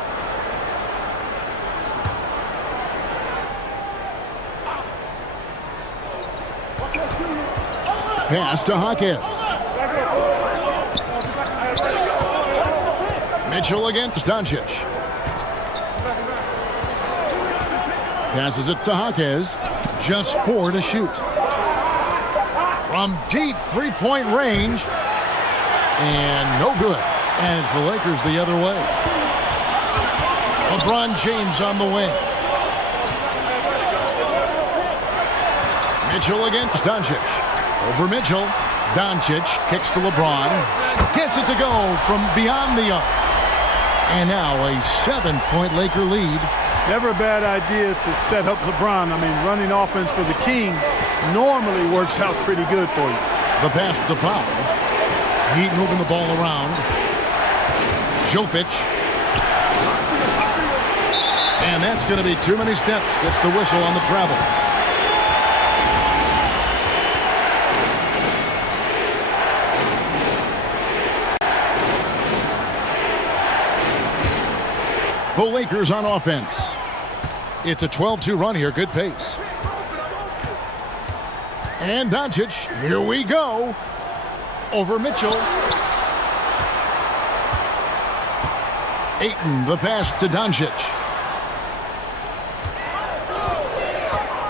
Pass to Jaquez. Mitchell against Doncic. Passes it to Jaquez. Just 4 to shoot. From deep 3-point range. And no good. And it's the Lakers the other way. LeBron James on the wing. Mitchell against Doncic. Over Mitchell. Doncic kicks to LeBron. Gets it to go from beyond the arc. And now a 7-point Laker lead. Never a bad idea to set up LeBron. I mean, running offense for the King normally works out pretty good for you. The pass to Powell. Heat moving the ball around. Jovic. And that's going to be too many steps. Gets the whistle on the travel. The Lakers on offense. It's a 12-2 run here. Good pace. And Doncic. Here we go. Over Mitchell. Ayton, the pass to Doncic.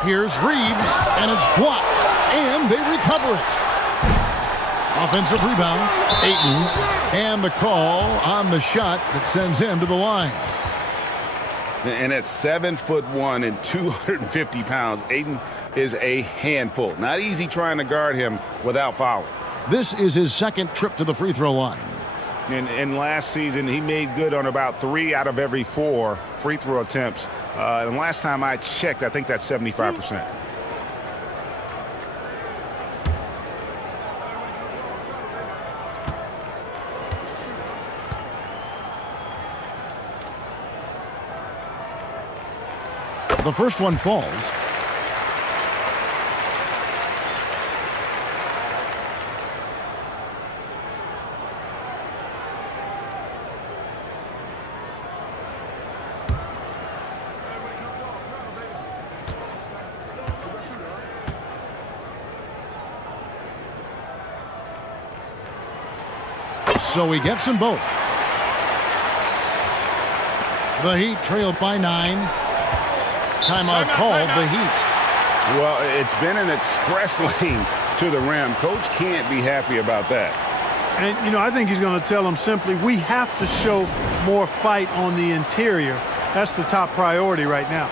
Here's Reeves, and it's blocked. And they recover it. Offensive rebound. Ayton. And the call on the shot that sends him to the line. And at 7'1" and 250 pounds, Ayton is a handful. Not easy trying to guard him without fouling. This is his 2nd trip to the free throw line. And last season, he made good on about 3 out of every 4 free throw attempts. And last time I checked, I think that's 75%. The first one falls. So he gets them both. The Heat trailed by 9. Timeout called the Heat. Well, it's been an express lane to the rim. Coach can't be happy about that. And, you know, I think he's going to tell them simply, we have to show more fight on the interior. That's the top priority right now.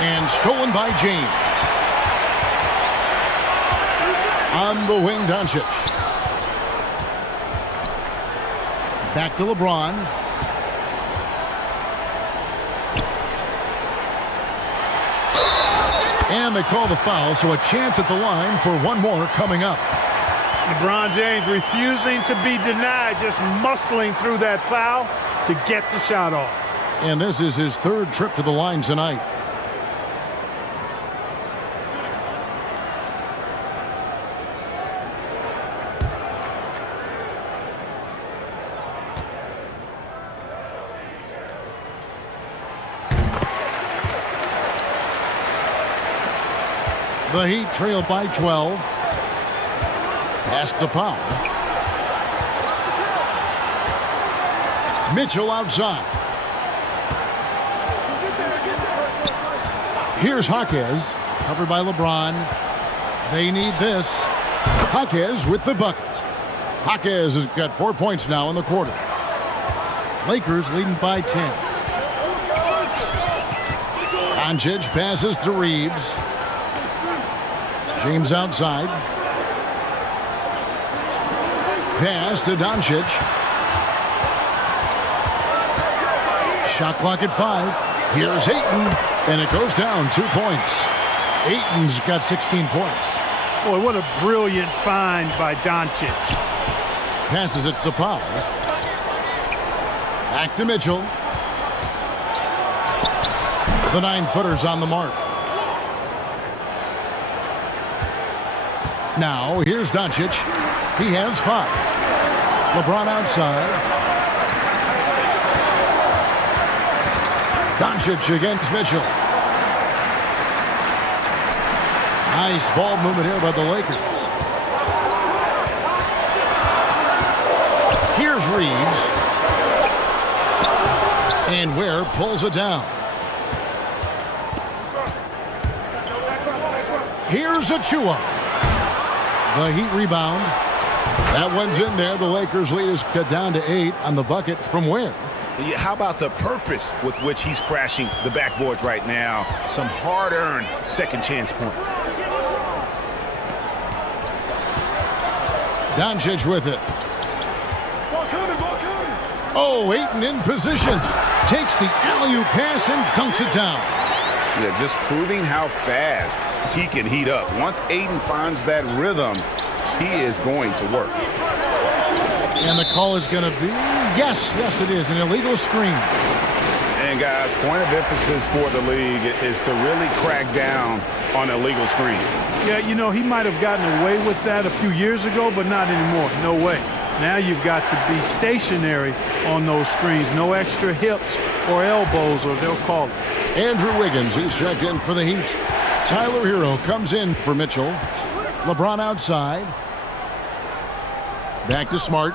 And stolen by James. On the wing, Doncic. Back to LeBron. And they call the foul, so a chance at the line for one more coming up. LeBron James refusing to be denied, just muscling through that foul to get the shot off. And this is his third trip to the line tonight. The Heat trail by 12. Pass to Powell. Mitchell outside. Here's Jaquez, covered by LeBron. They need this. Jaquez with the bucket. Jaquez has got 4 points now in the quarter. Lakers leading by 10. Doncic passes to Reeves. James outside. Pass to Doncic. Shot clock at 5. Here's Ayton, and it goes down 2 points. Ayton's got 16 points. Boy, what a brilliant find by Doncic. Passes it to Powell. Back to Mitchell. The 9-footer's on the mark. Now, here's Doncic. He has 5. LeBron outside. Doncic against Mitchell. Nice ball movement here by the Lakers. Here's Reeves. And Ware pulls it down. Here's Achua. The Heat rebound. That one's in there. The Lakers lead is cut down to 8 on the bucket from Ware. How about the purpose with which he's crashing the backboards right now? Some hard-earned second chance points. Doncic with it. Oh, Ayton in position. Takes the alley-oop pass and dunks it down. Yeah, just proving how fast he can heat up. Once Ayton finds that rhythm, he is going to work. And the call is going to be Yes, it is. An illegal screen. And, guys, point of emphasis for the league is to really crack down on illegal screens. Yeah, you know, he might have gotten away with that a few years ago, but not anymore. No way. Now you've got to be stationary on those screens. No extra hips or elbows, or they'll call it. Andrew Wiggins, he's checked in for the Heat. Tyler Hero comes in for Mitchell. LeBron outside. Back to Smart.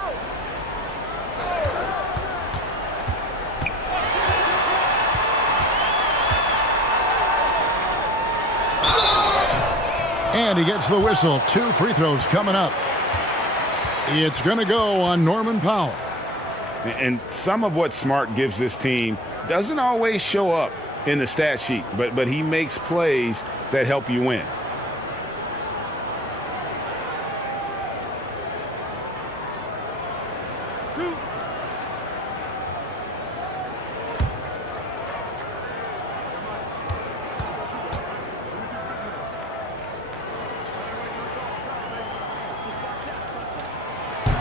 And he gets the whistle. 2 free throws coming up. It's going to go on Norman Powell. And some of what Smart gives this team doesn't always show up in the stat sheet, but he makes plays that help you win.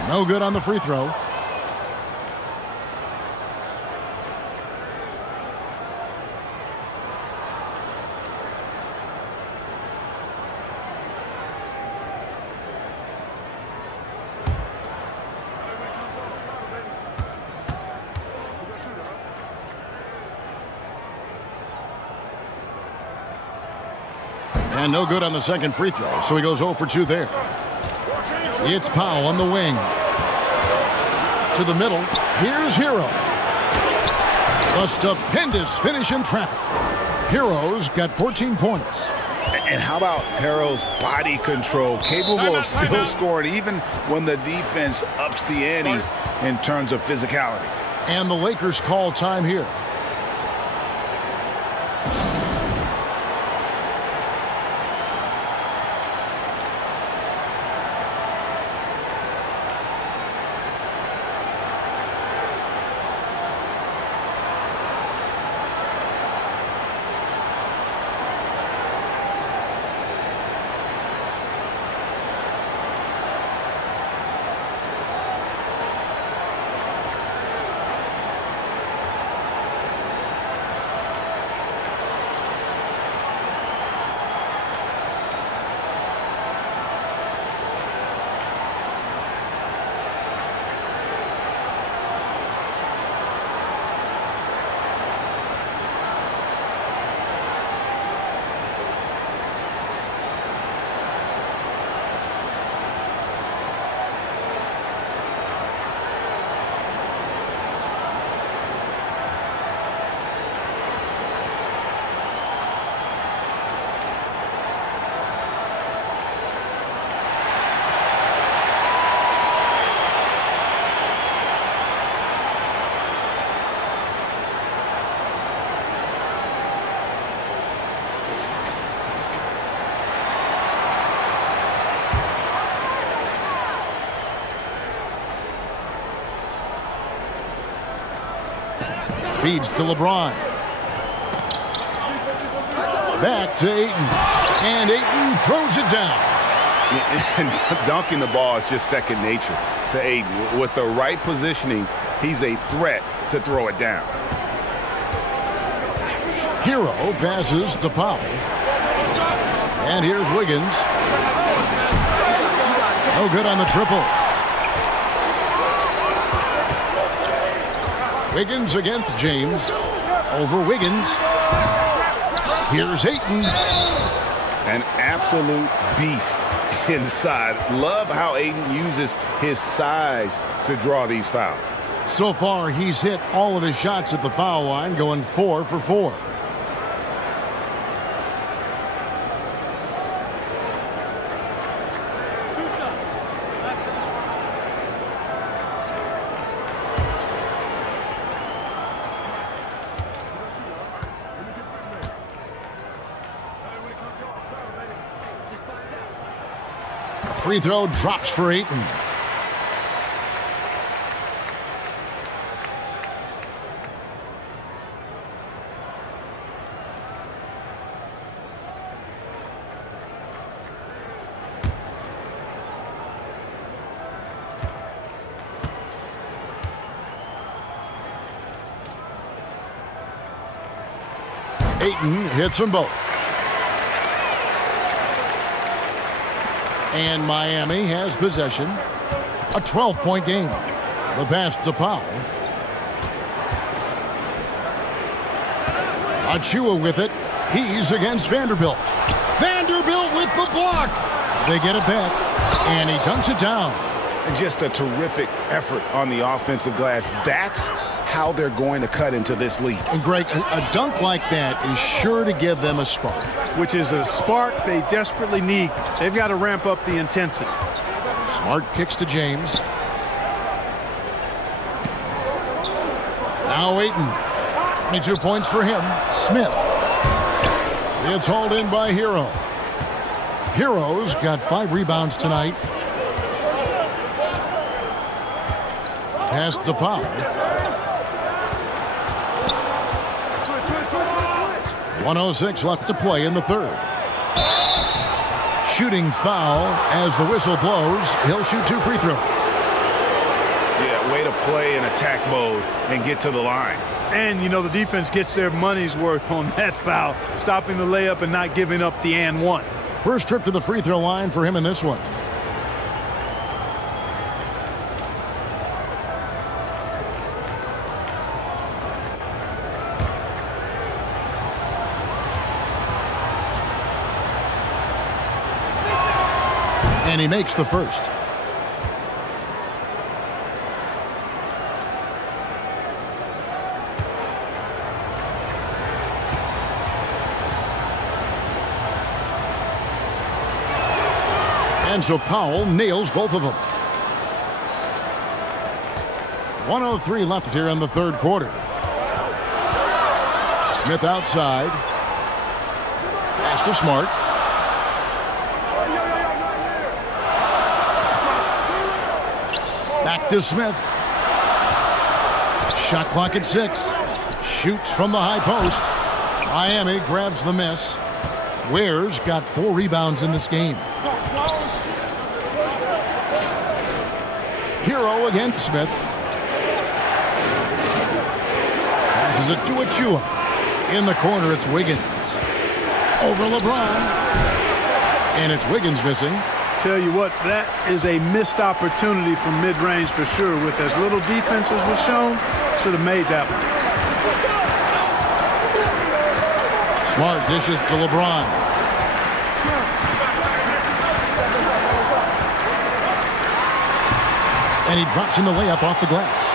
No good on the free throw. And no good on the second free throw, so he goes 0 for 2 there. It's Powell on the wing. To the middle. Here's Hero. A stupendous finish in traffic. Hero's got 14 points. And how about Hero's body control? Capable of still scoring even when the defense ups the ante in terms of physicality. And the Lakers call time here. Feeds to LeBron. Back to Ayton. And Ayton throws it down. And dunking the ball is just second nature to Ayton. With the right positioning, he's a threat to throw it down. Hero passes to Powell. And here's Wiggins. No good on the triple. Wiggins against James. Over Wiggins. Here's Ayton. An absolute beast inside. Love how Ayton uses his size to draw these fouls. So far, he's hit all of his shots at the foul line, going 4 for 4. Free throw drops for Ayton. Ayton hits them both. And Miami has possession. A 12-point game. The pass to Powell. Achua with it. He's against Vanderbilt. Vanderbilt with the block. They get it back, and he dunks it down. Just a terrific effort on the offensive glass. That's how they're going to cut into this lead. And Greg, a dunk like that is sure to give them a spark. Which is a spark they desperately need. They've got to ramp up the intensity. Smart kicks to James. Now Ayton. 22 points for him. Smith. It's hauled in by Hero. Hero's got 5 rebounds tonight. Pass to Powell. 1:06 left to play in the third. Shooting foul as the whistle blows. He'll shoot 2 free throws. Yeah, way to play in attack mode and get to the line. And, you know, the defense gets their money's worth on that foul, stopping the layup and not giving up the and one. First trip to the free throw line for him in this one. And he makes the first. And so Powell nails both of them. 1:03 left here in the third quarter. Smith outside. Pass to Smart. Back to Smith. Shot clock at 6. Shoots from the high post. Miami grabs the miss. Ware's got 4 rebounds in this game. Hero against Smith. Passes it to Achua. In the corner, it's Wiggins. Over LeBron. And it's Wiggins missing. Tell you what, that is a missed opportunity from mid-range for sure. With as little defense as was shown, should have made that one. Smart dishes to LeBron. And he drops in the layup off the glass.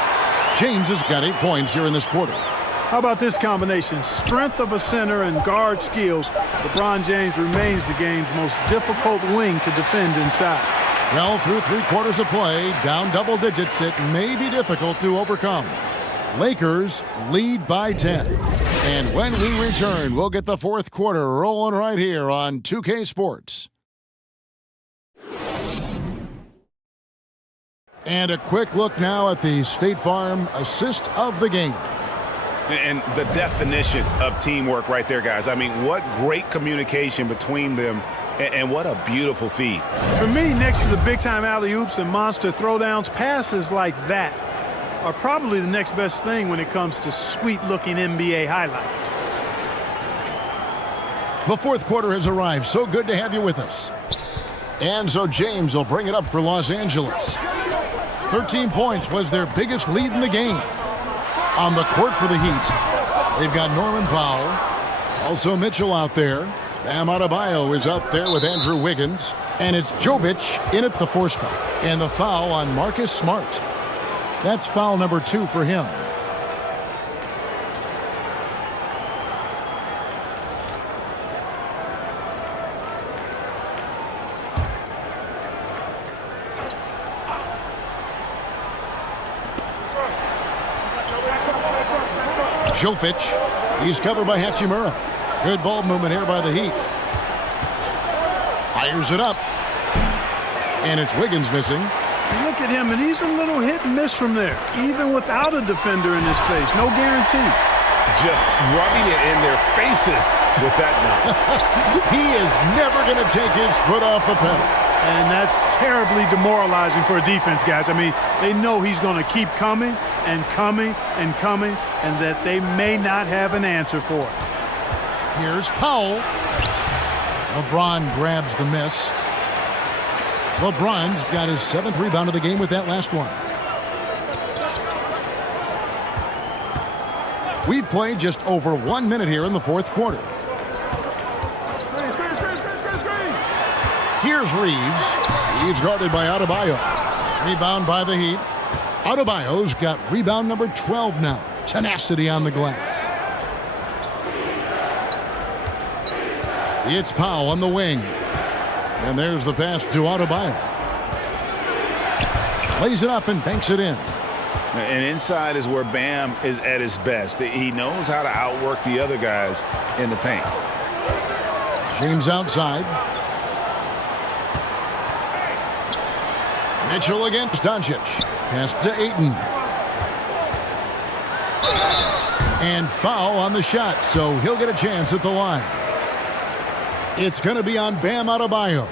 James has got 8 points here in this quarter. How about this combination? Strength of a center and guard skills. LeBron James remains the game's most difficult wing to defend inside. Well, through 3 quarters of play, down double digits, it may be difficult to overcome. Lakers lead by 10. And when we return, we'll get the fourth quarter rolling right here on 2K Sports. And a quick look now at the State Farm assist of the game. And the definition of teamwork right there, guys. I mean, what great communication between them, and what a beautiful feed. For me, next to the big-time alley-oops and monster throwdowns, passes like that are probably the next best thing when it comes to sweet-looking NBA highlights. The fourth quarter has arrived. So good to have you with us. And so James will bring it up for Los Angeles. 13 points was their biggest lead in the game. On the court for the Heat, they've got Norman Powell, also Mitchell out there. Bam Adebayo is out there with Andrew Wiggins. And it's Jovic in at the 4 spot. And the foul on Marcus Smart. That's foul number 2 for him. Jovic, he's covered by Hachimura. Good ball movement here by the Heat. Fires it up. And it's Wiggins missing. You look at him, and he's a little hit and miss from there, even without a defender in his face. No guarantee. Just rubbing it in their faces with that dunk. He is never going to take his foot off the pedal. And that's terribly demoralizing for a defense, guys. I mean, they know he's going to keep coming and coming and coming, and that they may not have an answer for it. Here's Powell. LeBron grabs the miss. LeBron's got his 7th rebound of the game with that last one. We've played just over 1 minute here in the 4th quarter. Here's Reeves. He's guarded by Adebayo. Rebound by the Heat. Adebayo's got rebound number 12 now. Tenacity on the glass. It's Powell on the wing. And there's the pass to Adebayo. Plays it up and banks it in. And inside is where Bam is at his best. He knows how to outwork the other guys in the paint. James outside. Mitchell against Doncic. Pass to Ayton. And foul on the shot, so he'll get a chance at the line. It's going to be on Bam Adebayo.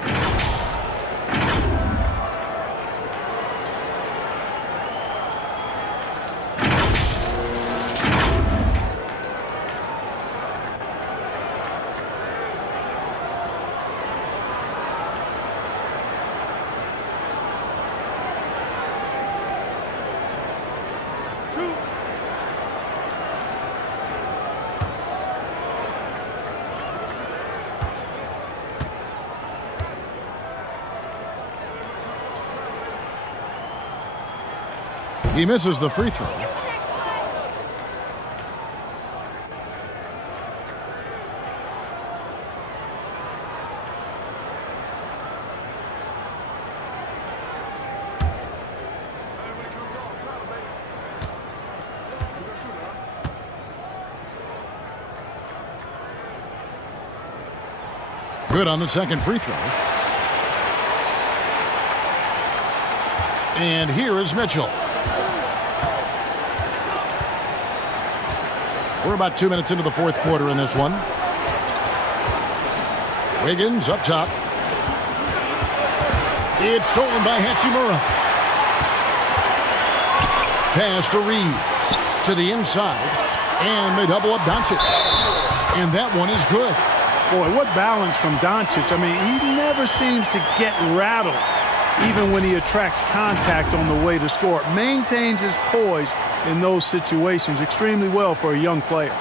He misses the free throw. Good on the second free throw. And here is Mitchell. We're about 2 minutes into the 4th quarter in this one. Wiggins up top. It's stolen by Hachimura. Pass to Reeves to the inside. And they double up Doncic. And that one is good. Boy, what balance from Doncic. I mean, he never seems to get rattled, even when he attracts contact on the way to score. Maintains his poise in those situations extremely well for a young player.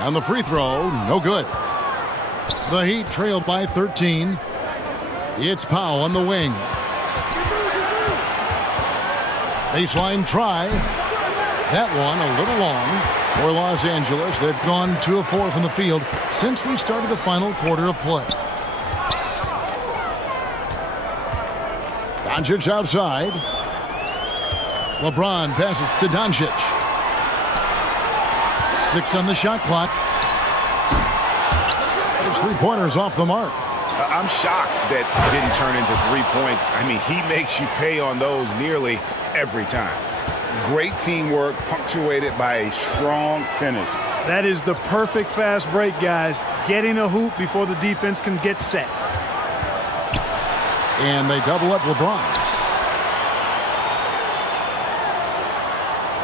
On the free throw, no good. The Heat trailed by 13. It's Powell on the wing. Baseline try. That one a little long for Los Angeles. They've gone 2 of 4 from the field since we started the final quarter of play. Doncic outside. LeBron passes to Doncic. 6 on the shot clock. His 3-pointers off the mark. I'm shocked that didn't turn into 3 points. I mean, he makes you pay on those nearly every time. Great teamwork, punctuated by a strong finish. That is the perfect fast break, guys. Getting a hoop before the defense can get set. And they double up LeBron.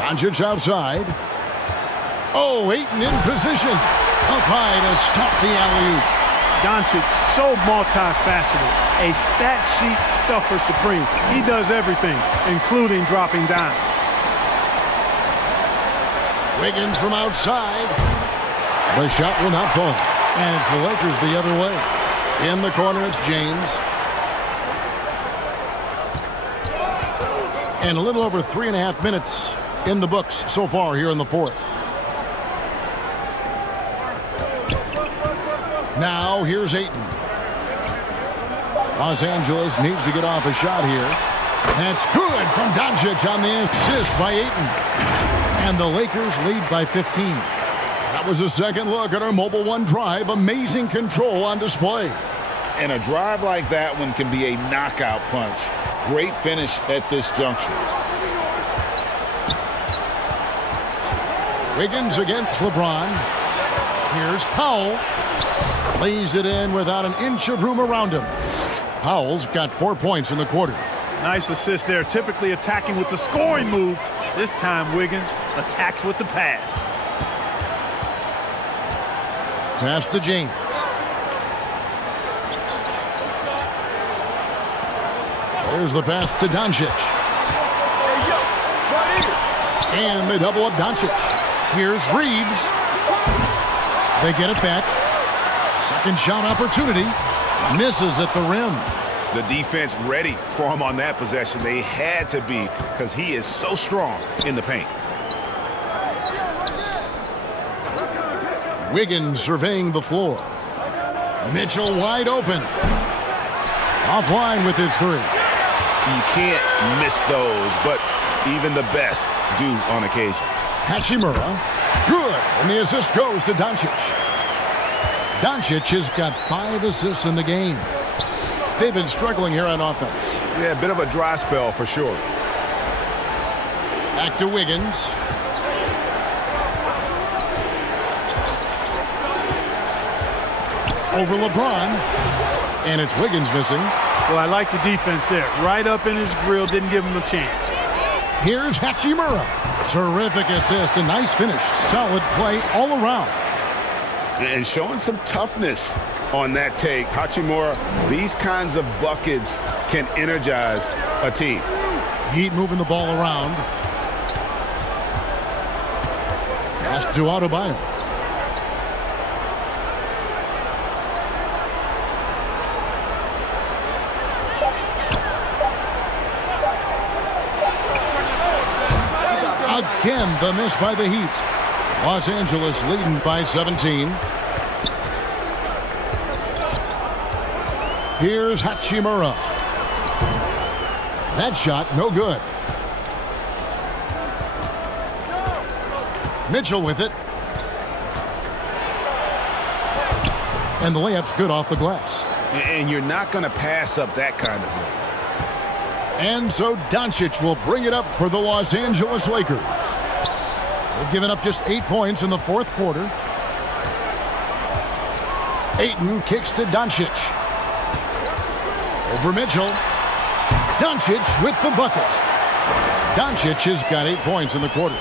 Doncic outside. Oh, Ayton in position. Up high to stop the alley-oop. Doncic, so multifaceted. A stat sheet stuffer supreme. He does everything, including dropping down. Wiggins from outside. The shot will not fall. And it's the Lakers the other way. In the corner, it's James. And a little over 3.5 minutes in the books so far here in the 4th. Now, here's Ayton. Los Angeles needs to get off a shot here. That's good from Doncic on the assist by Ayton. And the Lakers lead by 15. That was a second look at our Mobile One drive. Amazing control on display. And a drive like that one can be a knockout punch. Great finish at this juncture. Wiggins against LeBron. Here's Powell. Lays it in without an inch of room around him. Powell's got 4 points in the quarter. Nice assist there. Typically attacking with the scoring move. This time Wiggins attacks with the pass. Pass to James. There's the pass to Doncic. And they double up Doncic. Here's Reeves. They get it back. Second shot opportunity. Misses at the rim. The defense ready for him on that possession. They had to be because he is so strong in the paint. Wiggins surveying the floor. Mitchell wide open. Offline with his three. You can't miss those, but even the best do on occasion. Hachimura. Good. And the assist goes to Doncic. Doncic has got 5 assists in the game. They've been struggling here on offense. Yeah, a bit of a dry spell for sure. Back to Wiggins. Over LeBron. And it's Wiggins missing. Well, I like the defense there. Right up in his grill, didn't give him a chance. Here's Hachimura. Terrific assist, a nice finish. Solid play all around. And showing some toughness on that take. Hachimura, these kinds of buckets can energize a team. Heat moving the ball around. Pass to Adebayo. Again, the miss by the Heat. Los Angeles leading by 17. Here's Hachimura. That shot, no good. Mitchell with it. And the layup's good off the glass. And you're not going to pass up that kind of look. And so Doncic will bring it up for the Los Angeles Lakers. They've given up just 8 points in the fourth quarter. Ayton kicks to Doncic. Over Mitchell. Doncic with the bucket. Doncic has got 8 points in the quarter.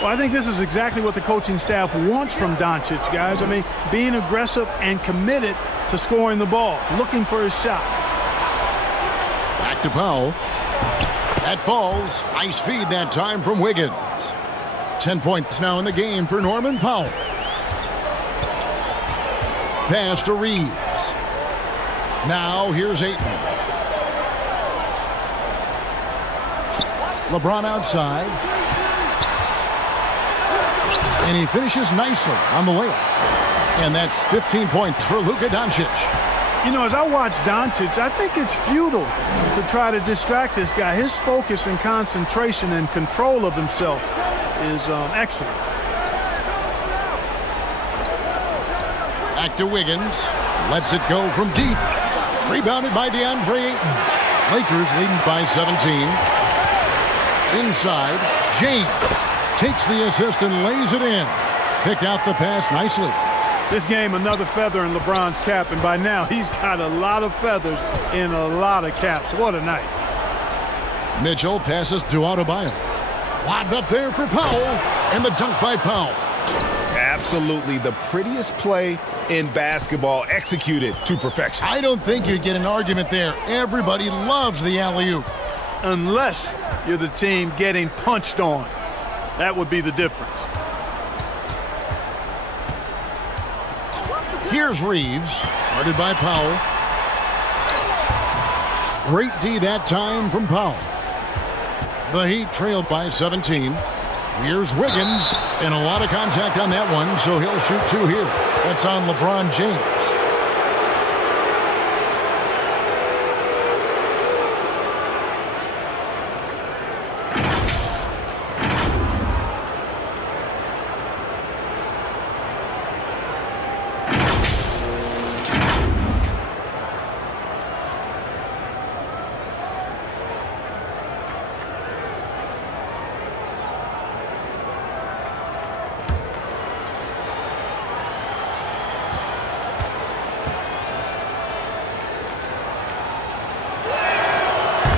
Well, I think this is exactly what the coaching staff wants from Doncic, guys. I mean, being aggressive and committed to scoring the ball, looking for his shot. Back to Powell. That falls. Nice feed that time from Wiggins. 10 points now in the game for Norman Powell. Pass to Reeves. Now here's Ayton. LeBron outside. And he finishes nicely on the layup. And that's 15 points for Luka Doncic. You know, as I watch Doncic, I think it's futile to try to distract this guy. His focus and concentration and control of himself is excellent. Back to Wiggins. Lets it go from deep. Rebounded by DeAndre Ayton. Lakers leading by 17. Inside, James takes the assist and lays it in. Picked out the pass nicely. This game, another feather in LeBron's cap, and by now he's got a lot of feathers in a lot of caps. What a night. Mitchell passes to Adebayo. Lobbed up there for Powell, and the dunk by Powell. Absolutely the prettiest play in basketball, executed to perfection. I don't think you'd get an argument there. Everybody loves the alley-oop. Unless you're the team getting punched on. That would be the difference. Here's Reeves, guarded by Powell. Great D that time from Powell. The Heat trailed by 17. Here's Wiggins, and a lot of contact on that one, so he'll shoot 2 here. That's on LeBron James.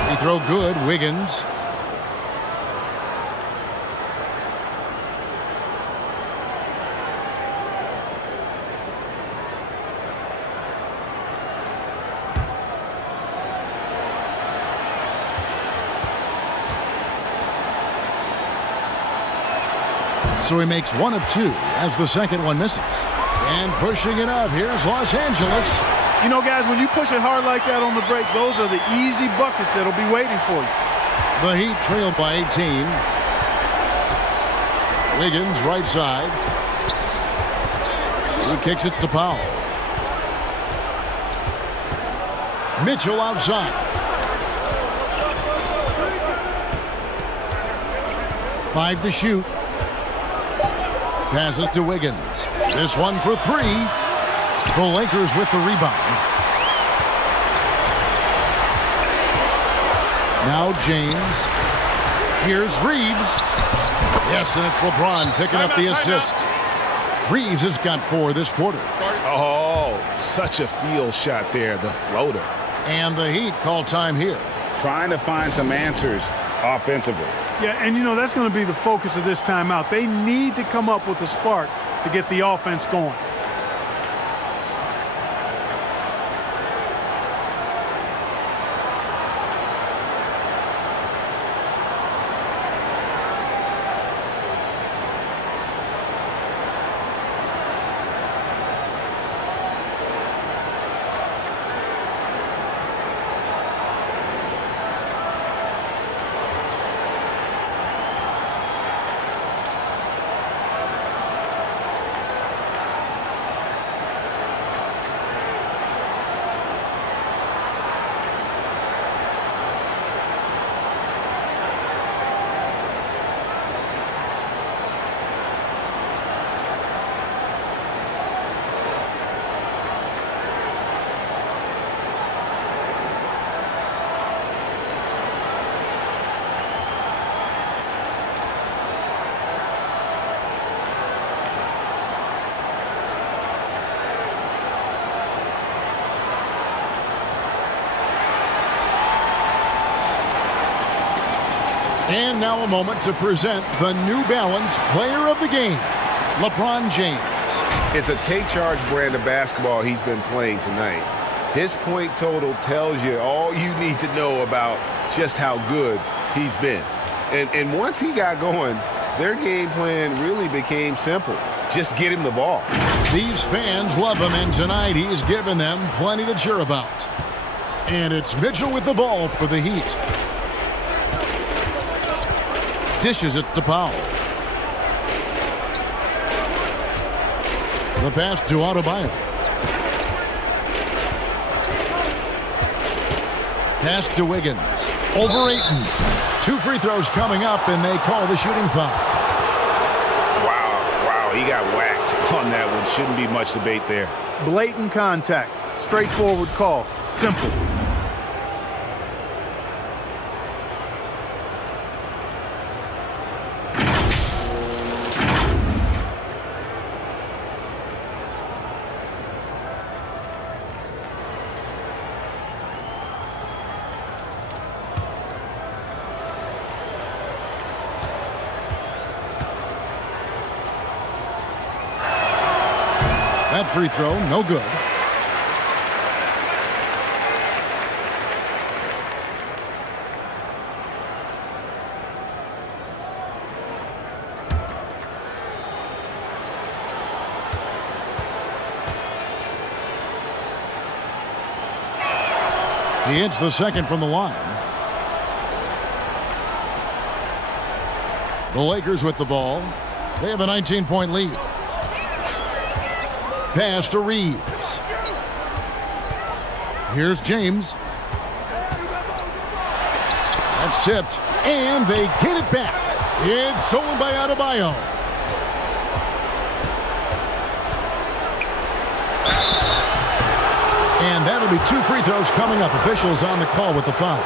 Free throw good, Wiggins. So he makes 1 of 2 as the second one misses. And pushing it up, here's Los Angeles. You know, guys, when you push it hard like that on the break, those are the easy buckets that'll be waiting for you. The Heat trailed by 18. Wiggins, right side. He kicks it to Powell. Mitchell outside. 5 to shoot. Passes to Wiggins. This one for 3. The Lakers with the rebound. Now James. Here's Reeves. Yes, and it's LeBron picking up the assist. Reeves has got 4 this quarter. Oh, such a field shot there, the floater. And the Heat call time here. Trying to find some answers offensively. Yeah, and you know, that's going to be the focus of this timeout. They need to come up with a spark to get the offense going. And now a moment to present the New Balance Player of the Game, LeBron James. It's a take charge brand of basketball he's been playing tonight. His point total tells you all you need to know about just how good he's been. And once he got going, their game plan really became simple. Just get him the ball. These fans love him, and tonight he's given them plenty to cheer about. And it's Mitchell with the ball for the Heat. Dishes it to Powell. The pass to Adebayo. Pass to Wiggins. Over Ayton. 2 free throws coming up, and they call the shooting foul. Wow, he got whacked on that one. Shouldn't be much debate there. Blatant contact. Straightforward call. Simple. That free throw, no good. He hits the second from the line. The Lakers with the ball. They have a 19-point lead. Pass to Reeves. Here's James. That's tipped, and they get it back. It's stolen by Adebayo. And that'll be 2 free throws coming up. Officials on the call with the foul.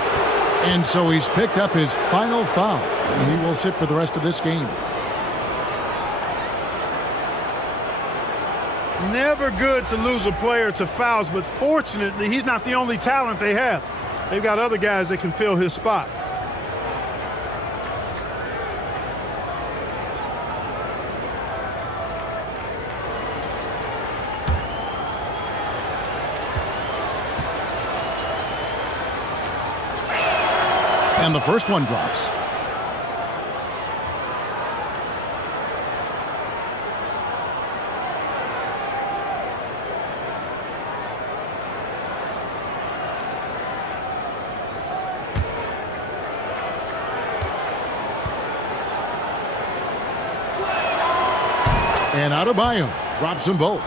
And so he's picked up his final foul. And he will sit for the rest of this game. Never good to lose a player to fouls, but fortunately, he's not the only talent they have. They've got other guys that can fill his spot. And the first one drops. And Adebayo drops them both.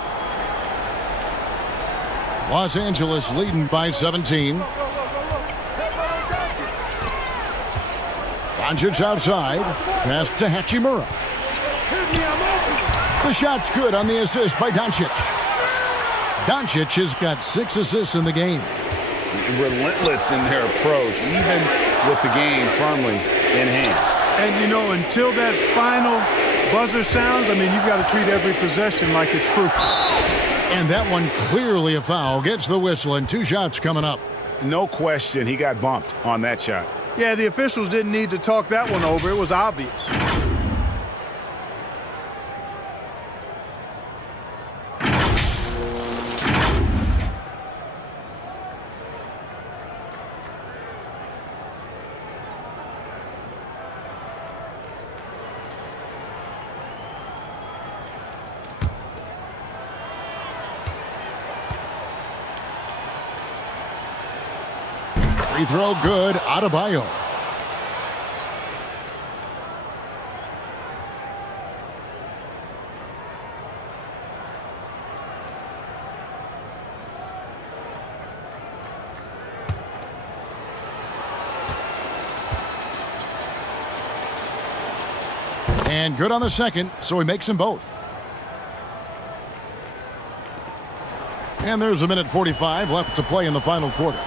Los Angeles leading by 17. Doncic outside. Pass to Hachimura. The shot's good on the assist by Doncic. Doncic has got 6 assists in the game. Relentless in their approach, even with the game firmly in hand. And, you know, until that final buzzer sounds, I mean, you've got to treat every possession like it's crucial. And that one clearly a foul. Gets the whistle, and 2 shots coming up. No question, he got bumped on that shot. Yeah, the officials didn't need to talk that one over. It was obvious. Free throw good. Adebayo. And good on the second, so he makes them both. And there's a minute 45 left to play in the final quarter.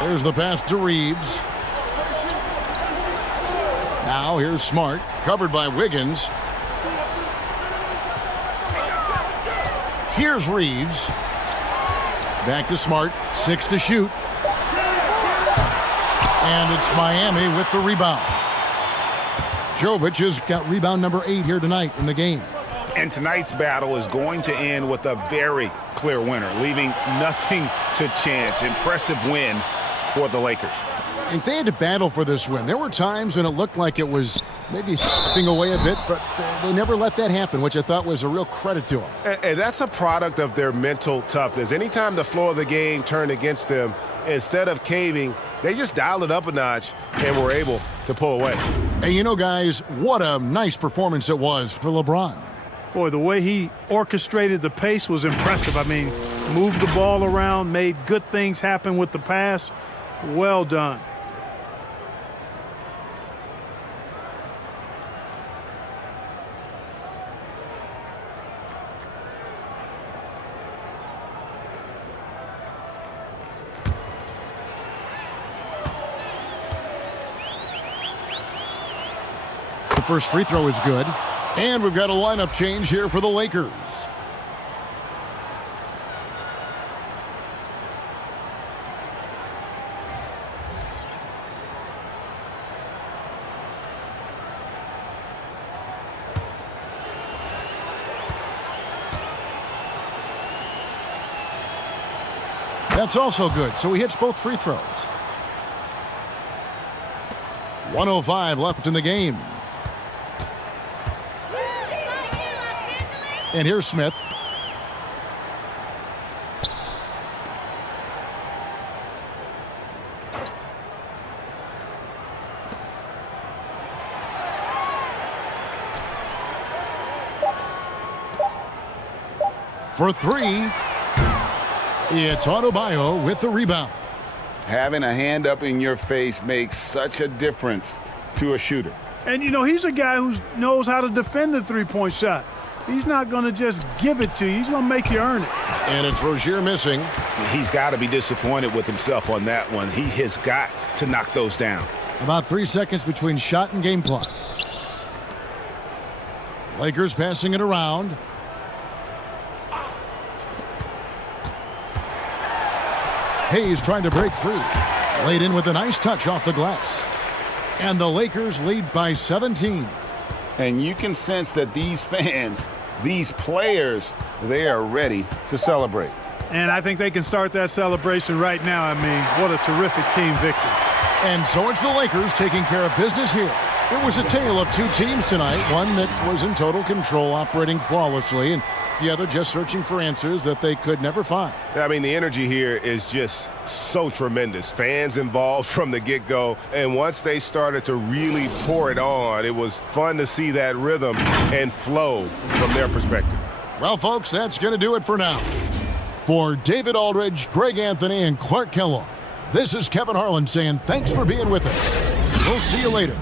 There's the pass to Reeves. Now here's Smart, covered by Wiggins. Here's Reeves. Back to Smart, 6 to shoot. And it's Miami with the rebound. Jovic has got rebound number 8 here tonight in the game. And tonight's battle is going to end with a very clear winner, leaving nothing to chance. Impressive win for the Lakers. And they had to battle for this win. There were times when it looked like it was maybe slipping away a bit, but they never let that happen, which I thought was a real credit to them. And that's a product of their mental toughness. Anytime the flow of the game turned against them, instead of caving, they just dialed it up a notch and were able to pull away. And you know, guys, what a nice performance it was for LeBron. Boy, the way he orchestrated the pace was impressive. I mean, moved the ball around, made good things happen with the pass. Well done. The first free throw is good. And we've got a lineup change here for the Lakers. That's also good, so he hits both free throws. 1:05 left in the game. And here's Smith. For 3. It's Adebayo with the rebound. Having a hand up in your face makes such a difference to a shooter. And, you know, he's a guy who knows how to defend the three-point shot. He's not going to just give it to you. He's going to make you earn it. And it's Rozier missing. He's got to be disappointed with himself on that one. He has got to knock those down. About 3 seconds between shot and game clock. Lakers passing it around. Hayes trying to break free. Laid in with a nice touch off the glass. And the Lakers lead by 17. And you can sense that these fans, these players, they are ready to celebrate. And I think they can start that celebration right now. I mean, what a terrific team victory. And so it's the Lakers taking care of business here. It was a tale of two teams tonight, one that was in total control, operating flawlessly, and the other just searching for answers that they could never find. I mean, the energy here is just so tremendous. Fans involved from the get-go, and once they started to really pour it on, it was fun to see that rhythm and flow from their perspective. Well, folks, that's going to do it for now. For David Aldridge, Greg Anthony, and Clark Kellogg, this is Kevin Harlan saying thanks for being with us. We'll see you later.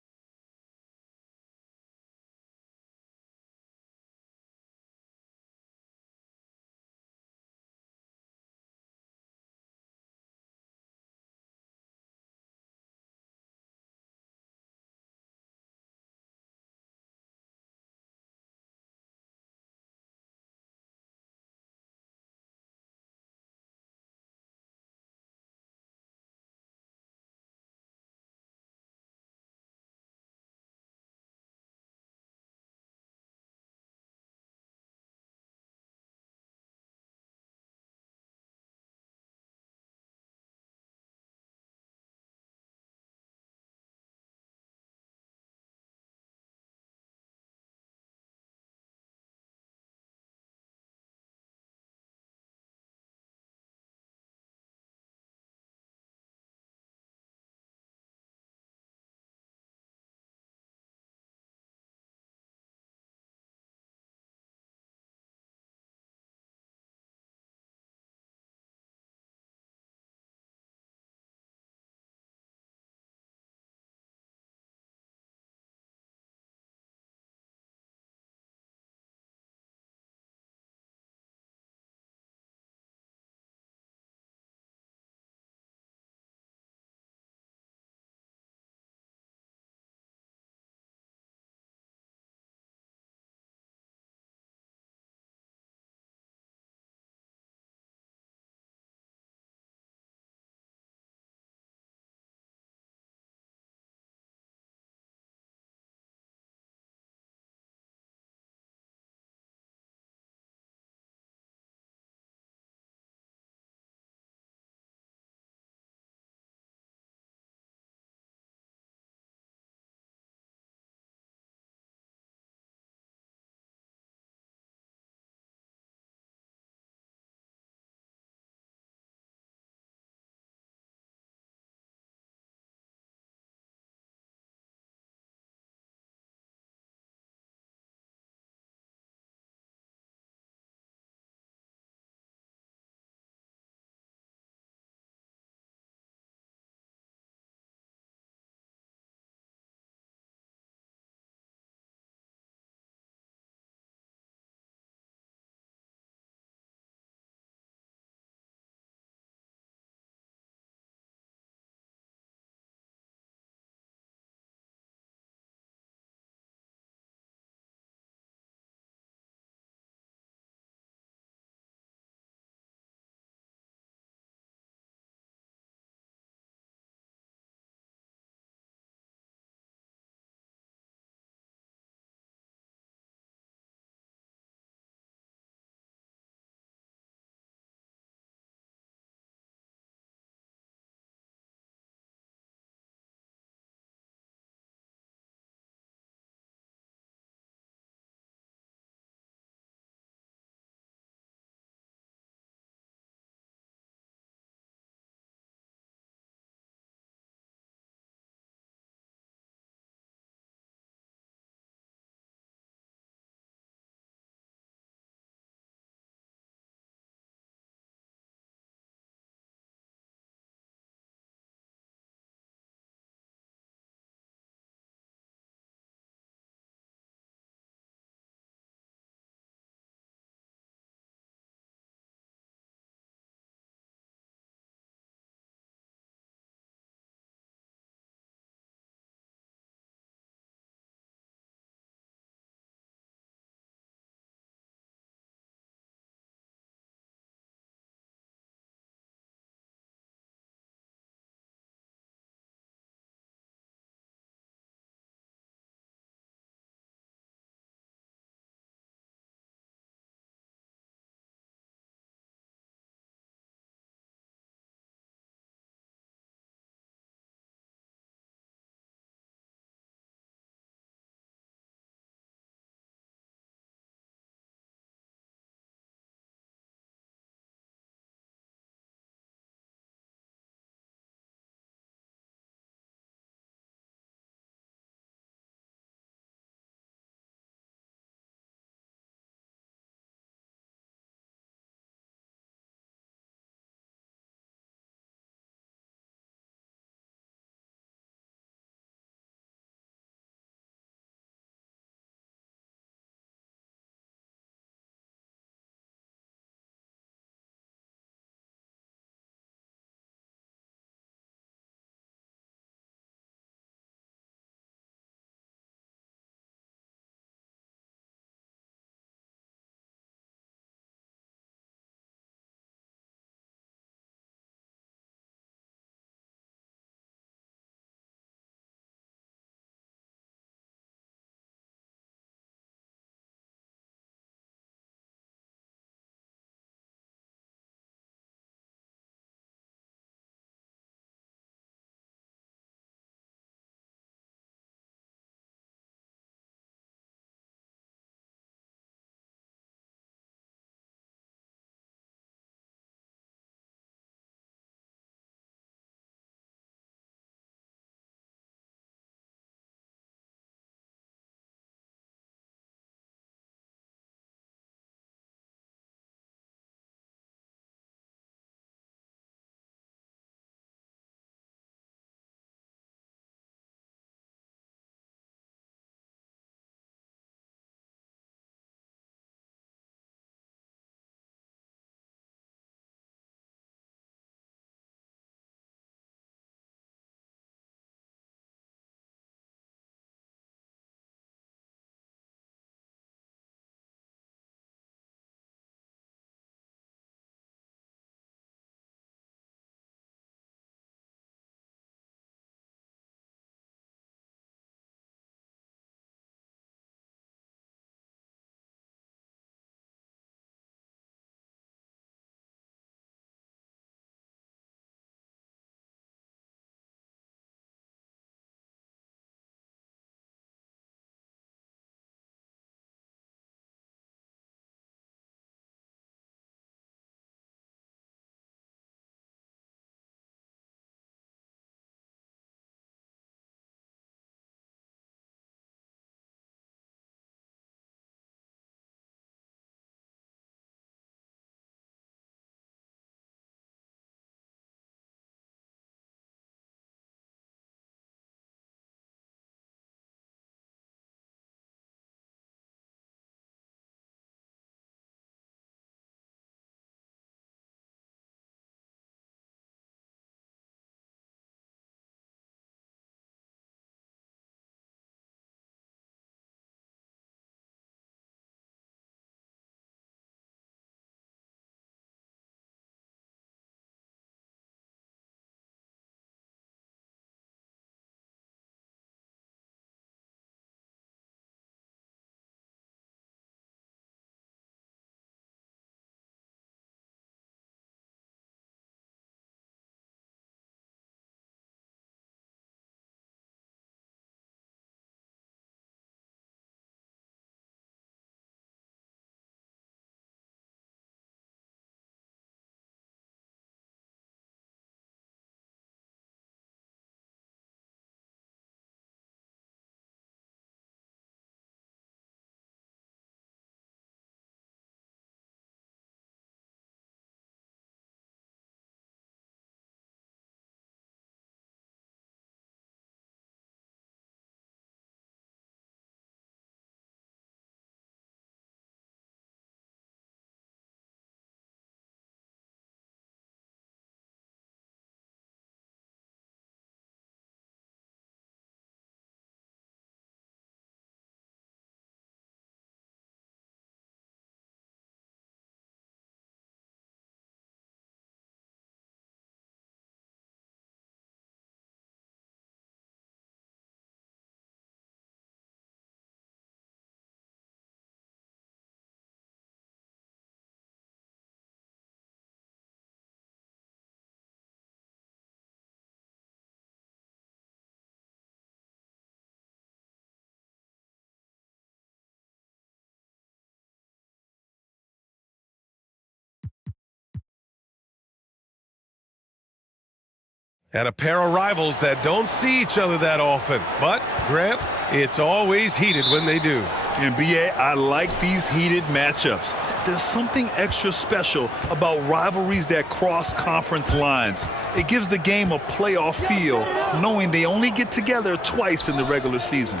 And a pair of rivals that don't see each other that often. But, Grant, it's always heated when they do. NBA, I like these heated matchups. There's something extra special about rivalries that cross conference lines. It gives the game a playoff feel, knowing they only get together twice in the regular season.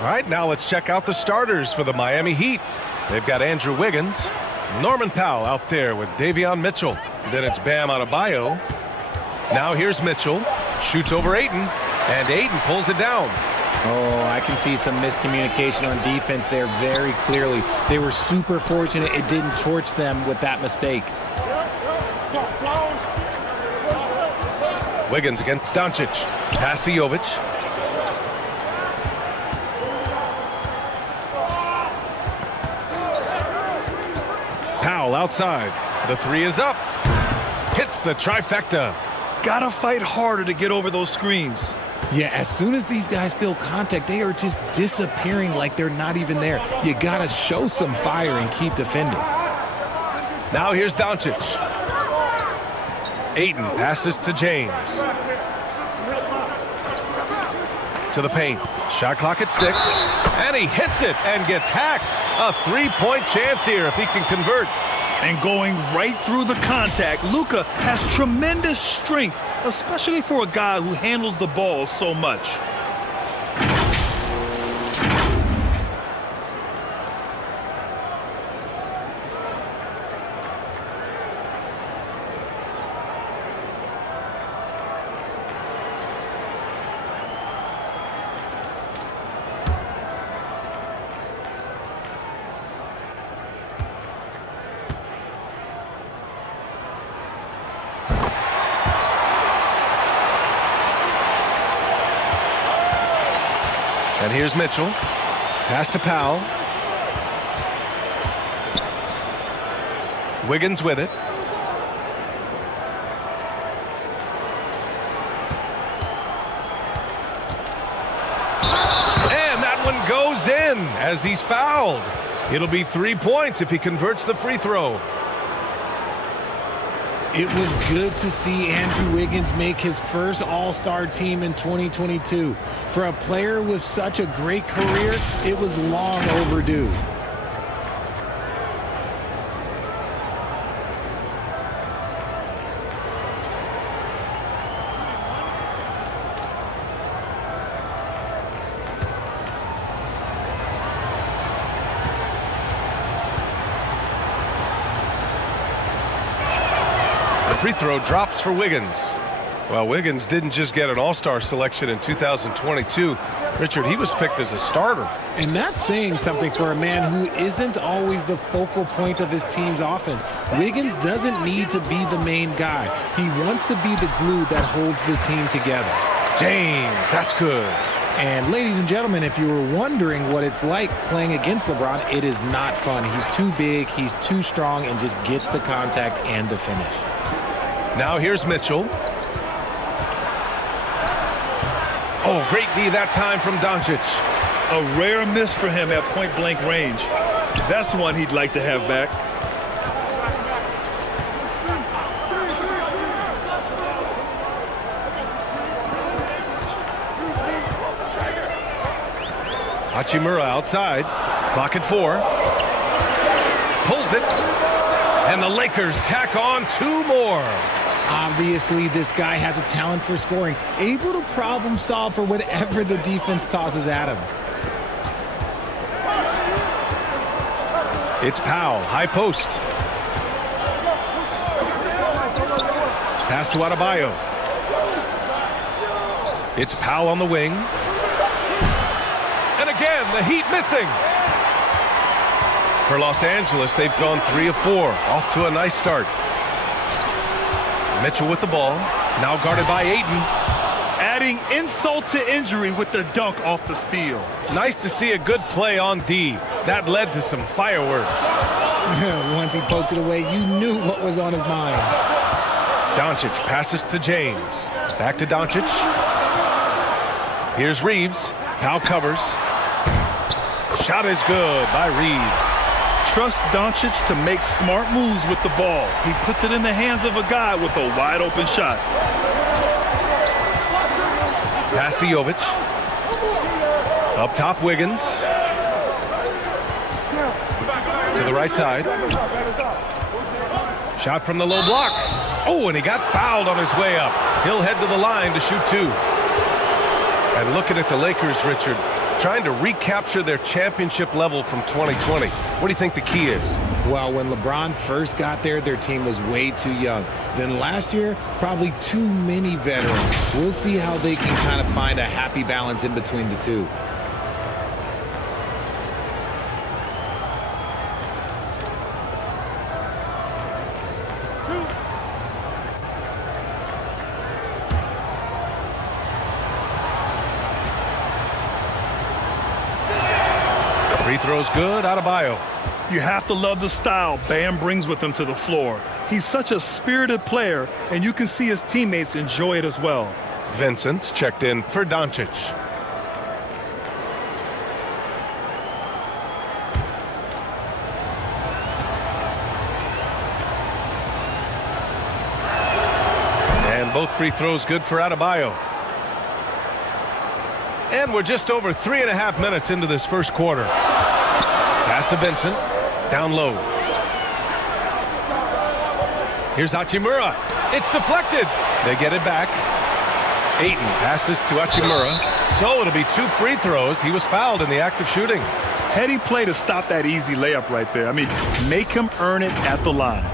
All right, now let's check out the starters for the Miami Heat. They've got Andrew Wiggins, Norman Powell out there with Davion Mitchell. Then it's Bam Adebayo. Now here's Mitchell, shoots over Ayton, and Ayton pulls it down. Oh, I can see some miscommunication on defense there very clearly. They were super fortunate it didn't torch them with that mistake. Wiggins against Doncic. Pass to Jovic. Powell outside. The three is up. Hits the trifecta. Gotta fight harder to get over those screens. Yeah, as soon as these guys feel contact, they are just disappearing like they're not even there. You gotta show some fire and keep defending. Now here's Doncic. Ayton passes to James. To the paint. Shot clock at 6. And he hits it and gets hacked. A three-point chance here if he can convert. And going right through the contact, Luka has tremendous strength, especially for a guy who handles the ball so much. And here's Mitchell. Pass to Powell. Wiggins with it. And that one goes in as he's fouled. It'll be 3 points if he converts the free throw. It was good to see Andrew Wiggins make his first All-Star team in 2022. For a player with such a great career, it was long overdue. Free throw drops for Wiggins. Well, Wiggins didn't just get an All-Star selection in 2022. Richard, he was picked as a starter. And that's saying something for a man who isn't always the focal point of his team's offense. Wiggins doesn't need to be the main guy. He wants to be the glue that holds the team together. James, that's good. And ladies and gentlemen, if you were wondering what it's like playing against LeBron, it is not fun. He's too big, he's too strong, and just gets the contact and the finish. Now here's Mitchell. Oh, great D that time from Doncic. A rare miss for him at point-blank range. That's one he'd like to have back. Hachimura outside. Clock at 4. Pulls it. And the Lakers tack on 2 more. Obviously, this guy has a talent for scoring, able to problem solve for whatever the defense tosses at him. It's Powell, high post. Pass to Adebayo. It's Powell on the wing. And again, the Heat missing. For Los Angeles, they've gone 3 of 4. Off to a nice start. Mitchell with the ball. Now guarded by Ayton. Adding insult to injury with the dunk off the steal. Nice to see a good play on D. That led to some fireworks. Once he poked it away, you knew what was on his mind. Doncic passes to James. Back to Doncic. Here's Reeves. Powell covers. Shot is good by Reeves. Trust Doncic to make smart moves with the ball. He puts it in the hands of a guy with a wide open shot. Pass to Jovic. Up top, Wiggins. To the right side. Shot from the low block. Oh, and he got fouled on his way up. He'll head to the line to shoot 2. And looking at the Lakers, Richard, trying to recapture their championship level from 2020. What do you think the key is? Well, when LeBron first got there, their team was way too young. Then last year, probably too many veterans. We'll see how they can kind of find a happy balance in between the two. Free throw's good. Adebayo. You have to love the style Bam brings with him to the floor. He's such a spirited player, and you can see his teammates enjoy it as well. Vincent checked in for Doncic. And both free throws good for Adebayo. And we're just over 3.5 minutes into this first quarter. Pass to Vincent. Down low. Here's Hachimura. It's deflected. They get it back. Ayton passes to Hachimura. So it'll be 2 free throws. He was fouled in the act of shooting. Heady play to stop that easy layup right there. I mean, make him earn it at the line.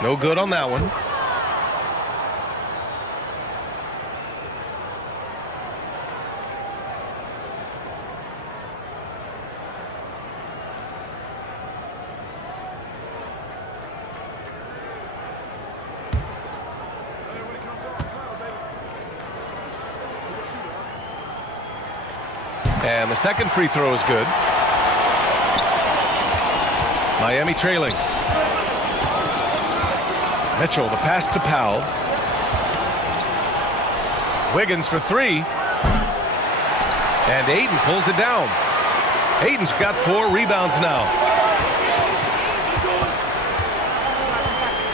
No good on that one. And the second free throw is good. Miami trailing. Mitchell, the pass to Powell. Wiggins for 3. And Ayton pulls it down. Ayton's got 4 rebounds now.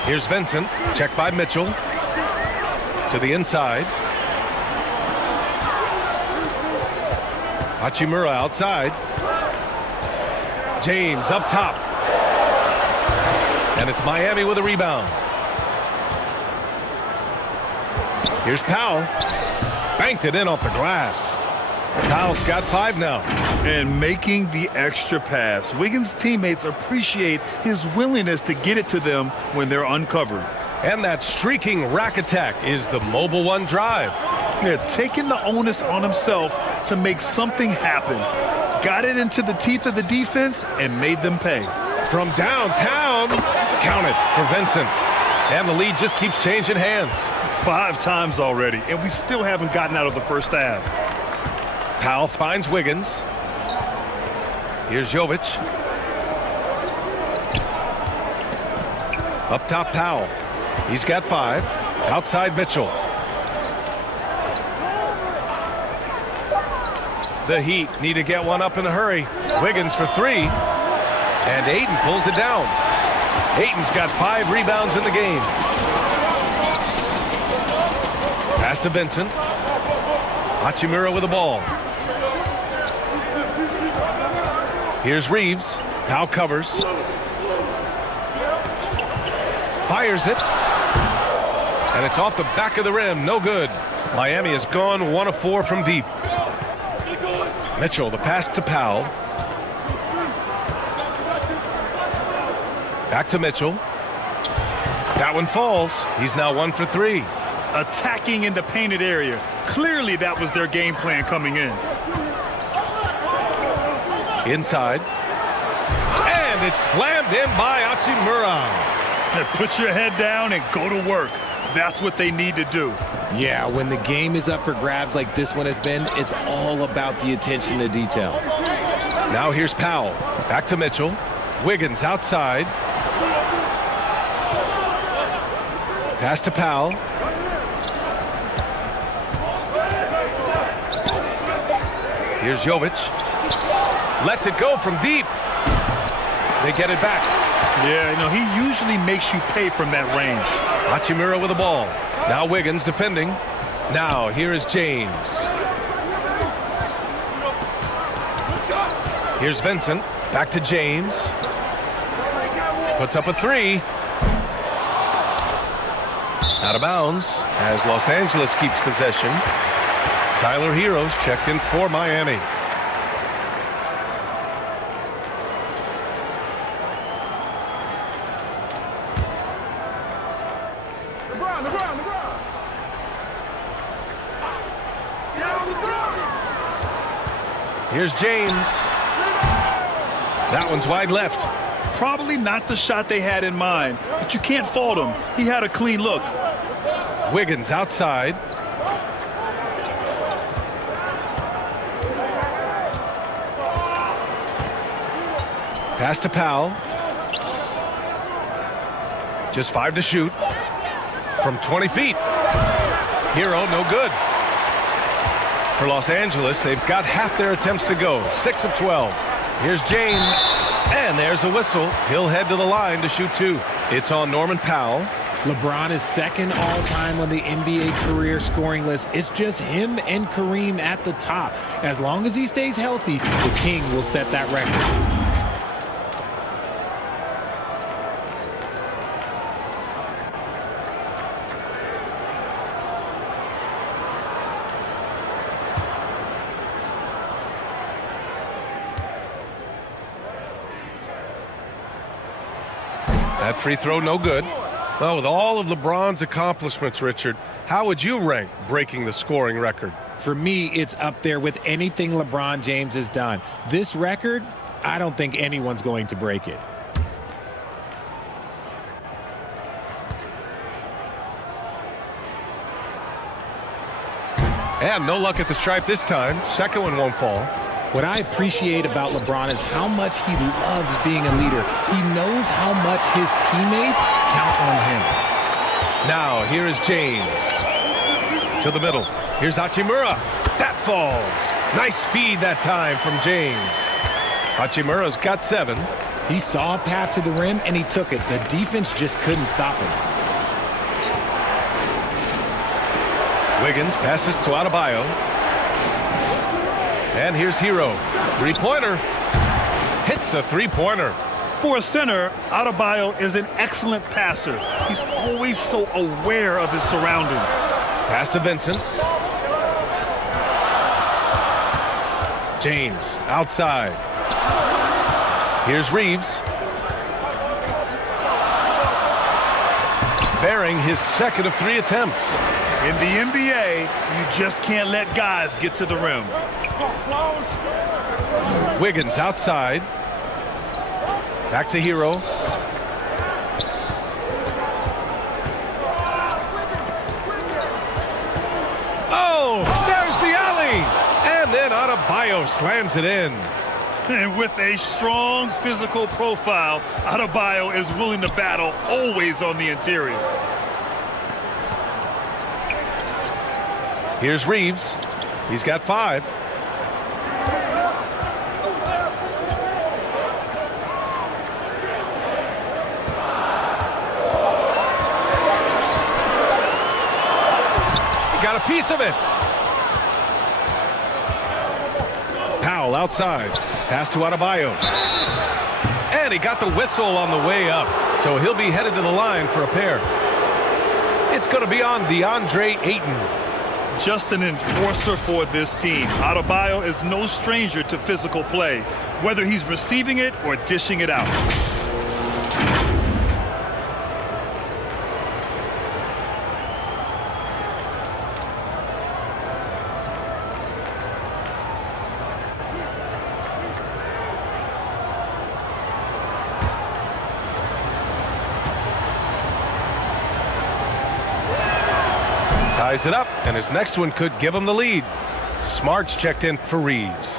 Here's Vincent, checked by Mitchell. To the inside. Hachimura outside. James up top. And it's Miami with a rebound. Here's Powell. Banked it in off the glass. Powell's got 5 now. And making the extra pass. Wiggins' teammates appreciate his willingness to get it to them when they're uncovered. And that streaking rack attack is the Mobile One drive. Yeah, taking the onus on himself to make something happen. Got it into the teeth of the defense and made them pay. From downtown, count it for Vincent. And the lead just keeps changing hands. 5 times already, and we still haven't gotten out of the first half. Powell finds Wiggins. Here's Jovic. Up top, Powell. He's got 5. Outside, Mitchell. The Heat need to get one up in a hurry. Wiggins for 3. And Ayton pulls it down. Ayton's got 5 rebounds in the game. Pass to Vincent. Hachimura with the ball. Here's Reeves. Now covers. Fires it. And it's off the back of the rim. No good. Miami has gone 1 of 4 from deep. Mitchell, the pass to Powell. Back to Mitchell. That one falls. He's now 1 for 3. Attacking in the painted area. Clearly that was their game plan coming in. Inside. And it's slammed in by Hachimura. Put your head down and go to work. That's what they need to do. Yeah, when the game is up for grabs like this one has been, it's all about the attention to detail. Now here's Powell. Back to Mitchell. Wiggins outside. Pass to Powell. Here's Jovic. Lets it go from deep. They get it back. Yeah, you know, he usually makes you pay from that range. Hachimura with the ball. Now Wiggins defending. Now here is James. Here's Vincent. Back to James. Puts up a three. Out of bounds as Los Angeles keeps possession. Tyler Hero's checked in for Miami. Here's James. That one's wide left. Probably not the shot they had in mind, but you can't fault him. He had a clean look. Wiggins outside. Pass to Powell. Just 5 to shoot. From 20 feet. Hero, no good. For Los Angeles, they've got half their attempts to go. 6 of 12. Here's James. And there's a whistle. He'll head to the line to shoot 2. It's on Norman Powell. LeBron is second all-time on the NBA career scoring list. It's just him and Kareem at the top. As long as he stays healthy, the King will set that record. That free throw, no good. Well, with all of LeBron's accomplishments, Richard, how would you rank breaking the scoring record? For me, it's up there with anything LeBron James has done. This record, I don't think anyone's going to break it. And no luck at the stripe this time. Second one won't fall. What I appreciate about LeBron is how much he loves being a leader. He knows how much his teammates count on him. Now, here is James. To the middle. Here's Hachimura. That falls. Nice feed that time from James. Hachimura's got 7. He saw a path to the rim, and he took it. The defense just couldn't stop him. Wiggins passes to Adebayo. And here's Hero. Three-pointer. Hits the three-pointer. For a center, Adebayo is an excellent passer. He's always so aware of his surroundings. Pass to Vincent. James outside. Here's Reeves. Bearing his second of 3 attempts. In the NBA, you just can't let guys get to the rim. Wiggins outside. Back to Hero. Oh, there's the alley. And then Adebayo slams it in. And with a strong physical profile, Adebayo is willing to battle always on the interior. Here's Reeves. He's got 5. He got a piece of it. Powell outside. Pass to Adebayo. And he got the whistle on the way up. So he'll be headed to the line for a pair. It's going to be on DeAndre Ayton. Just an enforcer for this team. Adebayo is no stranger to physical play, whether he's receiving it or dishing it out. ties it up, and his next one could give him the lead. Smart's checked in for Reeves.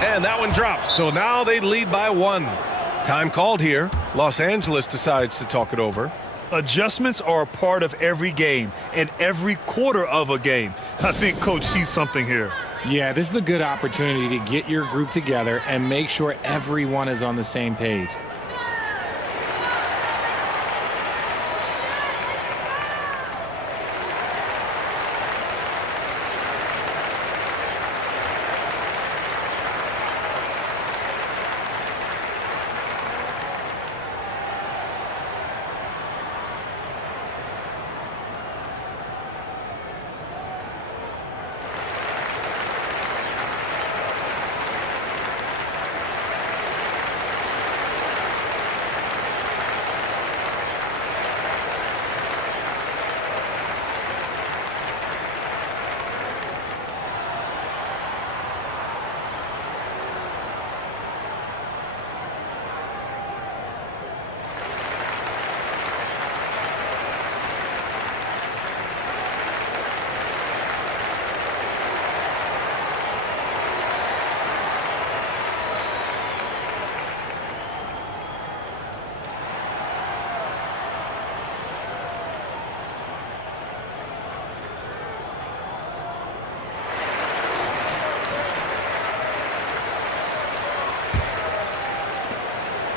And that one drops, so now they lead by 1. Time called here. Los Angeles decides to talk it over. Adjustments are a part of every game and every quarter of a game. I think Coach sees something here. Yeah, this is a good opportunity to get your group together and make sure everyone is on the same page.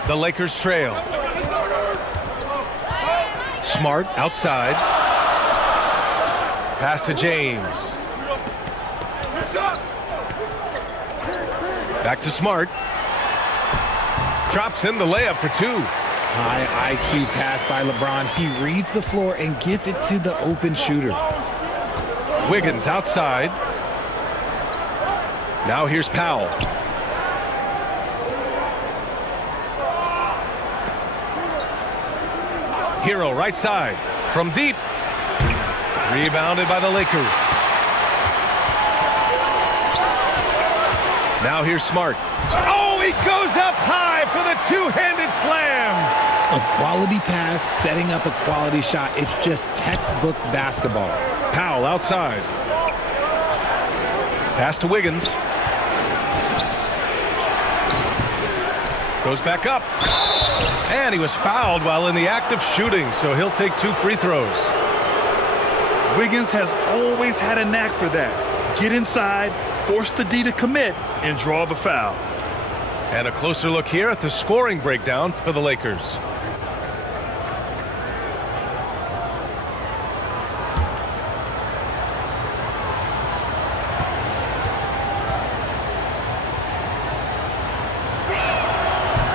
The Lakers trail. Smart outside. Pass to James. Back to Smart. Drops in the layup for 2. High IQ pass by LeBron. He reads the floor and gets it to the open shooter. Wiggins outside. Now here's Powell. Hero right side from deep. Rebounded by the Lakers. Now here's Smart. Oh, he goes up high for the two-handed slam. A quality pass setting up a quality shot. It's just textbook basketball. Powell outside. Pass to Wiggins. Goes back up. And he was fouled while in the act of shooting, so he'll take 2 free throws. Wiggins has always had a knack for that. Get inside, force the D to commit, and draw the foul. And a closer look here at the scoring breakdown for the Lakers.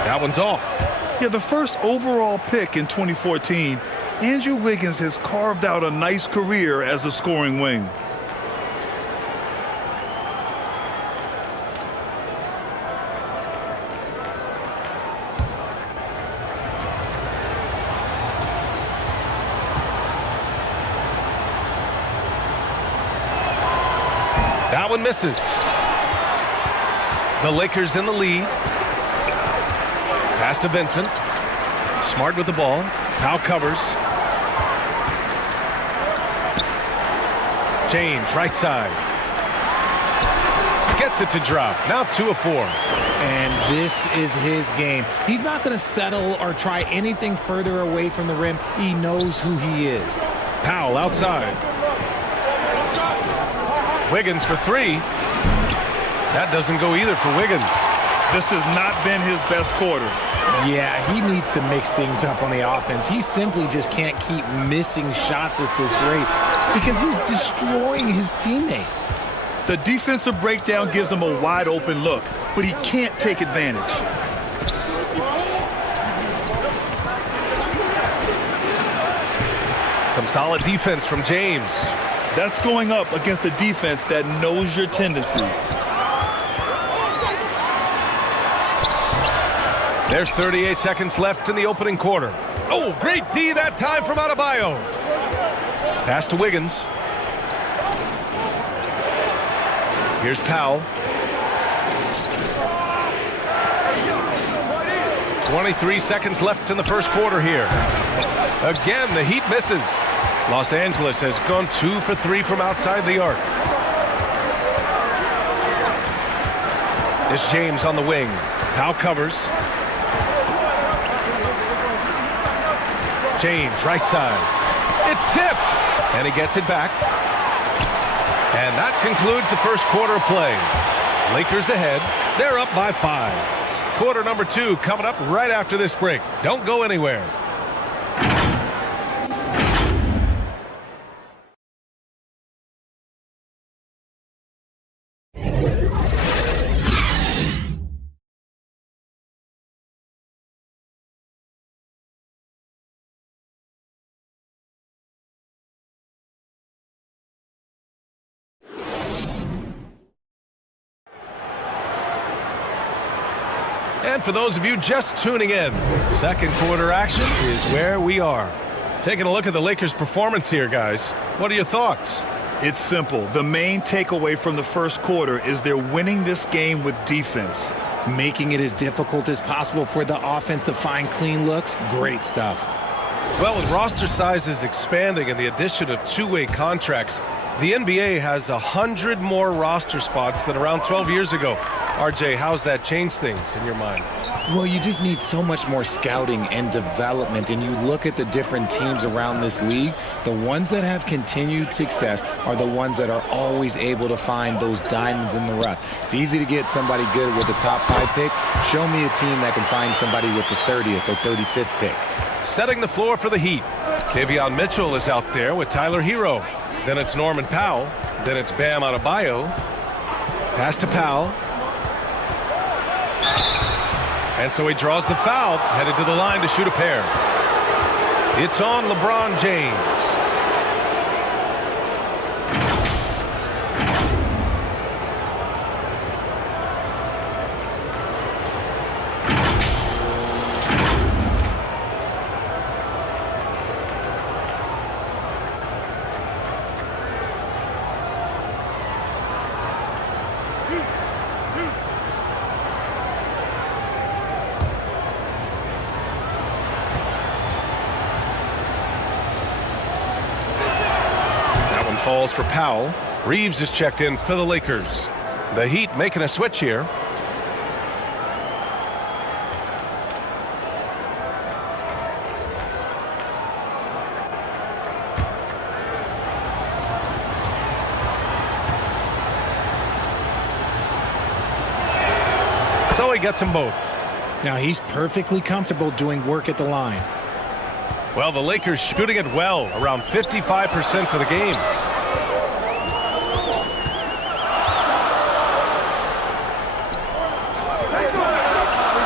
That one's off. Yeah, the first overall pick in 2014, Andrew Wiggins has carved out a nice career as a scoring wing. That one misses. The Lakers in the lead. Pass to Vincent. Smart with the ball. Powell covers. James, right side. Gets it to drop. Now 2 of 4. And this is his game. He's not going to settle or try anything further away from the rim. He knows who he is. Powell outside. Wiggins for 3. That doesn't go either for Wiggins. This has not been his best quarter. Yeah, he needs to mix things up on the offense. He simply just can't keep missing shots at this rate because he's destroying his teammates. The defensive breakdown gives him a wide open look, but he can't take advantage. Some solid defense from James. That's going up against a defense that knows your tendencies. There's 38 seconds left in the opening quarter. Oh, great D that time from Adebayo. Pass to Wiggins. Here's Powell. 23 seconds left in the first quarter here. Again, the Heat misses. Los Angeles has gone 2 for 3 from outside the arc. It's James on the wing. Powell covers. James, right side. It's tipped, and he gets it back. And that concludes the first quarter of play. Lakers ahead. They're up by 5. Quarter number 2 coming up right after this break. Don't go anywhere. And for those of you just tuning in, second quarter action is where we are. Taking a look at the Lakers' performance here, guys. What are your thoughts? It's simple. The main takeaway from the first quarter is they're winning this game with defense. Making it as difficult as possible for the offense to find clean looks. Great stuff. Well, with roster sizes expanding and the addition of two-way contracts, the NBA has 100 more roster spots than around 12 years ago. RJ, how's that changed things in your mind? Well, you just need so much more scouting and development, and you look at the different teams around this league, the ones that have continued success are the ones that are always able to find those diamonds in the rough. It's easy to get somebody good with the top 5 pick. Show me a team that can find somebody with the 30th or 35th pick. Setting the floor for the Heat. Davion Mitchell is out there with Tyler Hero. Then it's Norman Powell. Then it's Bam Adebayo. Pass to Powell. And so he draws the foul, headed to the line to shoot a pair. It's on LeBron James. Falls for Powell. Reeves is checked in for the Lakers. The Heat making a switch here. So he gets them both. Now he's perfectly comfortable doing work at the line. Well, the Lakers shooting it well, around 55% for the game.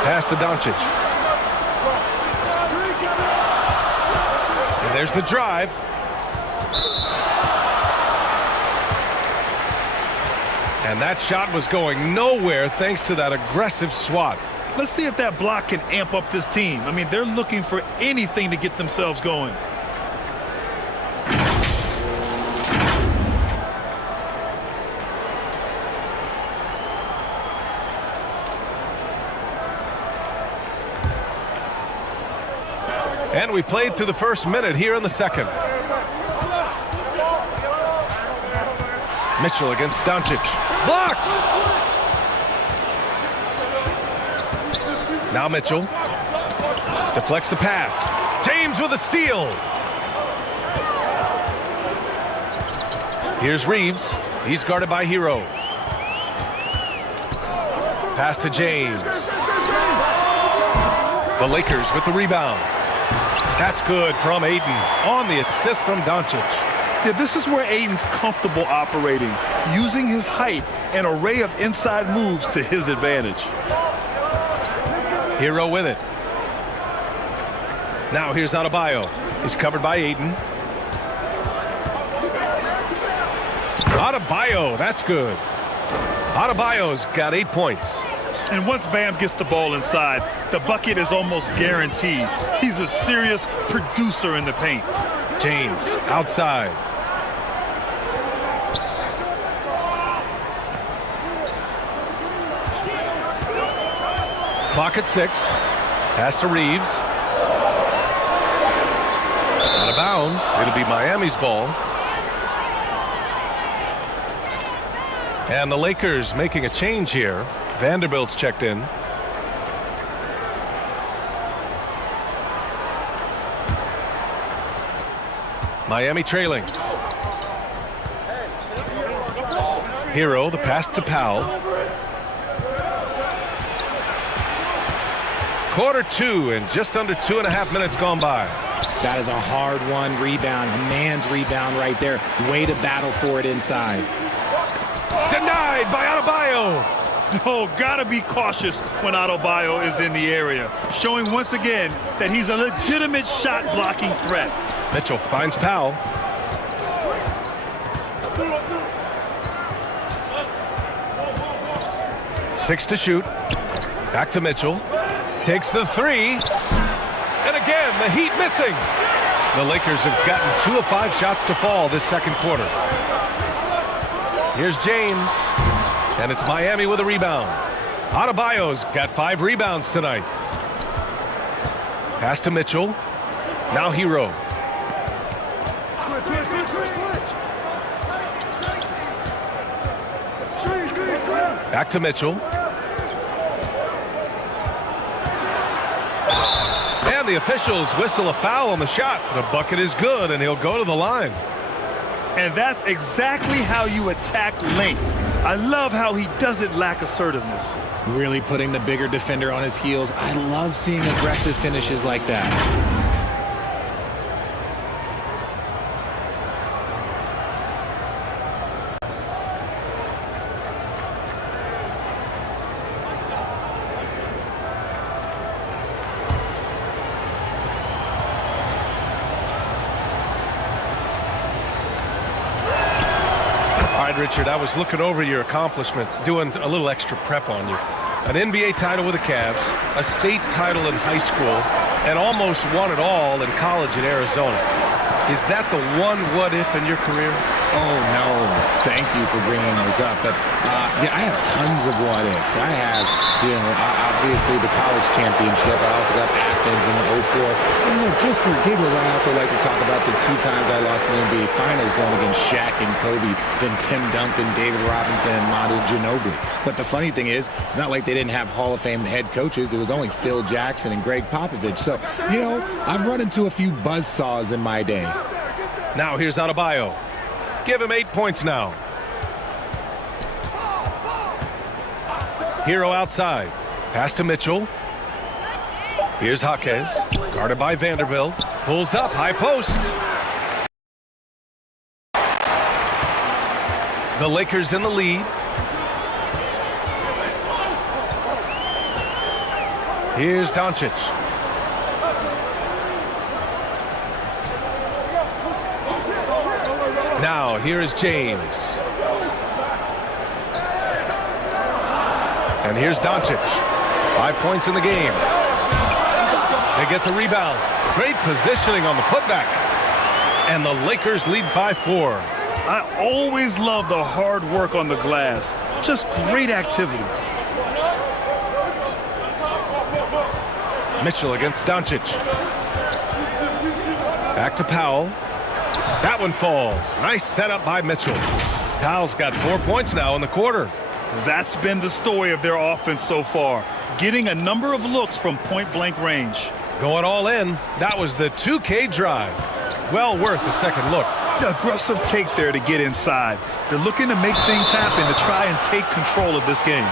Pass to Doncic. And there's the drive. And that shot was going nowhere thanks to that aggressive swat. Let's see if that block can amp up this team. I mean, they're looking for anything to get themselves going. And we played through the first minute here in the second. Mitchell against Doncic. Blocked! Now Mitchell deflects the pass. James with a steal. Here's Reeves. He's guarded by Hero. Pass to James. The Lakers with the rebound. That's good from Ayton on the assist from Doncic. Yeah, this is where Ayton's comfortable operating, using his height and array of inside moves to his advantage. Hero with it. Now here's Adebayo. He's covered by Ayton. Adebayo, that's good. Adebayo's got 8 points. And once Bam gets the ball inside, the bucket is almost guaranteed. He's a serious producer in the paint. James outside. Clock at 6. Pass to Reeves. Out of bounds. It'll be Miami's ball. And the Lakers making a change here. Vanderbilt's checked in. Miami trailing. Hero, the pass to Powell. Quarter 2 and just under 2.5 minutes gone by. That is a hard-won rebound, a man's rebound right there. Way to battle for it inside. Denied by Adebayo. Oh, gotta be cautious when Adebayo is in the area, showing once again that he's a legitimate shot-blocking threat. Mitchell finds Powell. Six to shoot. Back to Mitchell. Takes the 3. And again, the Heat missing. The Lakers have gotten 2 of 5 shots to fall this second quarter. Here's James. And it's Miami with a rebound. Adebayo's got 5 rebounds tonight. Pass to Mitchell. Now Hero. Back to Mitchell. And the officials whistle a foul on the shot. The bucket is good, and he'll go to the line. And that's exactly how you attack length. I love how he doesn't lack assertiveness. Really putting the bigger defender on his heels. I love seeing aggressive finishes like that. Richard, I was looking over your accomplishments, doing a little extra prep on you. An NBA title with the Cavs, a state title in high school, and almost won it all in college in Arizona. Is that the one what-if in your career? Oh, no. Thank you for bringing those up. But, yeah, I have tons of what-ifs. I have, obviously the college championship. I also got Athens in the 04. And look, just for giggles, I also like to talk about the 2 times I lost in the NBA Finals going against Shaq and Kobe, then Tim Duncan, David Robinson, and Manu Ginobili. But the funny thing is, it's not like they didn't have Hall of Fame head coaches. It was only Phil Jackson and Greg Popovich. So, I've run into a few buzzsaws in my day. Now here's Adebayo. Give him 8 points now. Hero outside. Pass to Mitchell. Here's Jaquez. Guarded by Vanderbilt. Pulls up. High post. The Lakers in the lead. Here's Doncic. Now, here is James. And here's Doncic. 5 points in the game. They get the rebound. Great positioning on the putback. And the Lakers lead by 4. I always love the hard work on the glass. Just great activity. Mitchell against Doncic. Back to Powell. That one falls. Nice setup by Mitchell. Powell's got 4 points now in the quarter. That's been the story of their offense so far, getting a number of looks from point-blank range. Going all in. That was the 2K drive. Well worth a second look. Aggressive take there to get inside. They're looking to make things happen to try and take control of this game.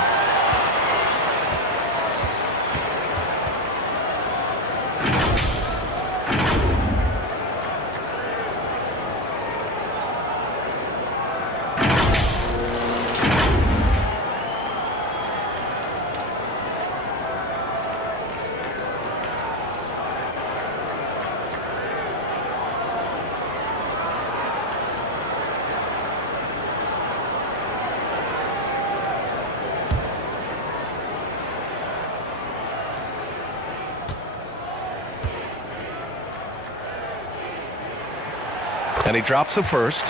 And he drops the first.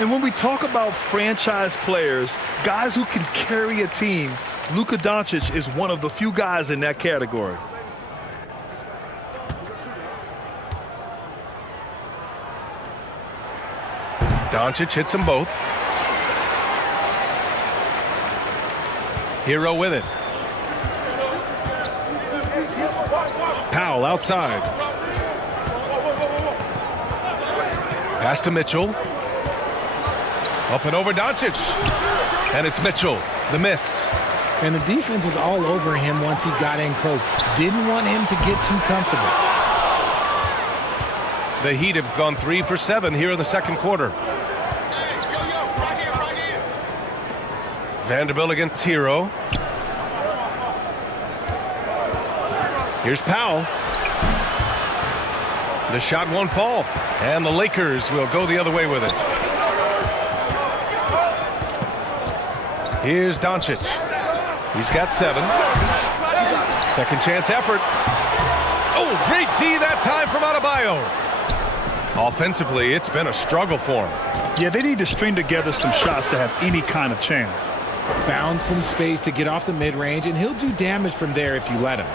And when we talk about franchise players, guys who can carry a team, Luka Doncic is one of the few guys in that category. Doncic hits them both. Hero with it. Powell outside. Pass to Mitchell. Up and over Doncic. And it's Mitchell. The miss. And the defense was all over him once he got in close. Didn't want him to get too comfortable. The Heat have gone 3 for 7 here in the second quarter. Vanderbilt against Hero. Here's Powell. The shot won't fall. And the Lakers will go the other way with it. Here's Doncic. He's got 7. Second chance effort. Oh, great D that time from Adebayo. Offensively, it's been a struggle for him. Yeah, they need to string together some shots to have any kind of chance. Found some space to get off the mid-range, and he'll do damage from there if you let him.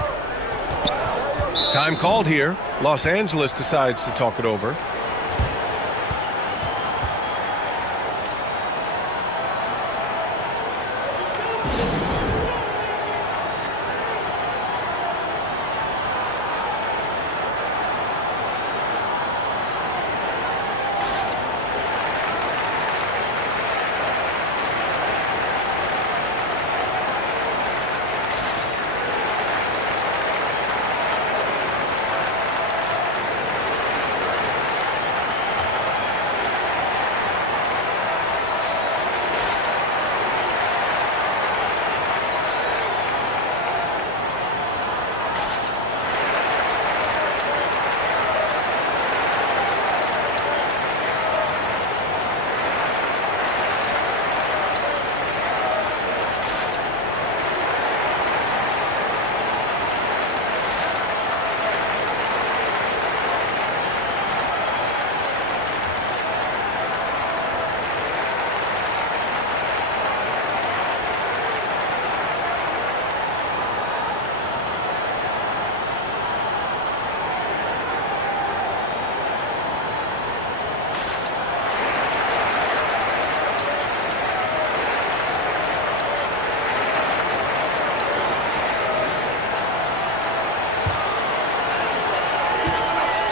Time called here. Los Angeles decides to talk it over.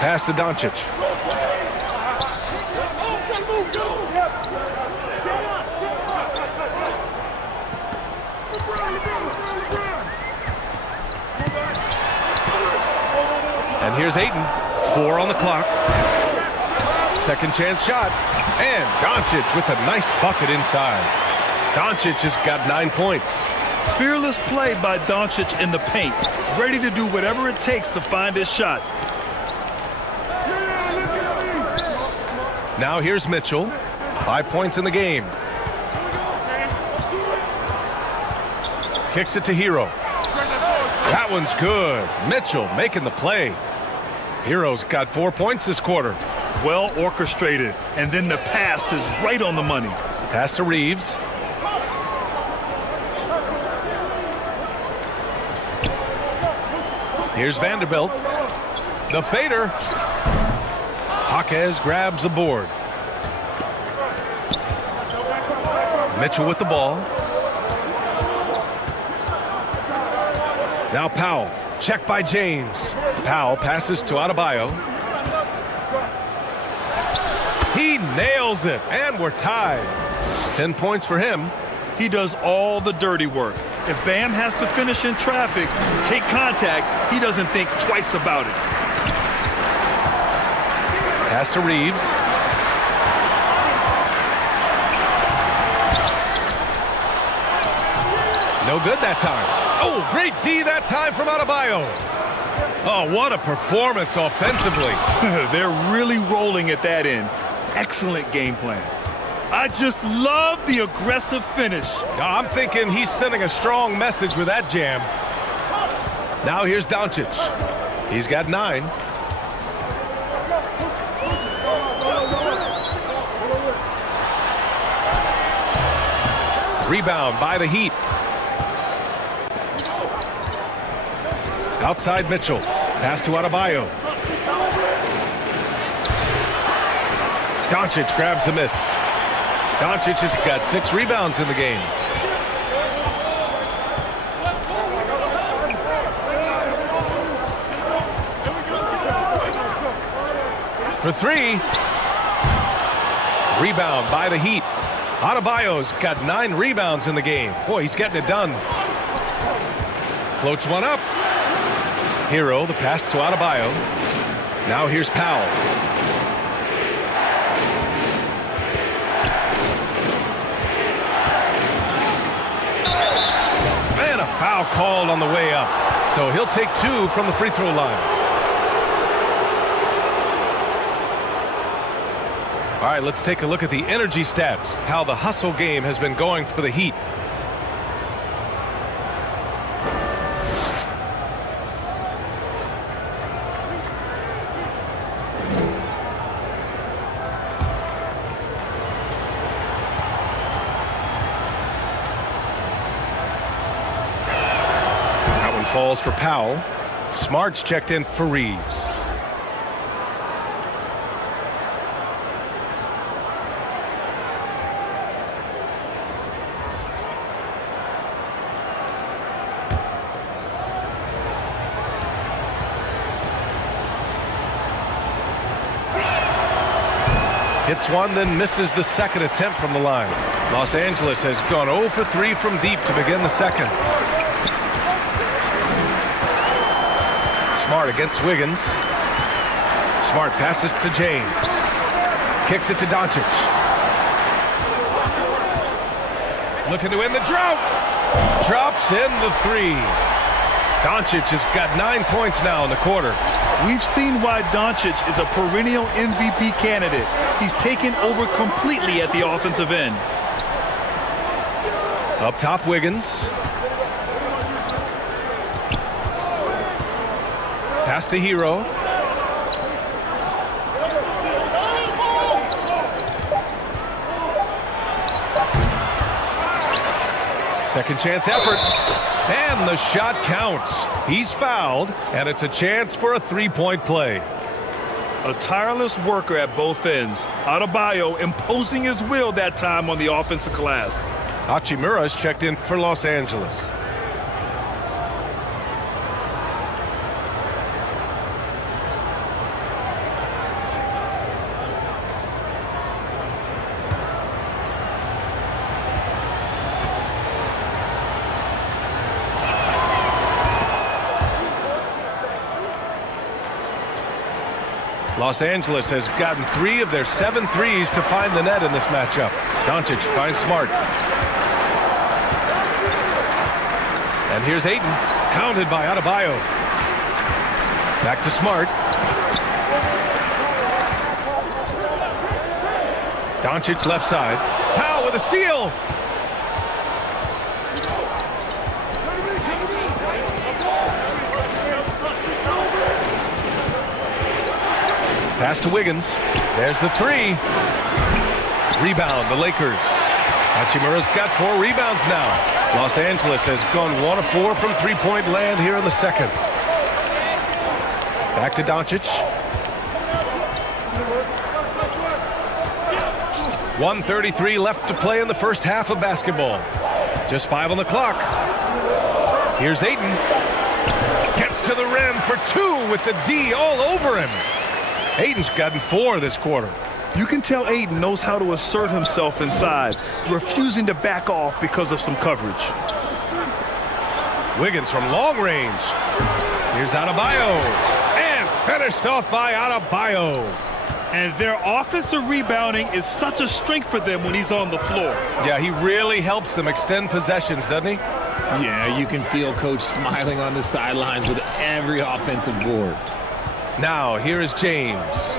Pass to Doncic. And here's Ayton. 4 on the clock. Second chance shot. And Doncic with a nice bucket inside. Doncic has got 9 points. Fearless play by Doncic in the paint. Ready to do whatever it takes to find his shot. Now here's Mitchell. 5 points in the game. Kicks it to Hero. That one's good. Mitchell making the play. Hero's got 4 points this quarter. Well orchestrated. And then the pass is right on the money. Pass to Reeves. Here's Vanderbilt. The fader. Jaquez grabs the board. Mitchell with the ball. Now Powell. Check by James. Powell passes to Adebayo. He nails it, and we're tied. 10 points for him. He does all the dirty work. If Bam has to finish in traffic, take contact, he doesn't think twice about it. Pass to Reeves. No good that time. Oh, great D that time from Adebayo. Oh, what a performance offensively. They're really rolling at that end. Excellent game plan. I just love the aggressive finish. I'm thinking he's sending a strong message with that jam. Now here's Doncic. He's got 9. Rebound by the Heat. Outside Mitchell. Pass to Adebayo. Doncic grabs the miss. Doncic has got 6 rebounds in the game. For 3. Rebound by the Heat. Adebayo's got 9 rebounds in the game. Boy, he's getting it done. Floats one up. Hero, the pass to Adebayo. Now here's Powell. And a foul called on the way up. So he'll take 2 from the free throw line. All right, let's take a look at the energy stats, how the hustle game has been going for the Heat. That one falls for Powell. Smart's checked in for Reeves. Hits one, then misses the second attempt from the line. Los Angeles has gone 0 for 3 from deep to begin the second. Smart against Wiggins. Smart passes to James. Kicks it to Doncic. Looking to win the drought. Drops in the 3. Doncic has got 9 points now in the quarter. We've seen why Doncic is a perennial MVP candidate. He's taken over completely at the offensive end. Up top, Wiggins. Pass to Hero. Second chance effort. And the shot counts. He's fouled, and it's a chance for a 3-point play. A tireless worker at both ends. Adebayo imposing his will that time on the offensive glass. Hachimura's checked in for Los Angeles. Los Angeles has gotten 3 of their 7 threes to find the net in this matchup. Doncic finds Smart. And here's Ayton, counted by Adebayo. Back to Smart. Doncic left side. Powell with a steal. Pass to Wiggins. There's the 3. Rebound, the Lakers. Hachimura's got 4 rebounds now. Los Angeles has gone 1 of 4 from three-point land here in the second. Back to Doncic. 1:33 left to play in the first half of basketball. Just 5 on the clock. Here's Ayton. Gets to the rim for 2 with the D all over him. Ayton's gotten 4 this quarter. You can tell Ayton knows how to assert himself inside, refusing to back off because of some coverage. Wiggins from long range. Here's Adebayo. And finished off by Adebayo. And their offensive rebounding is such a strength for them when he's on the floor. Yeah, he really helps them extend possessions, doesn't he? Yeah, you can feel Coach smiling on the sidelines with every offensive board. Now, here is James.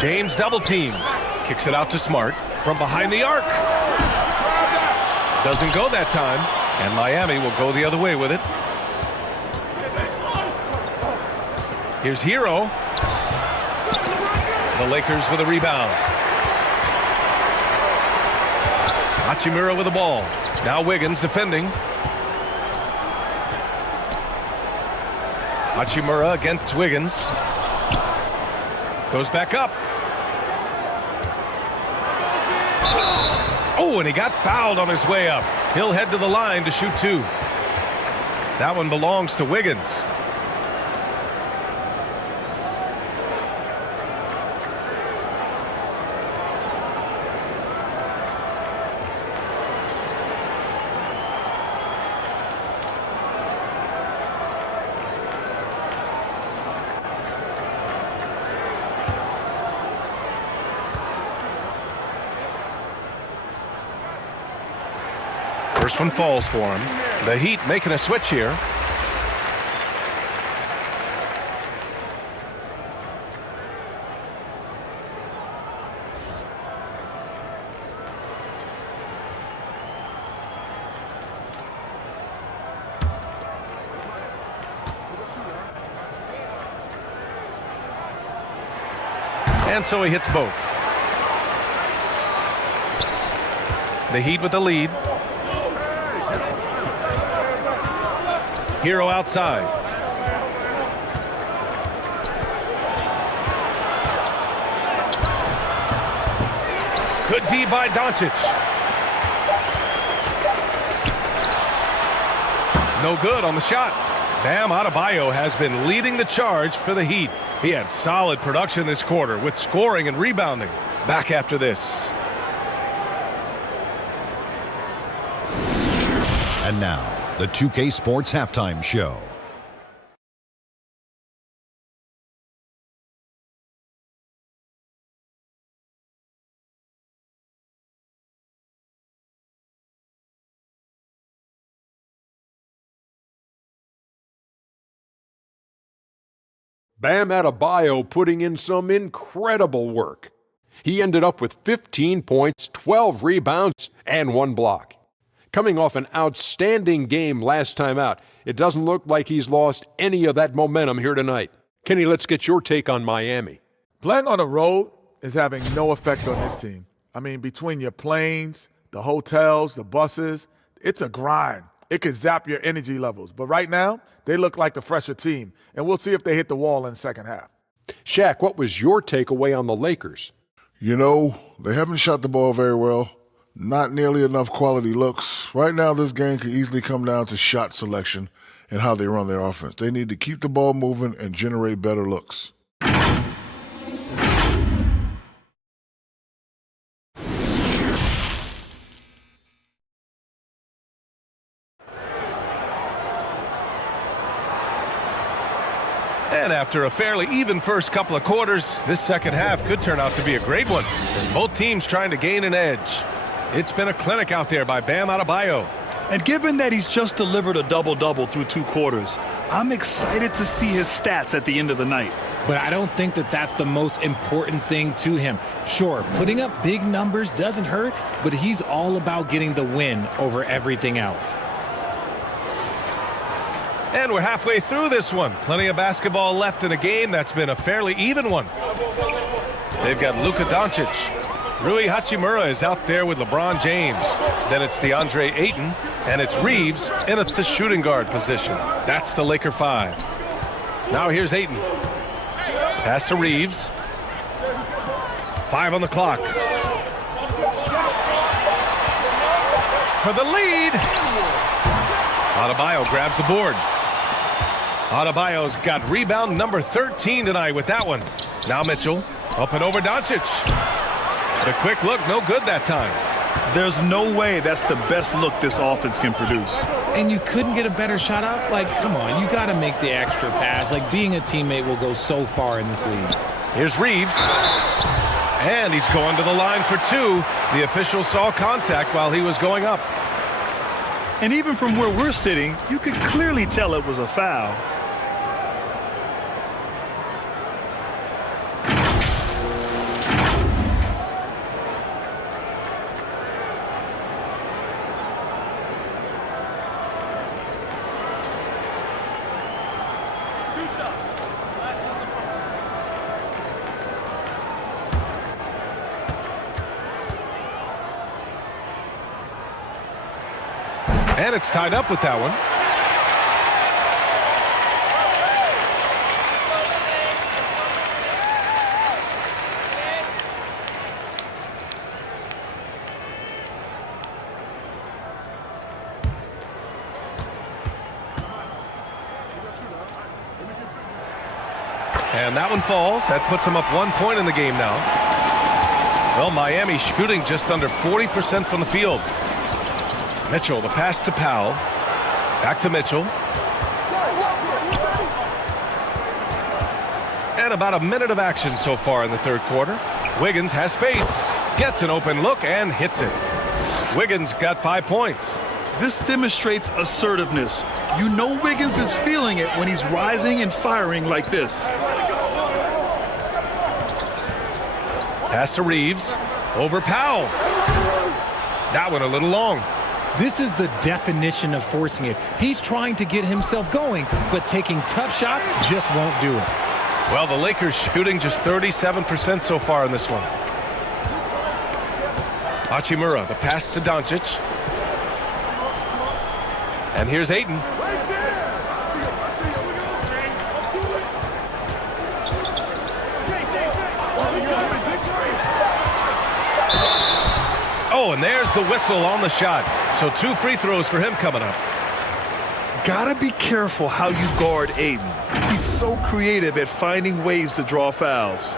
James double teamed. Kicks it out to Smart from behind the arc. Doesn't go that time, and Miami will go the other way with it. Here's Hero. The Lakers with a rebound. Hachimura with the ball. Now Wiggins defending. Hachimura against Wiggins. Goes back up. Oh, and he got fouled on his way up. He'll head to the line to shoot 2. That one belongs to Wiggins. First one falls for him. The Heat making a switch here. And so he hits both. The Heat with the lead. Hero outside. Good D by Doncic. No good on the shot. Bam Adebayo has been leading the charge for the Heat. He had solid production this quarter with scoring and rebounding. Back after this. And now, the 2K Sports Halftime Show. Bam Adebayo putting in some incredible work. He ended up with 15 points, 12 rebounds, and 1 block. Coming off an outstanding game last time out, it doesn't look like he's lost any of that momentum here tonight. Kenny, let's get your take on Miami. Playing on the road is having no effect on this team. I mean, between your planes, the hotels, the buses, it's a grind. It can zap your energy levels. But right now, they look like the fresher team, and we'll see if they hit the wall in the second half. Shaq, what was your takeaway on the Lakers? You know, they haven't shot the ball very well. Not nearly enough quality looks. Right now, this game could easily come down to shot selection and how they run their offense. They need to keep the ball moving and generate better looks. And after a fairly even first couple of quarters, this second half could turn out to be a great one as both teams trying to gain an edge. It's been a clinic out there by Bam Adebayo. And given that he's just delivered a double-double through 2 quarters, I'm excited to see his stats at the end of the night. But I don't think that that's the most important thing to him. Sure, putting up big numbers doesn't hurt, but he's all about getting the win over everything else. And we're halfway through this one. Plenty of basketball left in a game that's been a fairly even one. They've got Luka Doncic. Rui Hachimura is out there with LeBron James. Then it's DeAndre Ayton, and it's Reeves in at the shooting guard position. That's the Laker 5. Now here's Ayton. Pass to Reeves. 5 on the clock. For the lead. Adebayo grabs the board. Adebayo's got rebound number 13 tonight with that one. Now Mitchell up and over Doncic. The quick look, no good that time. There's no way that's the best look this offense can produce. And you couldn't get a better shot off? Like, come on, you got to make the extra pass. Like, being a teammate will go so far in this league. Here's Reeves. And he's going to the line for 2. The official saw contact while he was going up. And even from where we're sitting, you could clearly tell it was a foul. And it's tied up with that one. And that one falls. That puts them up 1 point in the game now. Well, Miami shooting just under 40% from the field. Mitchell, the pass to Powell. Back to Mitchell. And about a minute of action so far in the third quarter. Wiggins has space. Gets an open look and hits it. Wiggins got 5 points. This demonstrates assertiveness. You know Wiggins is feeling it when he's rising and firing like this. Pass to Reeves. Over Powell. That one a little long. This is the definition of forcing it. He's trying to get himself going, but taking tough shots just won't do it. Well, the Lakers shooting just 37% so far in this one. Hachimura, the pass to Doncic. And here's Ayton. Oh, and there's the whistle on the shot. So 2 free throws for him coming up. Gotta be careful how you guard Ayton. He's so creative at finding ways to draw fouls.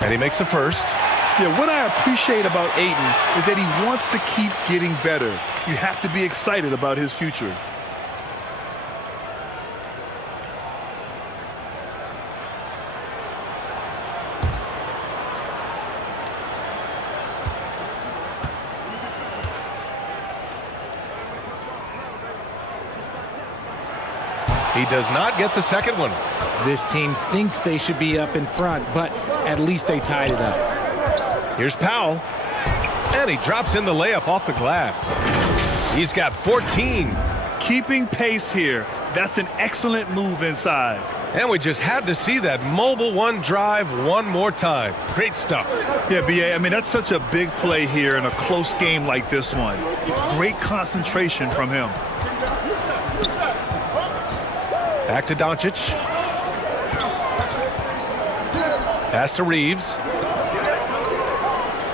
And he makes the first. Yeah, what I appreciate about Ayton is that he wants to keep getting better. You have to be excited about his future. He does not get the second one. This team thinks they should be up in front, but at least they tied it up. Here's Powell. And he drops in the layup off the glass. He's got 14. Keeping pace here. That's an excellent move inside. And we just had to see that mobile one drive one more time. Great stuff. Yeah, B.A., I mean, that's such a big play here in a close game like this one. Great concentration from him. Back to Doncic. Pass to Reeves.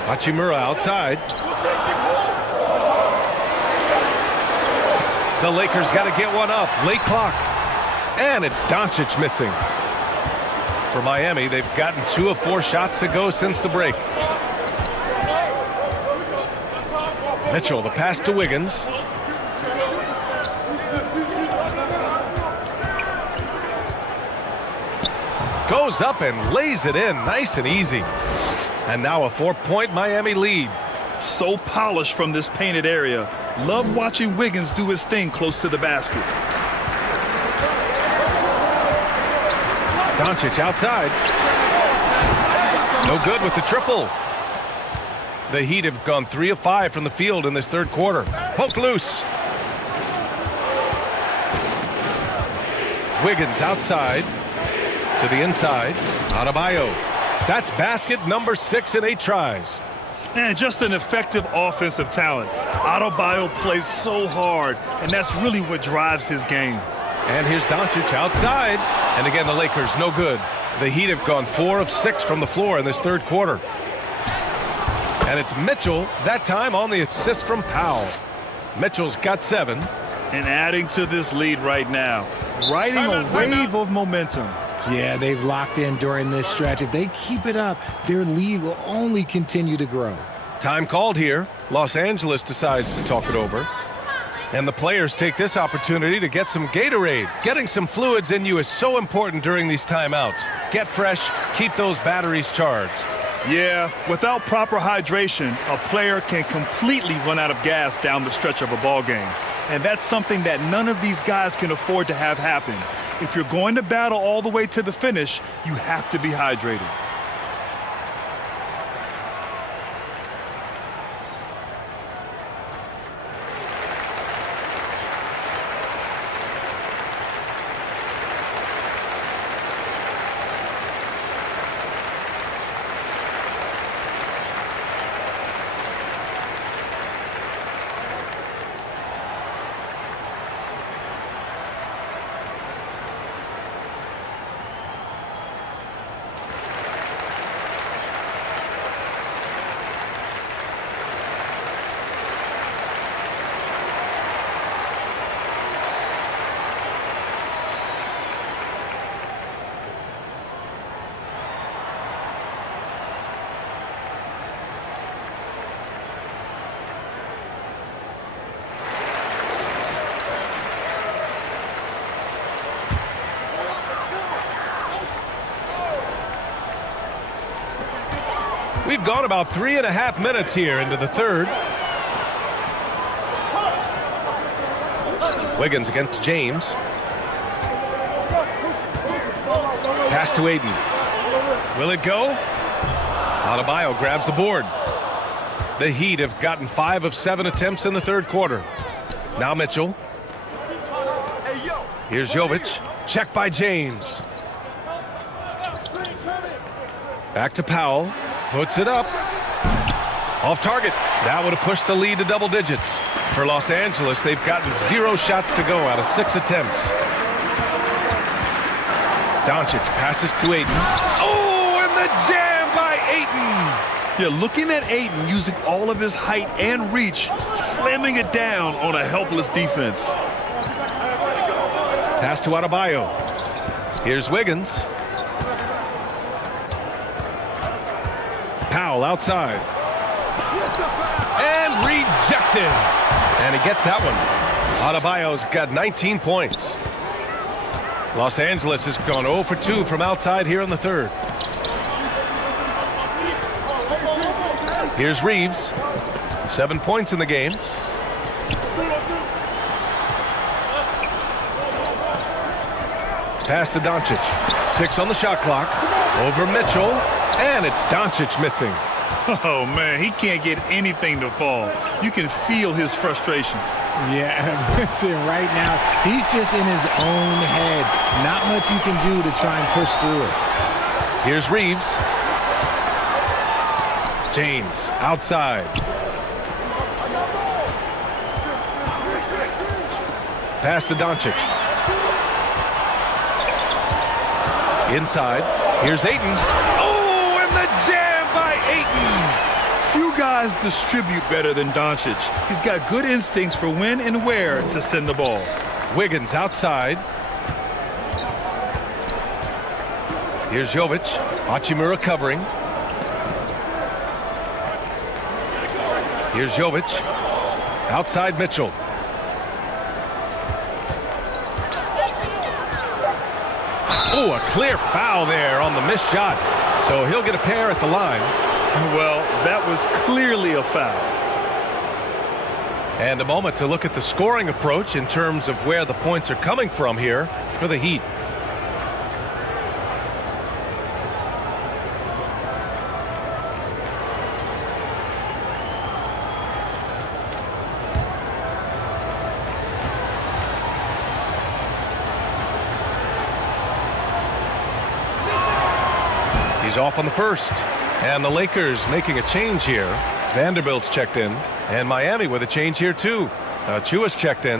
Hachimura outside. The Lakers got to get one up. Late clock. And it's Doncic missing. For Miami, they've gotten 2 of 4 shots to go since the break. Mitchell, the pass to Wiggins. Goes up and lays it in nice and easy. And now a 4-point Miami lead. So polished from this painted area. Love watching Wiggins do his thing close to the basket. Doncic outside. No good with the triple. The Heat have gone 3 of 5 from the field in this third quarter. Poked loose. Wiggins outside. To the inside. Adebayo. That's basket number 6 in 8 tries. And just an effective offensive talent. Adebayo plays so hard, and that's really what drives his game. And here's Doncic outside. And again, the Lakers no good. The Heat have gone 4 of 6 from the floor in this third quarter. And it's Mitchell, that time on the assist from Powell. Mitchell's got 7. And adding to this lead right now. Riding a wave of momentum. Yeah, they've locked in during this stretch. If they keep it up, their lead will only continue to grow. Time called here. Los Angeles decides to talk it over. And the players take this opportunity to get some Gatorade. Getting some fluids in you is so important during these timeouts. Get fresh, keep those batteries charged. Yeah, without proper hydration, a player can completely run out of gas down the stretch of a ball game. And that's something that none of these guys can afford to have happen. If you're going to battle all the way to the finish, you have to be hydrated. We've gone about 3.5 minutes here into the third. Wiggins against James. Pass to Aiden. Will it go? Adebayo grabs the board. The Heat have gotten 5 of 7 attempts in the third quarter. Now Mitchell. Here's Jovic. Check by James. Back to Powell. Puts it up. Off target. That would have pushed the lead to double digits. For Los Angeles, they've gotten 0 shots to go out of 6 attempts. Doncic passes to Aiden. Oh, and the jam by Aiden. Yeah, looking at Aiden using all of his height and reach, slamming it down on a helpless defense. Pass to Adebayo. Here's Wiggins. Powell outside. And rejected. And he gets that one. Adebayo's got 19 points. Los Angeles has gone 0 for 2 from outside here in the third. Here's Reeves. 7 points in the game. Pass to Doncic. 6 on the shot clock. Over Mitchell. And it's Doncic missing. Oh, man, he can't get anything to fall. You can feel his frustration. Yeah, right now, he's just in his own head. Not much you can do to try and push through it. Here's Reeves. James outside. Pass to Doncic. Inside. Here's Ayton. Oh, and the jam by Ayton. Few guys distribute better than Doncic. He's got good instincts for when and where to send the ball. Wiggins outside. Here's Jovic. Hachimura covering. Here's Jovic. Outside Mitchell. Oh, a clear foul there on the missed shot. So he'll get a pair at the line. Well, that was clearly a foul. And a moment to look at the scoring approach in terms of where the points are coming from here for the Heat. He's off on the first. And the Lakers making a change here. Vanderbilt's checked in. And Miami with a change here too. Chua's checked in.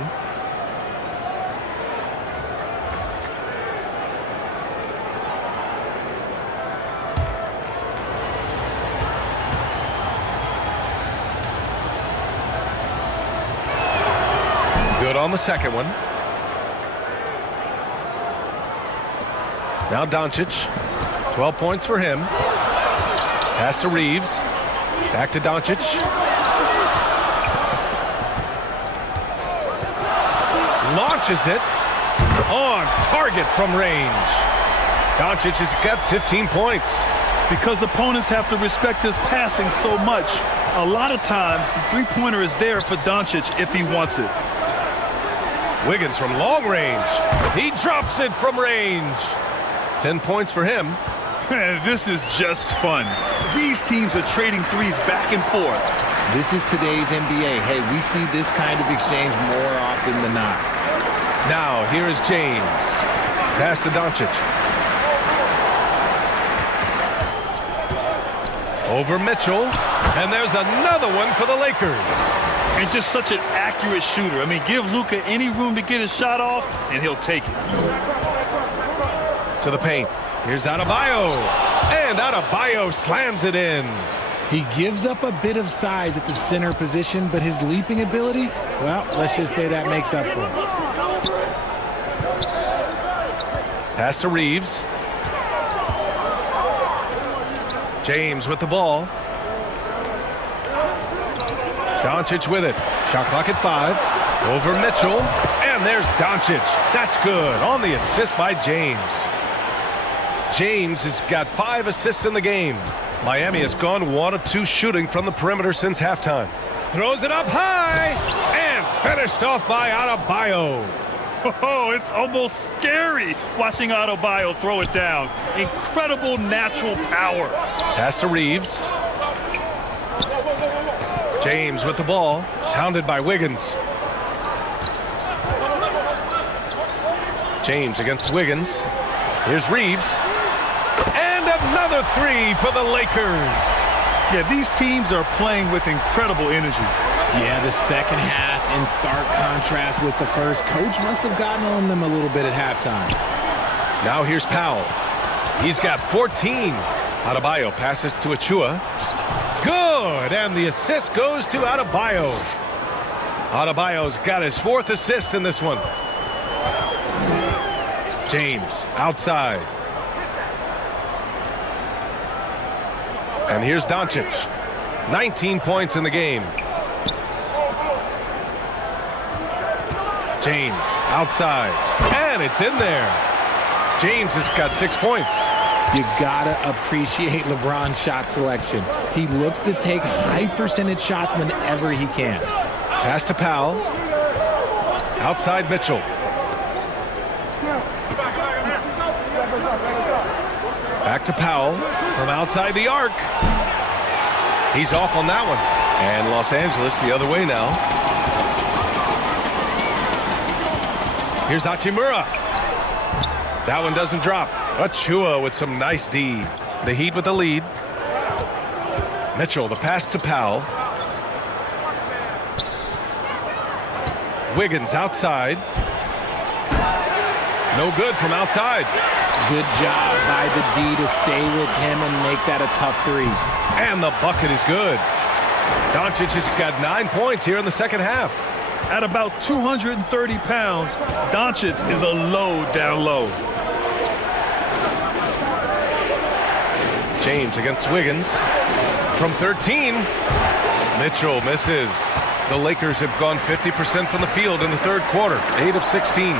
Good on the second one. Now Doncic. 12 points for him. Pass to Reeves. Back to Doncic. Launches it. On target from range. Doncic has got 15 points. Because opponents have to respect his passing so much, a lot of times the three-pointer is there for Doncic if he wants it. Wiggins from long range. He drops it from range. 10 points for him. This is just fun. These teams are trading threes back and forth. This is today's NBA. Hey, we see this kind of exchange more often than not. Now, here is James. Pass to Doncic. Over Mitchell. And there's another one for the Lakers. And just such an accurate shooter. I mean, give Luka any room to get his shot off, and he'll take it. To the paint. Here's Adebayo. And Adebayo slams it in. He gives up a bit of size at the center position, but his leaping ability, well, let's just say that makes up for it. Pass to Reeves. James with the ball. Doncic with it. Shot clock at 5. Over Mitchell. And there's Doncic. That's good. On the assist by James. James has got 5 assists in the game. Miami has gone 1 of 2 shooting from the perimeter since halftime. Throws it up high. And finished off by Adebayo. Oh, it's almost scary watching Adebayo throw it down. Incredible natural power. Pass to Reeves. James with the ball, hounded by Wiggins. James against Wiggins. Here's Reeves. And another 3 for the Lakers. Yeah, these teams are playing with incredible energy. Yeah, the second half in stark contrast with the first. Coach must have gotten on them a little bit at halftime. Now here's Powell. He's got 14. Adebayo passes to Achua. Good, and the assist goes to Adebayo. Adebayo's got his 4th assist in this one. James outside. And here's Doncic. 19 points in the game. James outside. And it's in there. James has got 6 points. You gotta appreciate LeBron's shot selection. He looks to take high percentage shots whenever he can. Pass to Powell. Outside Mitchell. Back to Powell from outside the arc. He's off on that one. And Los Angeles the other way now. Here's Hachimura. That one doesn't drop. Achua with some nice D. The Heat with the lead. Mitchell, the pass to Powell. Wiggins outside. No good from outside. Good job by the D to stay with him and make that a tough 3. And the bucket is good. Doncic has got 9 points here in the second half. At about 230 pounds, Doncic is a load down low. James against Wiggins. From 13. Mitchell misses. The Lakers have gone 50% from the field in the third quarter. 8 of 16.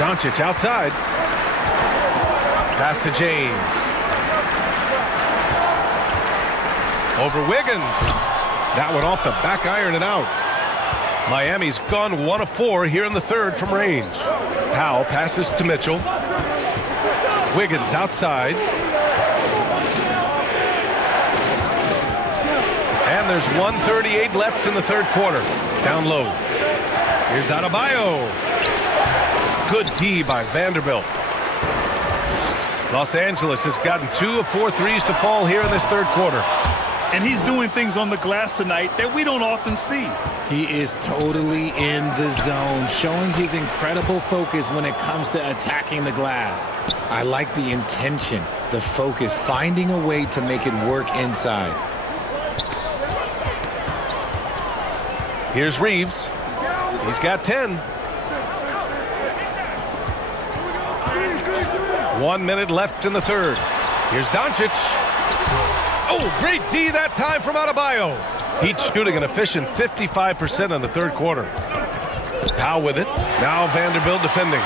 Doncic outside. Pass to James. Over Wiggins. That one off the back iron and out. Miami's gone 1 of 4 here in the third from range. Powell passes to Mitchell. Wiggins outside. And there's 1:38 left in the third quarter. Down low. Here's Adebayo. Good D by Vanderbilt. Los Angeles has gotten 2 of 4 threes to fall here in this third quarter. And he's doing things on the glass tonight that we don't often see. He is totally in the zone, showing his incredible focus when it comes to attacking the glass. I like the intention, the focus, finding a way to make it work inside. Here's Reeves. He's got 10. 1 minute left in the third. Here's Doncic. Oh, great D that time from Adebayo. Heat shooting an efficient 55% in the third quarter. Powell with it. Now Vanderbilt defending.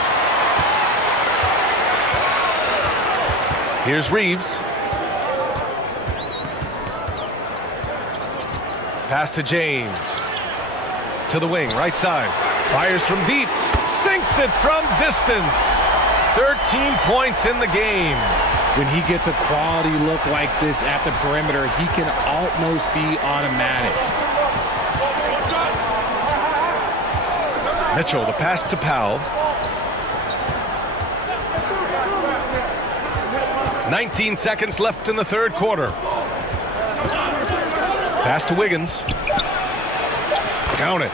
Here's Reeves. Pass to James. To the wing, right side. Fires from deep. Sinks it from distance. 13 points in the game. When he gets a quality look like this at the perimeter, he can almost be automatic. Mitchell, the pass to Powell. 19 seconds left in the third quarter. Pass to Wiggins. Count it.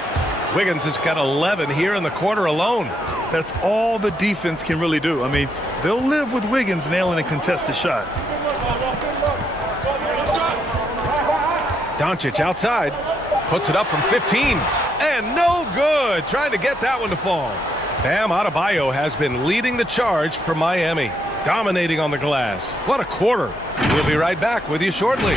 Wiggins has got 11 here in the quarter alone. That's all the defense can really do. I mean, they'll live with Wiggins nailing a contested shot. Doncic outside. Puts it up from 15. And no good. Trying to get that one to fall. Bam Adebayo has been leading the charge for Miami. Dominating on the glass. What a quarter. We'll be right back with you shortly.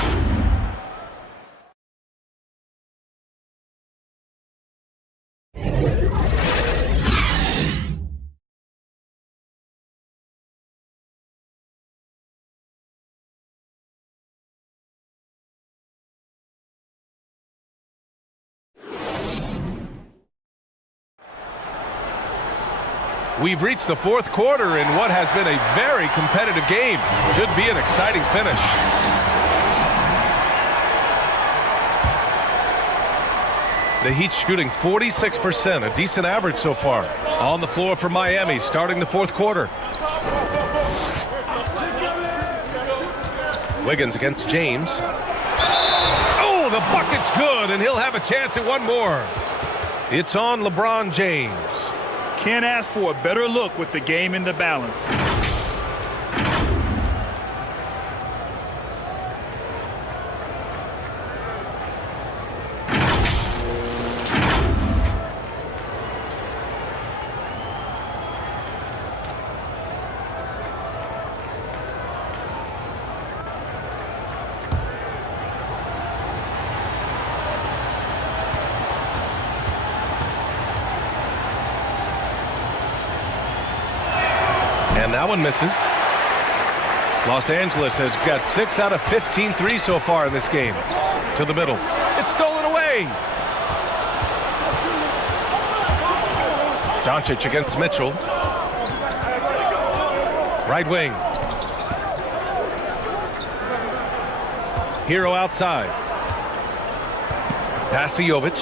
We've reached the fourth quarter in what has been a very competitive game. Should be an exciting finish. The Heat shooting 46%, a decent average so far. On the floor for Miami, starting the fourth quarter. Wiggins against James. Oh, the bucket's good, and he'll have a chance at one more. It's on LeBron James. Can't ask for a better look with the game in the balance. And that one misses. Los Angeles has got 6 out of 15 threes so far in this game. To the middle. It's stolen away. Doncic against Mitchell. Right wing. Hero outside. Pass to Jovic.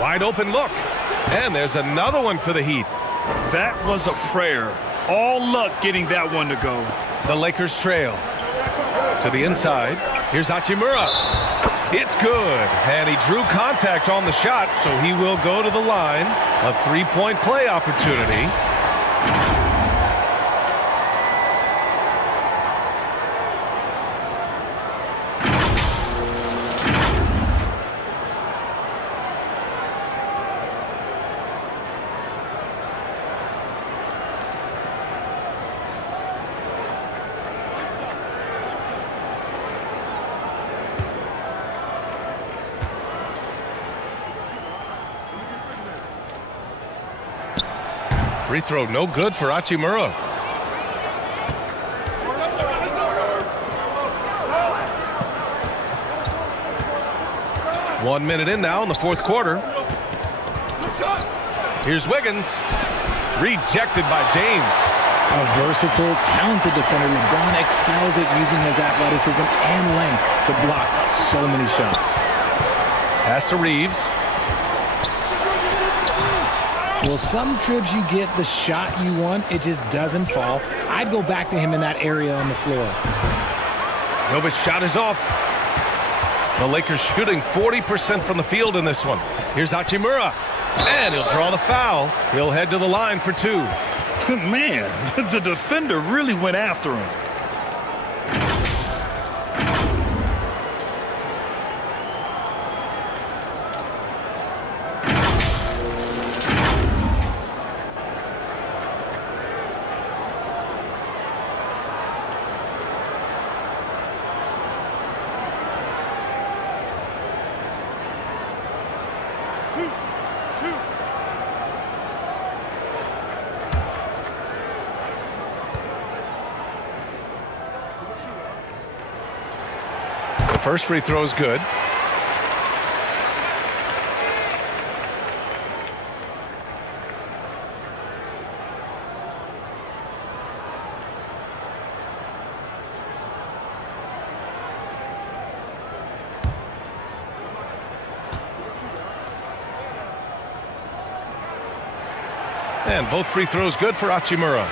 Wide open look. And there's another one for the Heat. That was a prayer. All luck getting that one to go. The Lakers trail. To the inside. Here's Hachimura. It's good. And he drew contact on the shot, so he will go to the line. A three-point play opportunity. Free throw no good for Hachimura. One minute in now in the fourth quarter. Here's Wiggins. Rejected by James. A versatile, talented defender. LeBron excels at using his athleticism and length to block so many shots. Pass to Reeves. Well, some trips you get the shot you want, it just doesn't fall. I'd go back to him in that area on the floor. Jovic's shot is off. The Lakers shooting 40% from the field in this one. Here's Hachimura. And he'll draw the foul. He'll head to the line for two. Man, the defender really went after him. first free throw is good. And both free throws good for Hachimura.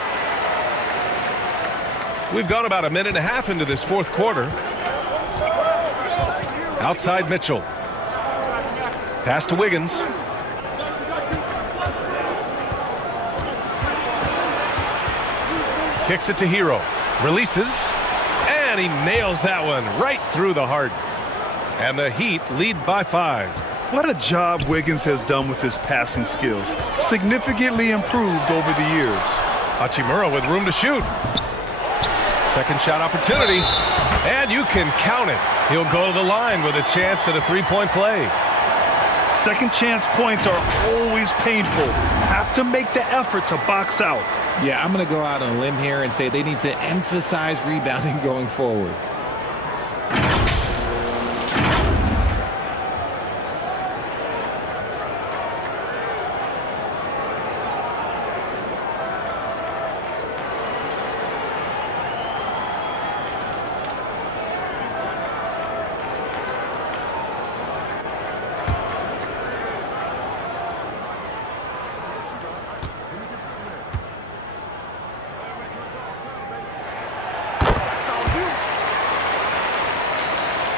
We've gone about a minute and a half into this fourth quarter. Outside Mitchell. Pass to Wiggins. Kicks it to Hero. Releases. And he nails that one right through the heart. And the Heat lead by 5. What a job Wiggins has done with his passing skills. Significantly improved over the years. Hachimura with room to shoot. Second shot opportunity. And you can count it. He'll go to the line with a chance at a three-point play. Second chance points are always painful. Have to make the effort to box out. Yeah, I'm going to go out on a limb here and say they need to emphasize rebounding going forward.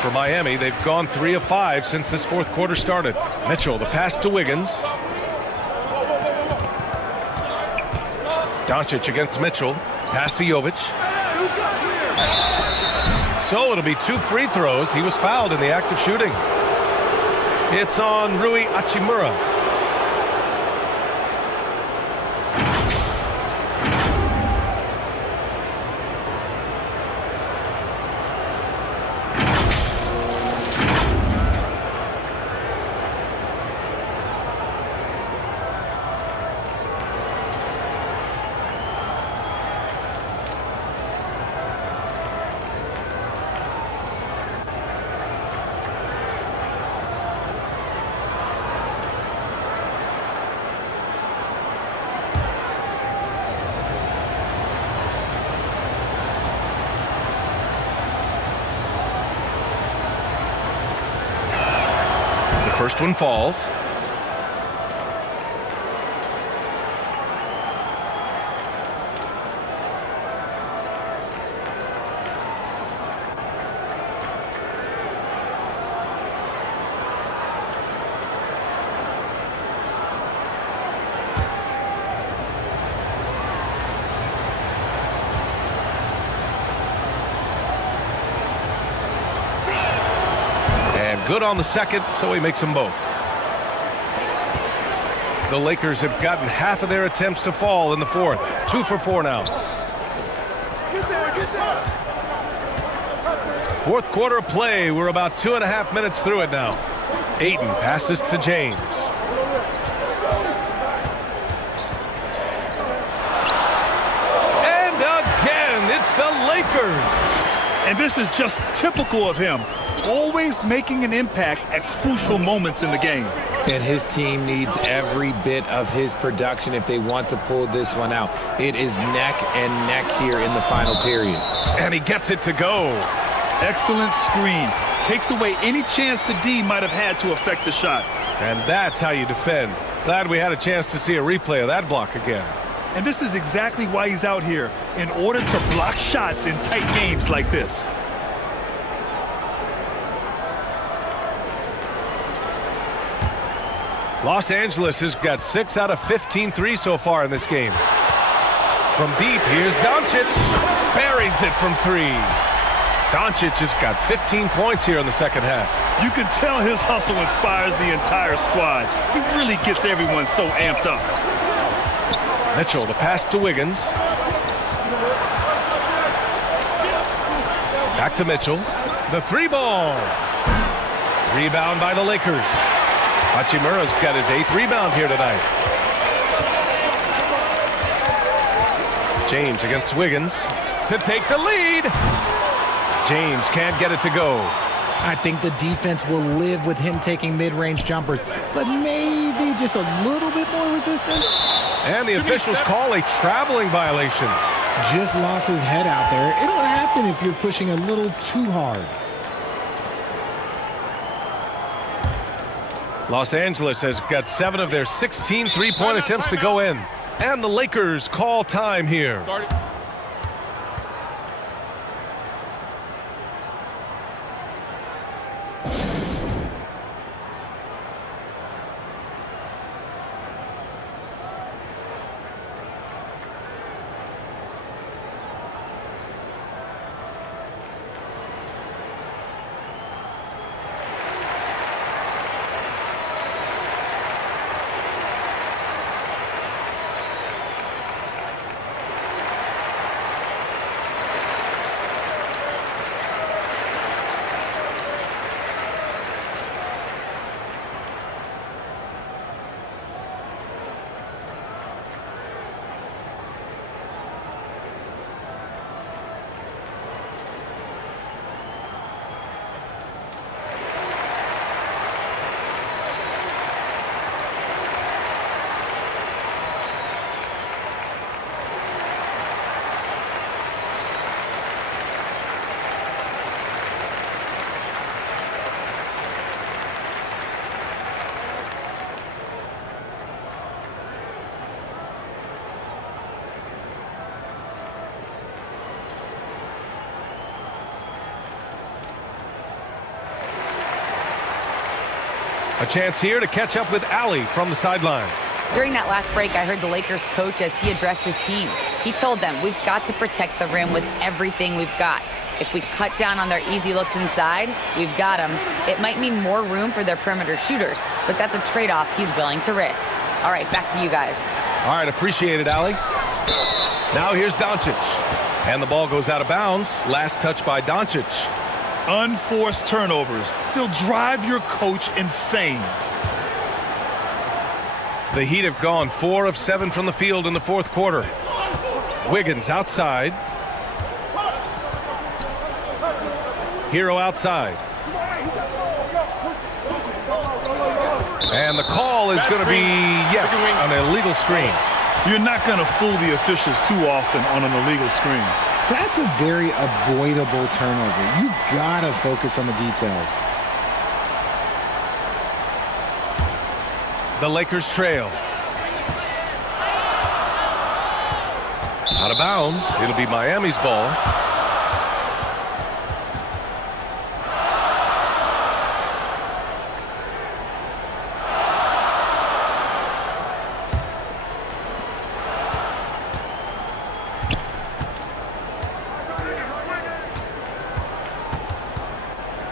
For Miami, they've gone 3 of 5 since this fourth quarter started. Mitchell, the pass to Wiggins. Doncic against Mitchell. Pass to Jovic. So it'll be 2 free throws. He was fouled in the act of shooting. It's on Rui Hachimura. First one falls. Good on the second, so he makes them both. The Lakers have gotten half of their attempts to fall in the fourth. 2 for 4 now. Fourth quarter of play. We're about 2.5 minutes through it now. Ayton passes to James. And again, it's the Lakers. And this is just typical of him. Always making an impact at crucial moments in the game. And his team needs every bit of his production if they want to pull this one out. It is neck and neck here in the final period. And he gets it to go. Excellent screen. Takes away any chance the D might have had to affect the shot. And that's how you defend. Glad we had a chance to see a replay of that block again. And this is exactly why he's out here, in order to block shots in tight games like this. Los Angeles has got 6 out of 15 threes so far in this game. From deep, here's Doncic. Buries it from 3. Doncic has got 15 points here in the second half. You can tell his hustle inspires the entire squad. He really gets everyone so amped up. Mitchell, the pass to Wiggins. Back to Mitchell. The 3-ball. Rebound by the Lakers. Hachimura's got his 8th rebound here tonight. James against Wiggins to take the lead. James can't get it to go. I think the defense will live with him taking mid-range jumpers, but maybe just a little bit more resistance. And the officials call a traveling violation. Just lost his head out there. It'll happen if you're pushing a little too hard. Los Angeles has got 7 of their 16 three-point attempts to go in. And the Lakers call time here. A chance here to catch up with Allie from the sideline. During that last break, I heard the Lakers coach as he addressed his team. He told them, we've got to protect the rim with everything we've got. If we cut down on their easy looks inside, we've got them. It might mean more room for their perimeter shooters, but that's a trade-off he's willing to risk. All right, back to you guys. All right, appreciate it, Allie. Now here's Doncic. And the ball goes out of bounds. Last touch by Doncic. Unforced turnovers. They'll drive your coach insane. The Heat have gone 4 of 7 from the field in the fourth quarter. Wiggins outside. Hero outside. And the call is going to be, yes, an illegal screen. You're not going to fool the officials too often on an illegal screen. That's a very avoidable turnover. You gotta focus on the details. The Lakers trail. Out of bounds. It'll be Miami's ball.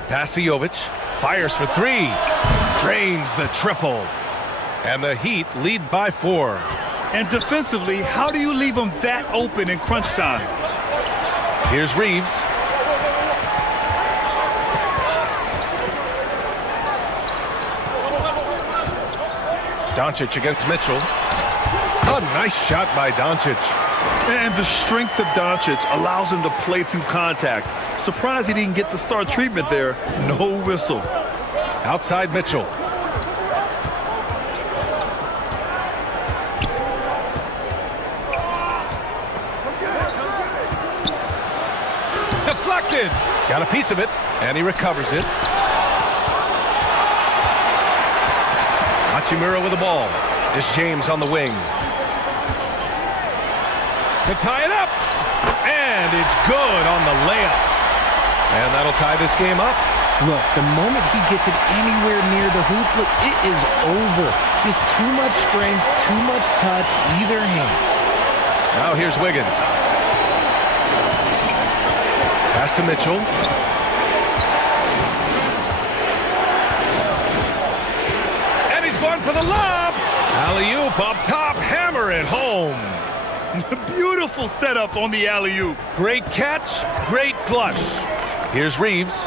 Pass to Jovic. Fires for 3. Drains the triple. And the Heat lead by 4. And defensively, how do you leave them that open in crunch time? Here's Reeves. Doncic against Mitchell. A nice shot by Doncic. And the strength of Doncic allows him to play through contact. Surprised he didn't get the star treatment there. No whistle. Outside Mitchell. Deflected. Got a piece of it, and he recovers it. Hachimura with the ball. It's James on the wing. To tie it up. And it's good on the layup. And that'll tie this game up. Look, the moment he gets it anywhere near the hoop, look, it is over. Just too much strength, too much touch, either hand. Now here's Wiggins. Pass to Mitchell. And he's going for the lob. Alley-oop up top, hammer it home. Beautiful setup on the alley-oop. Great catch, great flush. Here's Reeves.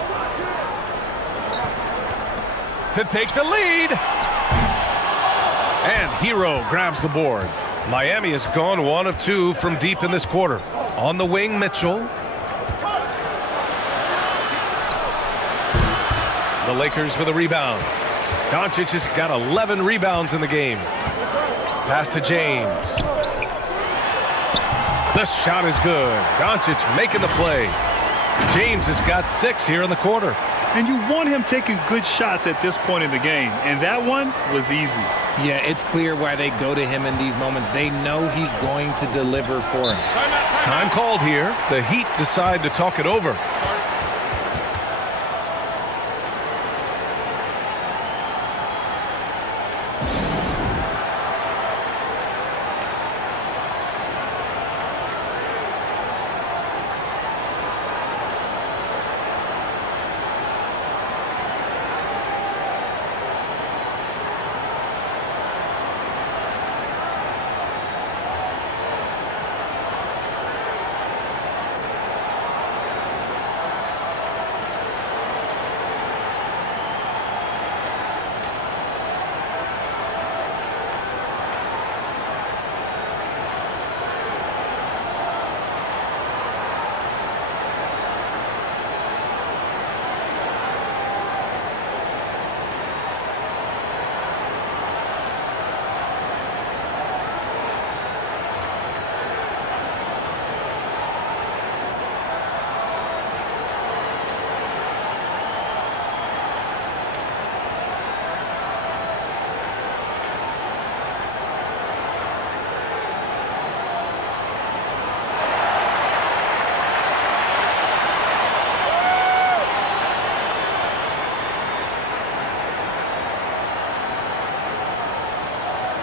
To take the lead. And Hero grabs the board. Miami has gone 1 of 2 from deep in this quarter. On the wing, Mitchell. The Lakers with a rebound. Doncic has got 11 rebounds in the game. Pass to James. The shot is good. Doncic making the play. James has got 6 here in the quarter. And you want him taking good shots at this point in the game. And that one was easy. Yeah, it's clear why they go to him in these moments. They know he's going to deliver for him. Time called here. The Heat decide to talk it over.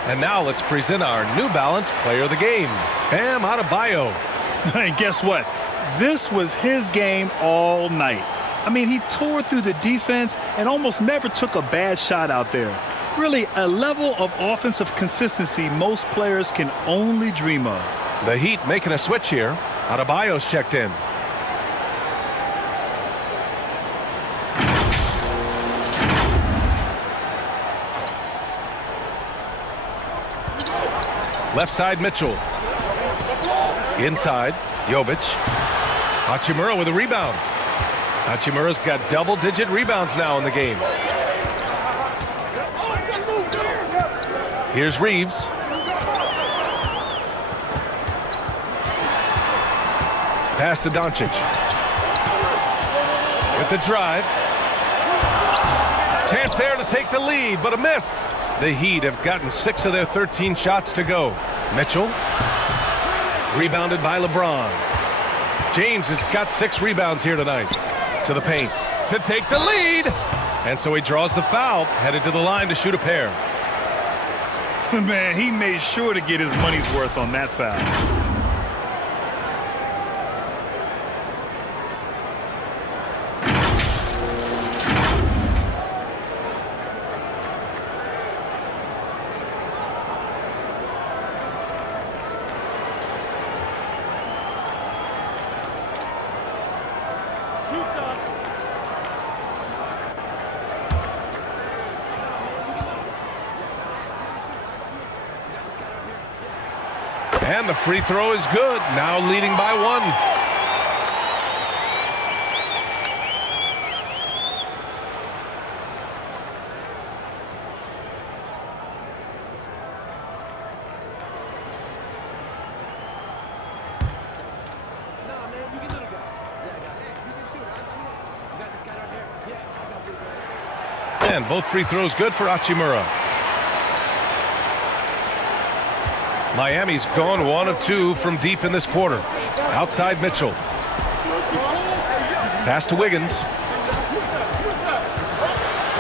And now let's present our New Balance player of the game, Bam Adebayo. And guess what? This was his game all night. I mean, he tore through the defense and almost never took a bad shot out there. Really, a level of offensive consistency most players can only dream of. The Heat making a switch here. Adebayo's checked in. Left side, Mitchell. Inside, Jovic. Hachimura with a rebound. Hachimura's got double-digit rebounds now in the game. Here's Reeves. Pass to Doncic. With the drive. Chance there to take the lead, but a miss. The Heat have gotten 6 of their 13 shots to go. Mitchell. Rebounded by LeBron. James has got 6 rebounds here tonight. To the paint. To take the lead. And so he draws the foul. Headed to the line to shoot a pair. Man, he made sure to get his money's worth on that foul. And the free throw is good. Now leading by 1. And both free throws good for Hachimura. Miami's gone 1 of 2 from deep in this quarter. Outside Mitchell. Pass to Wiggins.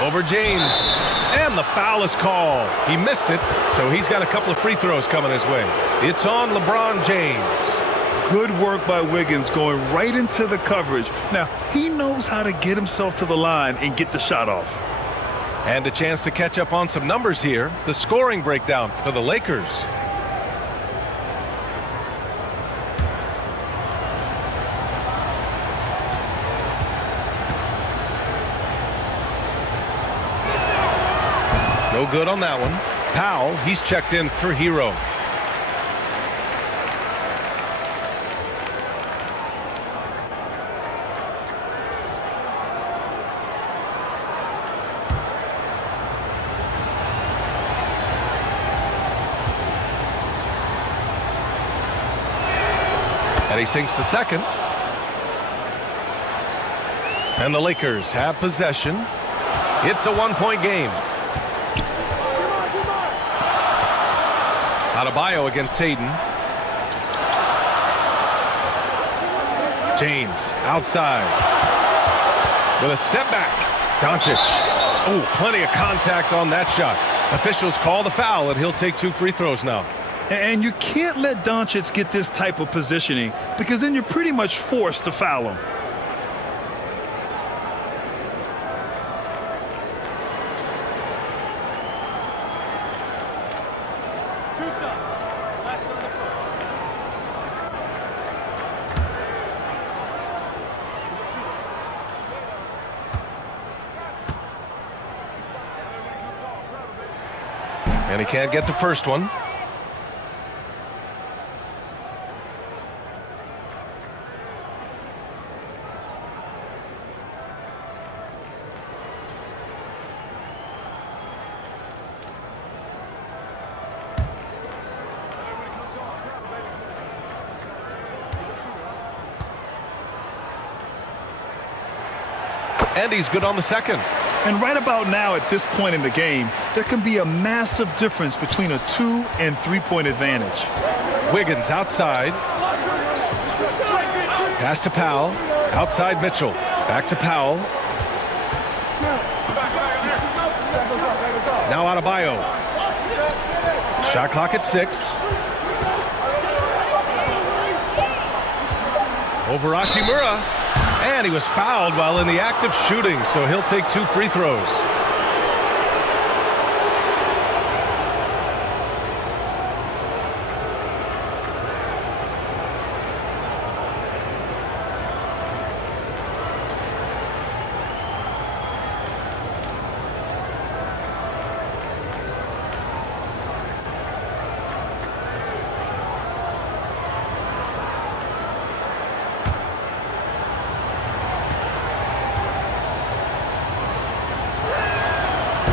Over James. And the foul is called. He missed it, so he's got a couple of free throws coming his way. It's on LeBron James. Good work by Wiggins going right into the coverage. Now, he knows how to get himself to the line and get the shot off. And a chance to catch up on some numbers here. The scoring breakdown for the Lakers. No good on that one. Powell, he's checked in for Hero. And he sinks the second. And the Lakers have possession. It's a one-point game. Adebayo against Tatum. James outside with a step back. Doncic. Oh, plenty of contact on that shot. Officials call the foul, and he'll take 2 free throws now. And you can't let Doncic get this type of positioning, because then you're pretty much forced to foul him. And he can't get the first one. And he's good on the second. And right about now, at this point in the game, there can be a massive difference between a 2- and 3-point advantage. Wiggins outside. Pass to Powell. Outside Mitchell. Back to Powell. Now Adebayo. Shot clock at 6. Over Hachimura. And he was fouled while in the act of shooting, so he'll take 2 free throws.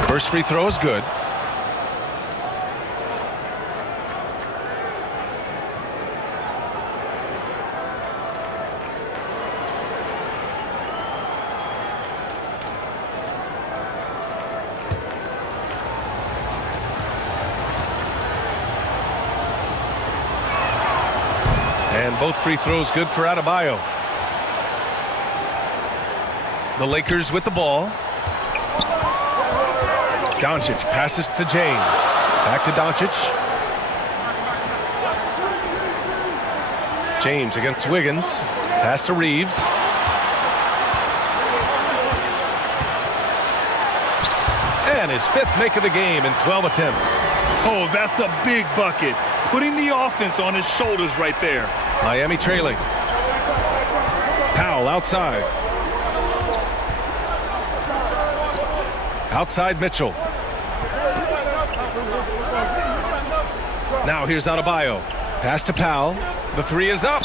First free throw is good. And both free throws good for Adebayo. The Lakers with the ball. Doncic passes to James. Back to Doncic. James against Wiggins. Pass to Reeves. And his 5th make of the game in 12 attempts. Oh, that's a big bucket. Putting the offense on his shoulders right there. Miami trailing. Powell outside. Outside Mitchell. Now here's Adebayo. Pass to Powell. The 3 is up.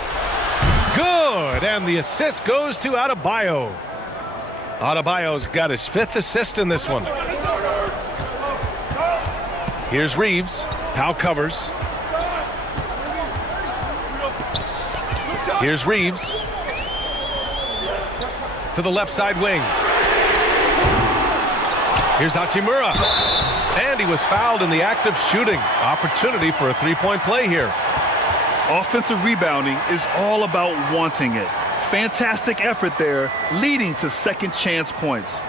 Good. And the assist goes to Adebayo. Adebayo's got his 5th assist in this one. Here's Reeves. Powell covers. Here's Reeves. To the left side wing. Here's Hachimura. And he was fouled in the act of shooting. Opportunity for a 3-point play here. Offensive rebounding is all about wanting it. Fantastic effort there, leading to second chance points.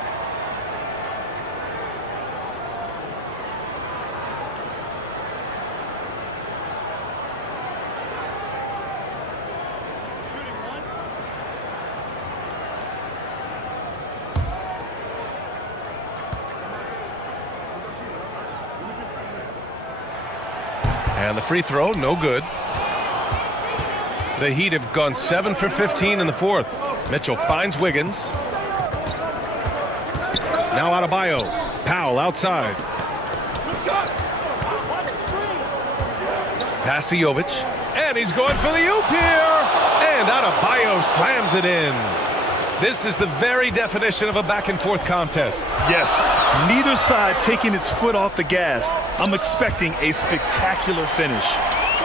And the free throw, no good. The Heat have gone 7 for 15 in the 4th. Mitchell finds Wiggins. Now Adebayo. Powell outside. Pass to Jovic. And he's going for the oop here. And Adebayo slams it in. This is the very definition of a back-and-forth contest. Yes, neither side taking its foot off the gas. I'm expecting a spectacular finish.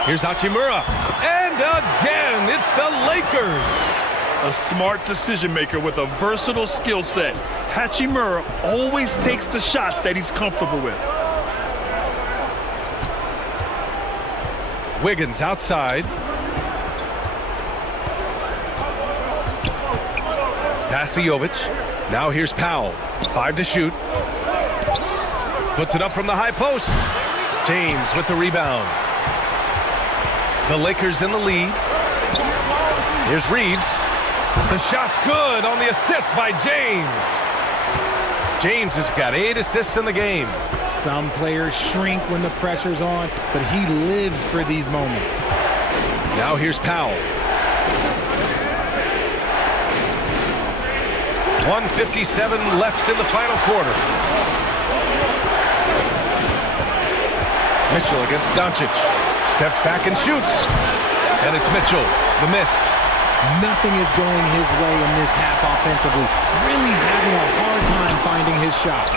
Here's Hachimura. And again. It's the Lakers. A smart decision maker with a versatile skill set. Hachimura always takes the shots that he's comfortable with. Wiggins outside. Pass to Jovic. Now here's Powell. 5 to shoot. Puts it up from the high post. James with the rebound. The Lakers in the lead. Here's Reeves. The shot's good on the assist by James. James has got 8 assists in the game. Some players shrink when the pressure's on, but he lives for these moments. Now here's Powell. 1:57 left in the final quarter. Mitchell against Doncic. Steps back and shoots. And it's Mitchell. The miss. Nothing is going his way in this half offensively. Really having a hard time finding his shot.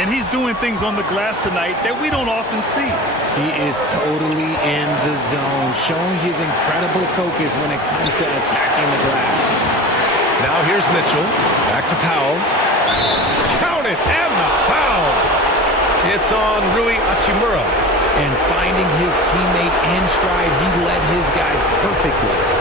And he's doing things on the glass tonight that we don't often see. He is totally in the zone, showing his incredible focus when it comes to attacking the glass. Now here's Mitchell. Back to Powell. Count it, and the foul. It's on Rui Hachimura. And finding his teammate in stride, he led his guy perfectly.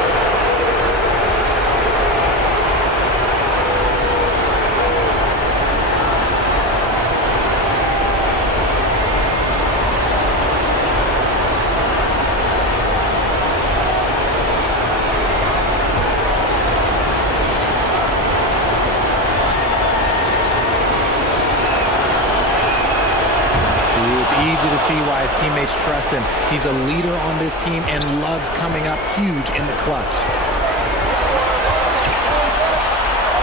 Easy to see why his teammates trust him. He's a leader on this team and loves coming up huge in the clutch.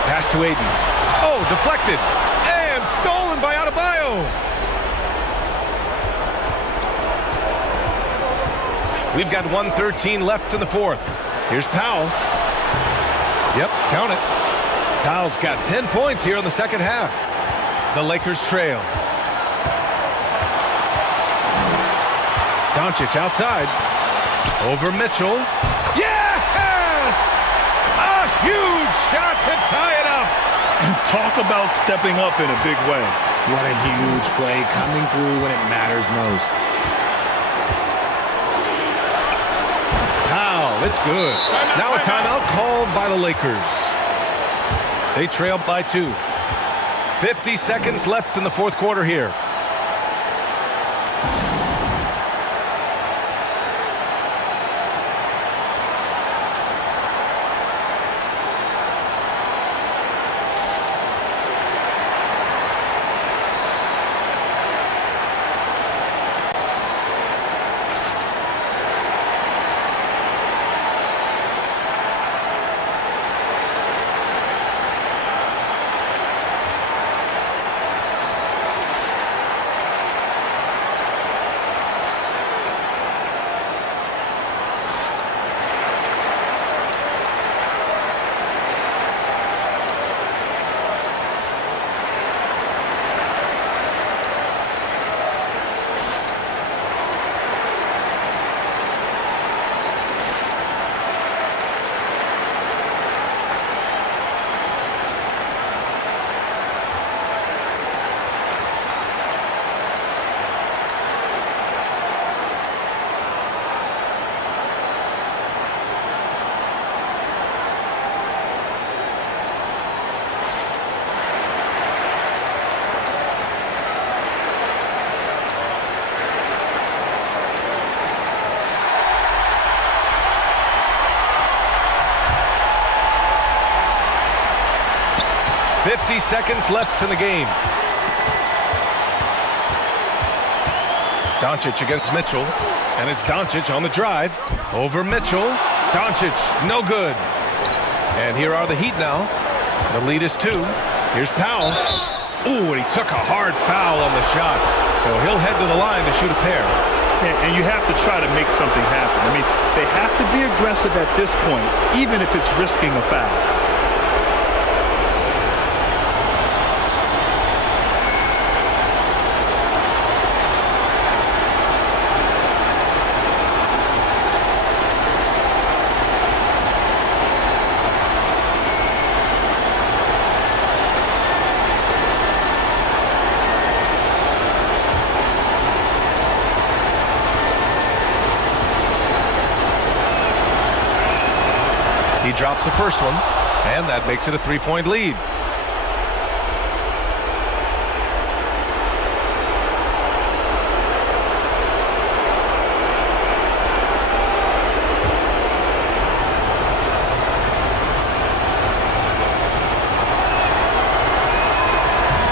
Pass to Aiden. Oh, deflected. And stolen by Adebayo. We've got 1:13 left in the fourth. Here's Powell. Yep, count it. Powell's got 10 points here in the second half. The Lakers trail. Doncic outside. Over Mitchell. Yes! A huge shot to tie it up. And talk about stepping up in a big way. What a huge play coming through when it matters most. Powell, it's good. Now a timeout called by the Lakers. They trail by 2. 50 seconds left in the fourth quarter here. Seconds left in the game. Doncic against Mitchell, and it's Doncic on the drive. Over Mitchell. Doncic, no good. And here are the Heat now. The lead is 2. Here's Powell. Ooh, and he took a hard foul on the shot. So he'll head to the line to shoot a pair. And you have to try to make something happen. I mean, they have to be aggressive at this point, even if it's risking a foul. drops the first one, and that makes it a 3-point lead.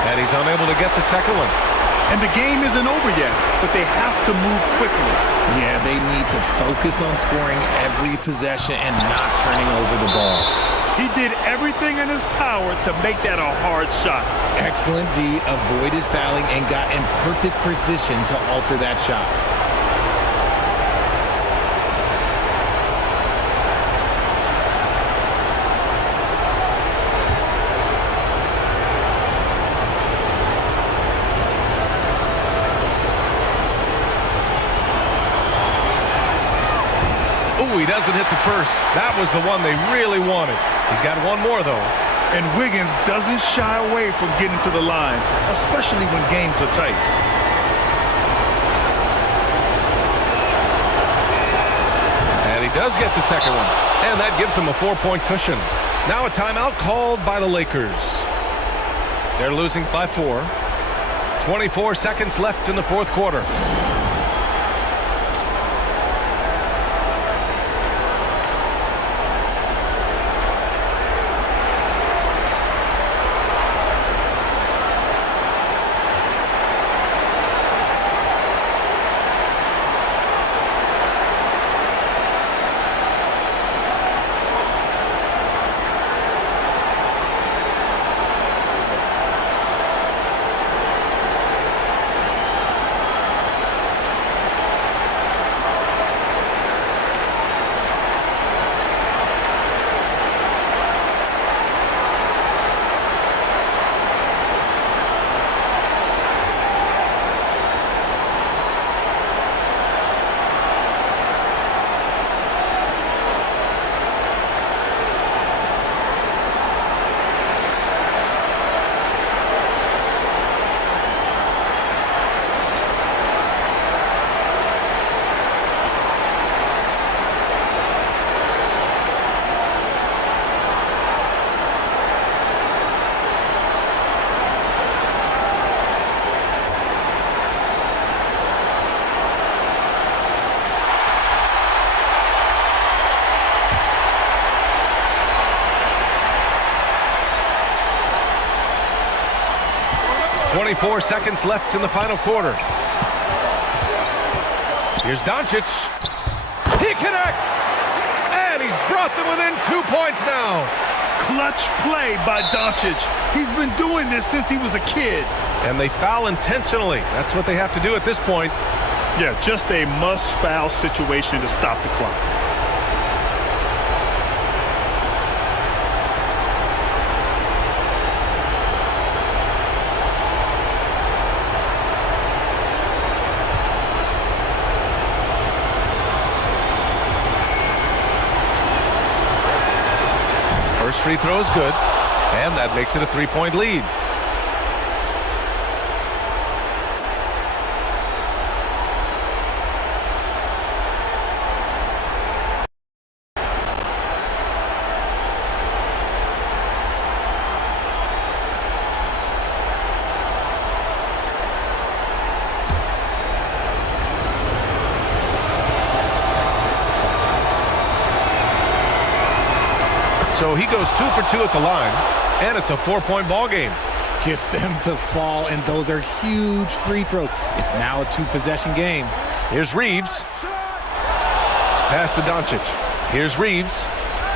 And he's unable to get the second one. And the game isn't over yet, but they have to move quickly. Yeah, they need to focus on scoring every possession and not turning over the ball. He did everything in his power to make that a hard shot. Excellent D, avoided fouling and got in perfect position to alter that shot. Ooh, he doesn't hit the first. That was the one they really wanted. He's got one more, though. And Wiggins doesn't shy away from getting to the line, especially when games are tight. And he does get the second one. And that gives him a 4-point cushion. Now a timeout called by the Lakers. They're losing by 4. 24 seconds left in the fourth quarter. .4 seconds left in the final quarter. Here's Doncic. He connects! And he's brought them within 2 points now. Clutch play by Doncic. He's been doing this since he was a kid. And they foul intentionally. That's what they have to do at this point. Yeah, just a must-foul situation to stop the clock. First free throw is good, and that makes it a 3-point lead. So he goes 2 for 2 at the line, and it's a 4-point ball game. Gets them to fall, and those are huge free throws. It's now a 2-possession game. Here's Reeves. Pass to Doncic. Here's Reeves.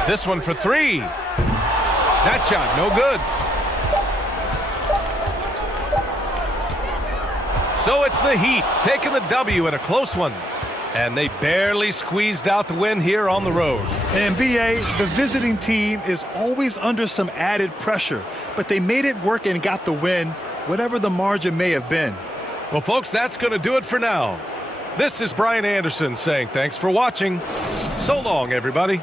This one for 3. That shot, no good. So it's the Heat taking the W in a close one. And they barely squeezed out the win here on the road. And BA, the visiting team is always under some added pressure, but they made it work and got the win, whatever the margin may have been. Well, folks, that's going to do it for now. This is Brian Anderson saying thanks for watching. So long, everybody.